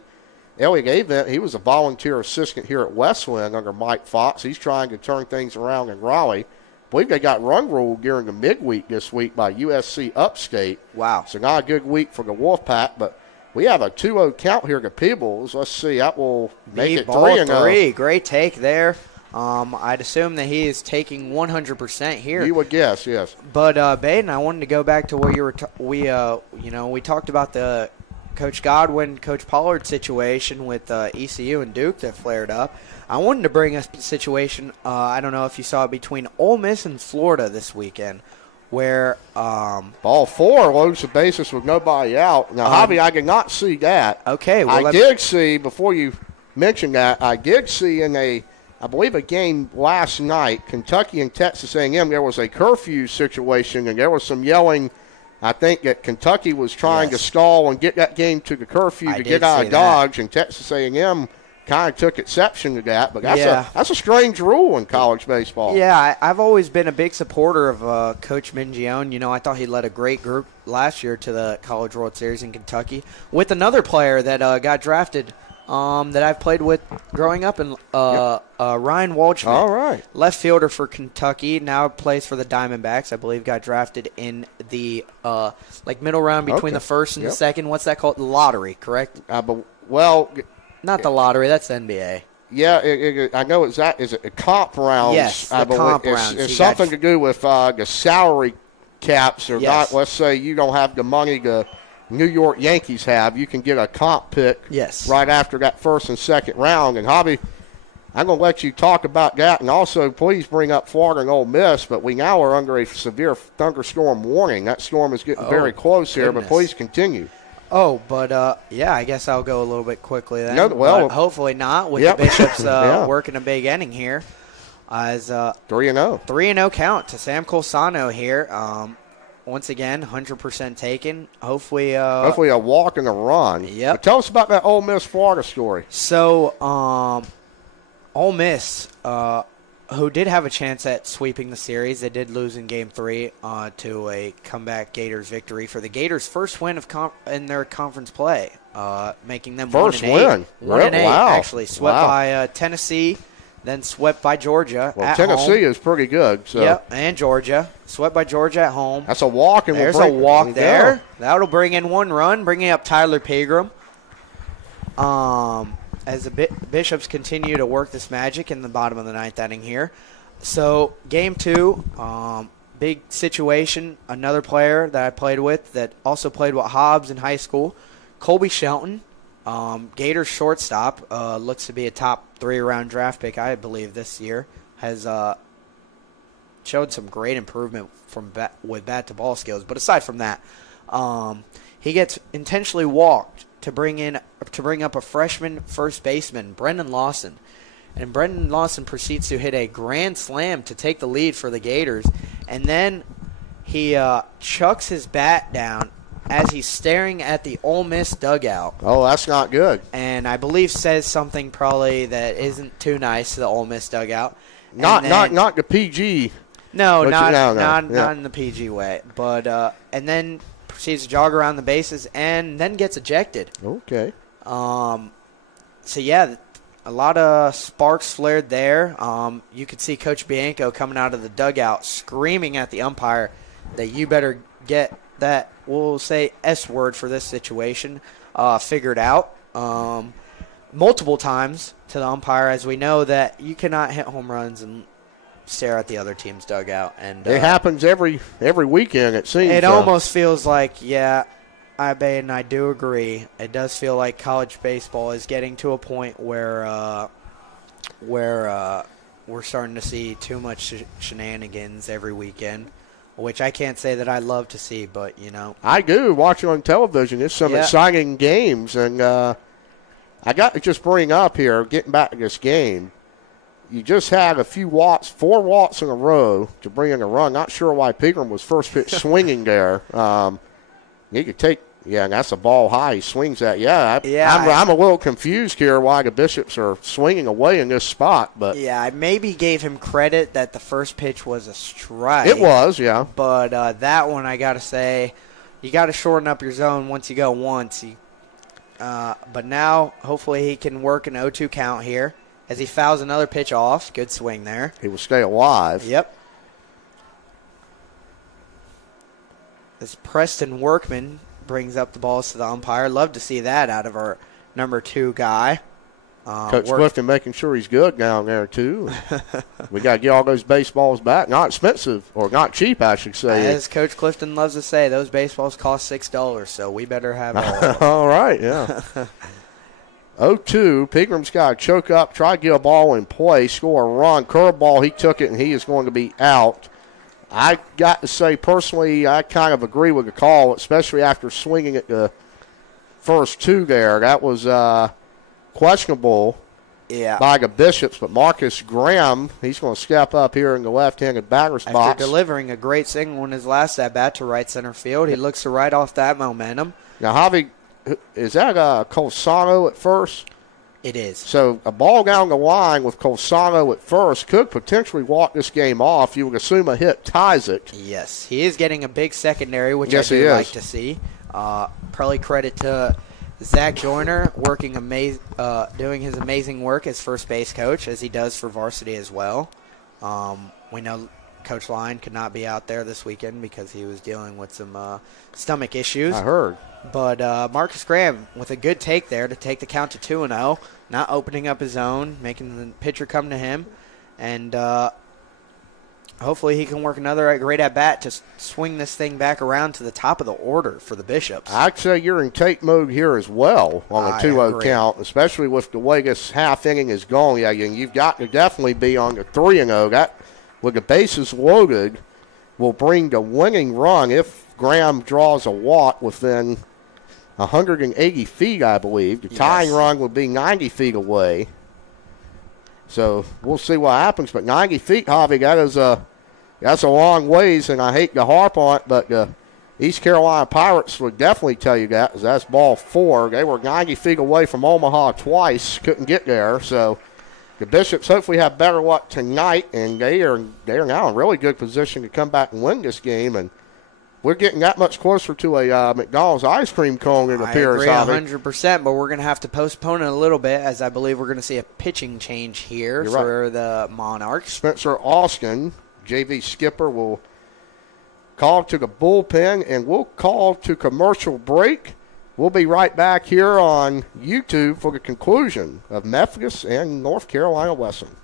Elliot Avent, he was a volunteer assistant here at Wesleyan under Mike Fox. He's trying to turn things around in Raleigh. I believe they got run ruled during the midweek this week by USC Upstate. Wow. So not a good week for the Wolfpack, but we have a 2-0 count here to Peebles. Let's see. That will make it 3-0. Great take there. I'd assume that he is taking 100% here. You would guess, yes. But Baden, I wanted to go back to where you were. We talked about the Coach Godwin, Coach Pollard situation with ECU and Duke that flared up. I wanted to bring a situation. I don't know if you saw it between Ole Miss and Florida this weekend, where ball 4 loads the bases with nobody out. Now, Javi, I did not see that. Okay, well, I did see before you mentioned that. I did see in I believe a game last night, Kentucky and Texas A&M, there was a curfew situation, and there was some yelling. I think that Kentucky was trying to stall and get that game to the curfew to get out of Dodge, and Texas A&M kind of took exception to that. But that's a strange rule in college baseball. Yeah, I've always been a big supporter of Coach Mingione. I thought he led a great group last year to the College World Series in Kentucky with another player that got drafted that I've played with growing up, in Ryan Waldschmidt. All right. Left fielder for Kentucky, now plays for the Diamondbacks. I believe got drafted in the middle round between the first and the second. What's that called? Lottery, correct? Not the lottery. That's the NBA. Yeah, I know it's that. Is it a comp rounds? Yes, the comp rounds. It's something to do with the salary caps or not. Let's say you don't have the money the New York Yankees have. You can get a comp pick right after that first and second round. And, Javi, I'm going to let you talk about that. And also, please bring up Florida and Ole Miss. But we now are under a severe thunderstorm warning. That storm is getting very close here. But please continue. I guess I'll go a little bit quickly then. But hopefully not with the Bishops working a big inning here. As 3-0. 3-0 count to Sam Colsano here. Once again, 100% taken. Hopefully a walk and a run. Yep. But tell us about that Ole Miss Florida story. So, Ole Miss, who did have a chance at sweeping the series, they did lose in Game 3 to a comeback Gators victory for the Gators' first win in their conference play, making them first 1-8. win. 1-8, actually. Swept by Tennessee, then swept by Georgia at Tennessee home. is pretty good. So. Yep, and Georgia. Swept by Georgia at home. That's a walk. And there's a walk there. That'll bring in one run, bringing up Tyler Pegram. As the Bishops continue to work this magic in the bottom of the ninth inning here. So, Game 2, big situation. Another player that I played with that also played with Hobbs in high school, Colby Shelton. Gators shortstop, looks to be a top 3-round draft pick, I believe, this year. Has showed some great improvement with bat-to-ball skills. But aside from that, he gets intentionally walked to bring up a freshman first baseman, Brendan Lawson. And Brendan Lawson proceeds to hit a grand slam to take the lead for the Gators. And then he chucks his bat down as he's staring at the Ole Miss dugout. Oh, that's not good. And I believe says something probably that isn't too nice to the Ole Miss dugout. Not the PG No, not Yeah. in the PG way. But and then proceeds to jog around the bases and then gets ejected. Okay. So yeah, a lot of sparks flared there. You could see Coach Bianco coming out of the dugout screaming at the umpire that you better get that, we'll say S word for this situation, figured out multiple times to the umpire, as we know that you cannot hit home runs and stare at the other team's dugout. And it happens every weekend, it seems. It almost feels like, yeah, and I do agree. It does feel like college baseball is getting to a point where we're starting to see too much shenanigans every weekend, which I can't say that I love to see, but, you know. I do. Watching on television, there's some exciting games, and I got to just bring up here, getting back to this game, you just had a few walks, 4 walks in a row to bring in a run. Not sure why Pegram was first pitch swinging there. You could take, and that's a ball high. He swings that. I'm a little confused here why the Bishops are swinging away in this spot. But yeah, I maybe gave him credit that the first pitch was a strike. It was, yeah. But that one, I got to say, you got to shorten up your zone once you go once. But now, hopefully, he can work an 0-2 count here as he fouls another pitch off. Good swing there. He will stay alive. Yep. As Preston Workman brings up the balls to the umpire. Love to see that out of our number 2 guy. Coach Clifton making sure he's good down there, too. We got to get all those baseballs back. Not expensive, or not cheap, I should say. As Coach Clifton loves to say, those baseballs cost $6, so we better have all of them. All right, yeah. 0-2. Pegram's got to choke up, try to get a ball in play, score a run. Curveball, he took it, and he is going to be out. I got to say, personally, I kind of agree with the call, especially after swinging at the first 2 there. That was questionable by the Bishops, but Marcus Graham, he's going to step up here in the left-handed batter's box. After delivering a great single in his last at-bat to right center field, he looks to ride off that momentum. Now, Javi, is that Colsano at first? It is. So a ball down the line with Colsano at first could potentially walk this game off. You would assume a hit ties it. Yes, he is getting a big secondary, which I do like to see. Probably credit to Zach Joyner doing his amazing work as first base coach, as he does for varsity as well. We know Coach Lyon could not be out there this weekend because he was dealing with some stomach issues. I heard. But Marcus Graham with a good take there to take the count to 2-0, not opening up his own, making the pitcher come to him. And hopefully he can work another great at-bat to swing this thing back around to the top of the order for the Bishops. I'd say you're in take mode here as well on a 2-0 count, especially with the way this half inning is going. Yeah, you've got to definitely be on the 3-0. That, with the bases loaded, will bring the winning run if Graham draws a walk within 180 feet, I believe. The tying run would be 90 feet away. So we'll see what happens. But 90 feet, Javi, that's a long ways, and I hate to harp on it, but the East Carolina Pirates would definitely tell you that, 'cause that's ball 4. They were 90 feet away from Omaha twice, couldn't get there. So the Bishops hopefully have better luck tonight, and they are now in really good position to come back and win this game. And we're getting that much closer to a McDonald's ice cream cone, it appears. I agree 100%, but we're going to have to postpone it a little bit, as I believe we're going to see a pitching change here for the Monarchs. Spencer Austin, JV skipper, will call to the bullpen, and we'll call to commercial break. We'll be right back here on YouTube for the conclusion of Methodist and North Carolina Wesleyan.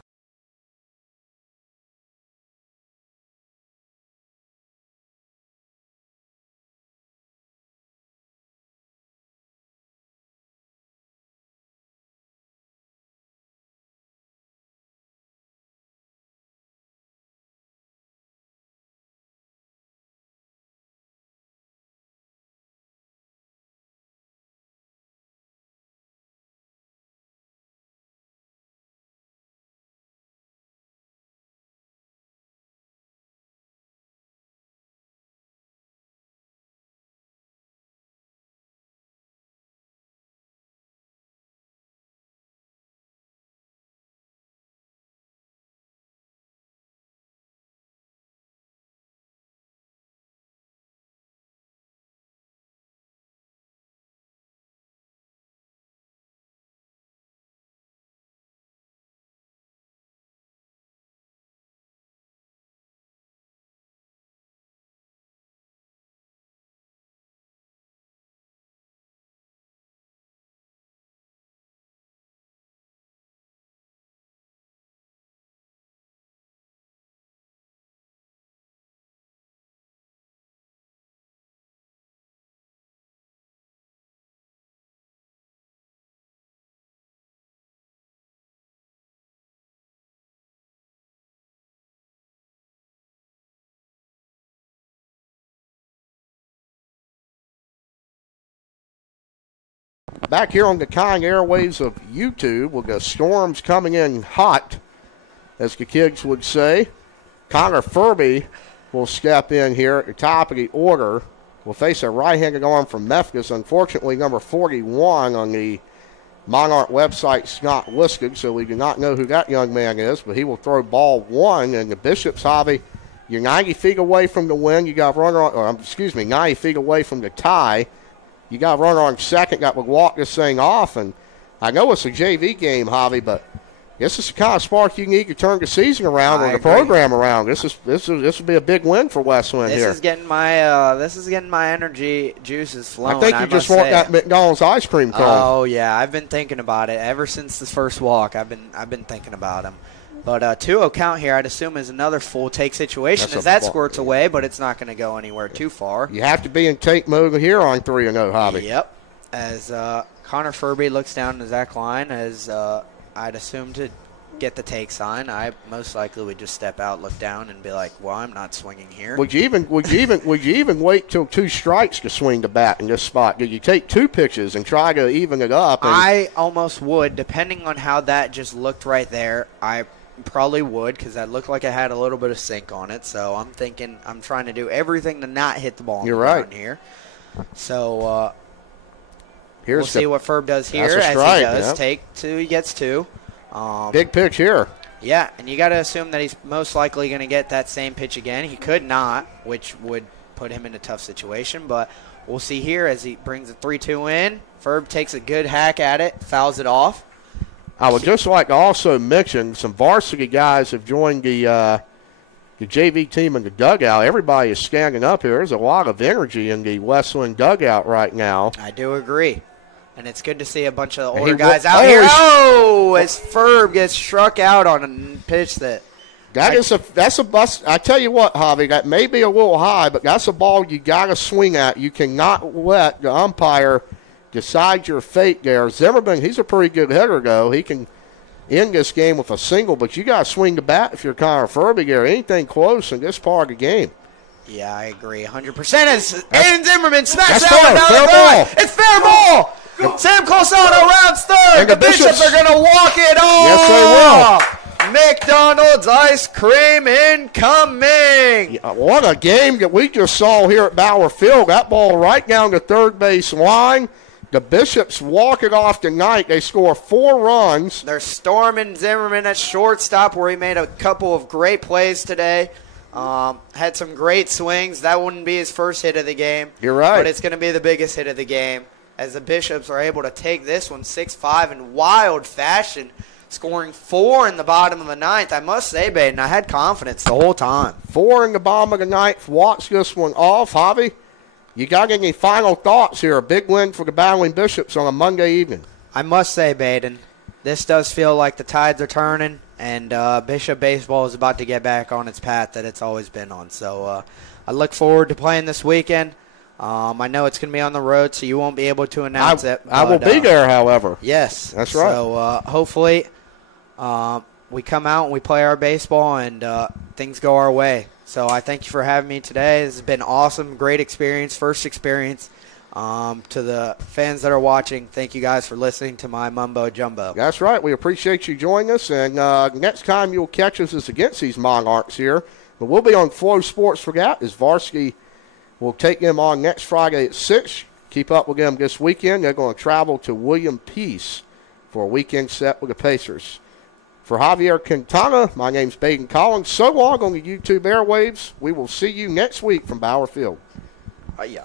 back here on the kind airwaves of YouTube, we'll go Storms coming in hot, as the kids would say. Connor Furby will step in here at the top of the order. We'll face a right-handed arm from Methodist. Unfortunately, number 41 on the Monarch website's not listed, so we do not know who that young man is, but he will throw ball 1, and the Bishops, Javi, you're 90 feet away from the win. You got runner on, 90 feet away from the tie. You got runner on second, got to walk this thing off, and I know it's a JV game, Javi, but this is the kind of spark you need to turn the season around or the program around. This would be a big win for Wesleyan here. This is getting my energy juices flowing. I think you just want that McDonald's ice cream cone. Oh yeah, I've been thinking about it ever since this first walk. I've been thinking about him. But 2-0 count here, I'd assume, is another full take situation as that squirts away, but it's not going to go anywhere too far. You have to be in take mode here on 3-0, Javi. Yep. As Connor Furby looks down to Zach Line, as I'd assume to get the take sign, I most likely would just step out, look down, and be like, "Well, I'm not swinging here." Would you even wait till 2 strikes to swing the bat in this spot? Did you take 2 pitches and try to even it up? I almost would, depending on how that just looked right there. I probably would, because that looked like it had a little bit of sink on it. So I'm thinking, I'm trying to do everything to not hit the ball on the ground here. So we'll see what Ferb does here. As he does take 2, he gets 2. Big pitch here. Yeah, and you got to assume that he's most likely going to get that same pitch again. He could not, which would put him in a tough situation, but we'll see here as he brings a 3-2 in. Ferb takes a good hack at it, fouls it off. I would just like to also mention some varsity guys have joined the JV team in the dugout. Everybody is standing up here. There's a lot of energy in the Wesleyan dugout right now. I do agree. And it's good to see a bunch of the older guys out here. As Ferb gets struck out on a pitch that's a bust. I tell you what, Javi, that may be a little high, but that's a ball you got to swing at. You cannot let the umpire decide your fate there. Zimmerman, he's a pretty good hitter, though. He can end this game with a single, but you got to swing the bat if you're Connor Furby there. Anything close in this part of the game. Yeah, I agree 100%. As Aiden Zimmerman smacks that one down the ball. It's fair ball. Sam Colsano rounds third. And the Bishops are going to walk it off. Yes, they will. McDonald's ice cream incoming. Yeah, what a game that we just saw here at Bauer Field. That ball right down the third base line. The Bishops walk it off tonight. They score 4 runs. They're storming Zimmerman at shortstop, where he made a couple of great plays today. Had some great swings. That wouldn't be his first hit of the game. You're right. But it's going to be the biggest hit of the game, as the Bishops are able to take this one 6-5 in wild fashion, scoring 4 in the bottom of the 9th. I must say, Baden, I had confidence the whole time. 4 in the bottom of the 9th. Watch this one off. Javi, you got any final thoughts here? A big win for the Battling Bishops on a Monday evening. I must say, Baden, this does feel like the tides are turning, and Bishop baseball is about to get back on its path that it's always been on. So I look forward to playing this weekend. I know it's going to be on the road, so you won't be able to announce it. I will be there, however. Yes. That's right. So hopefully we come out and we play our baseball and things go our way. So I thank you for having me today. This has been awesome, great experience, first experience. To the fans that are watching, thank you guys for listening to my mumbo jumbo. That's right. We appreciate you joining us. And next time you'll catch us is against these Monarchs here. But we'll be on Flow Sports for that as varsity. We'll take them on next Friday at 6. Keep up with them this weekend. They're going to travel to William Peace for a weekend set with the Pacers. For Javier Quintana, my name's Baden Collins. So long on the YouTube airwaves. We will see you next week from Bauer Field. Yeah.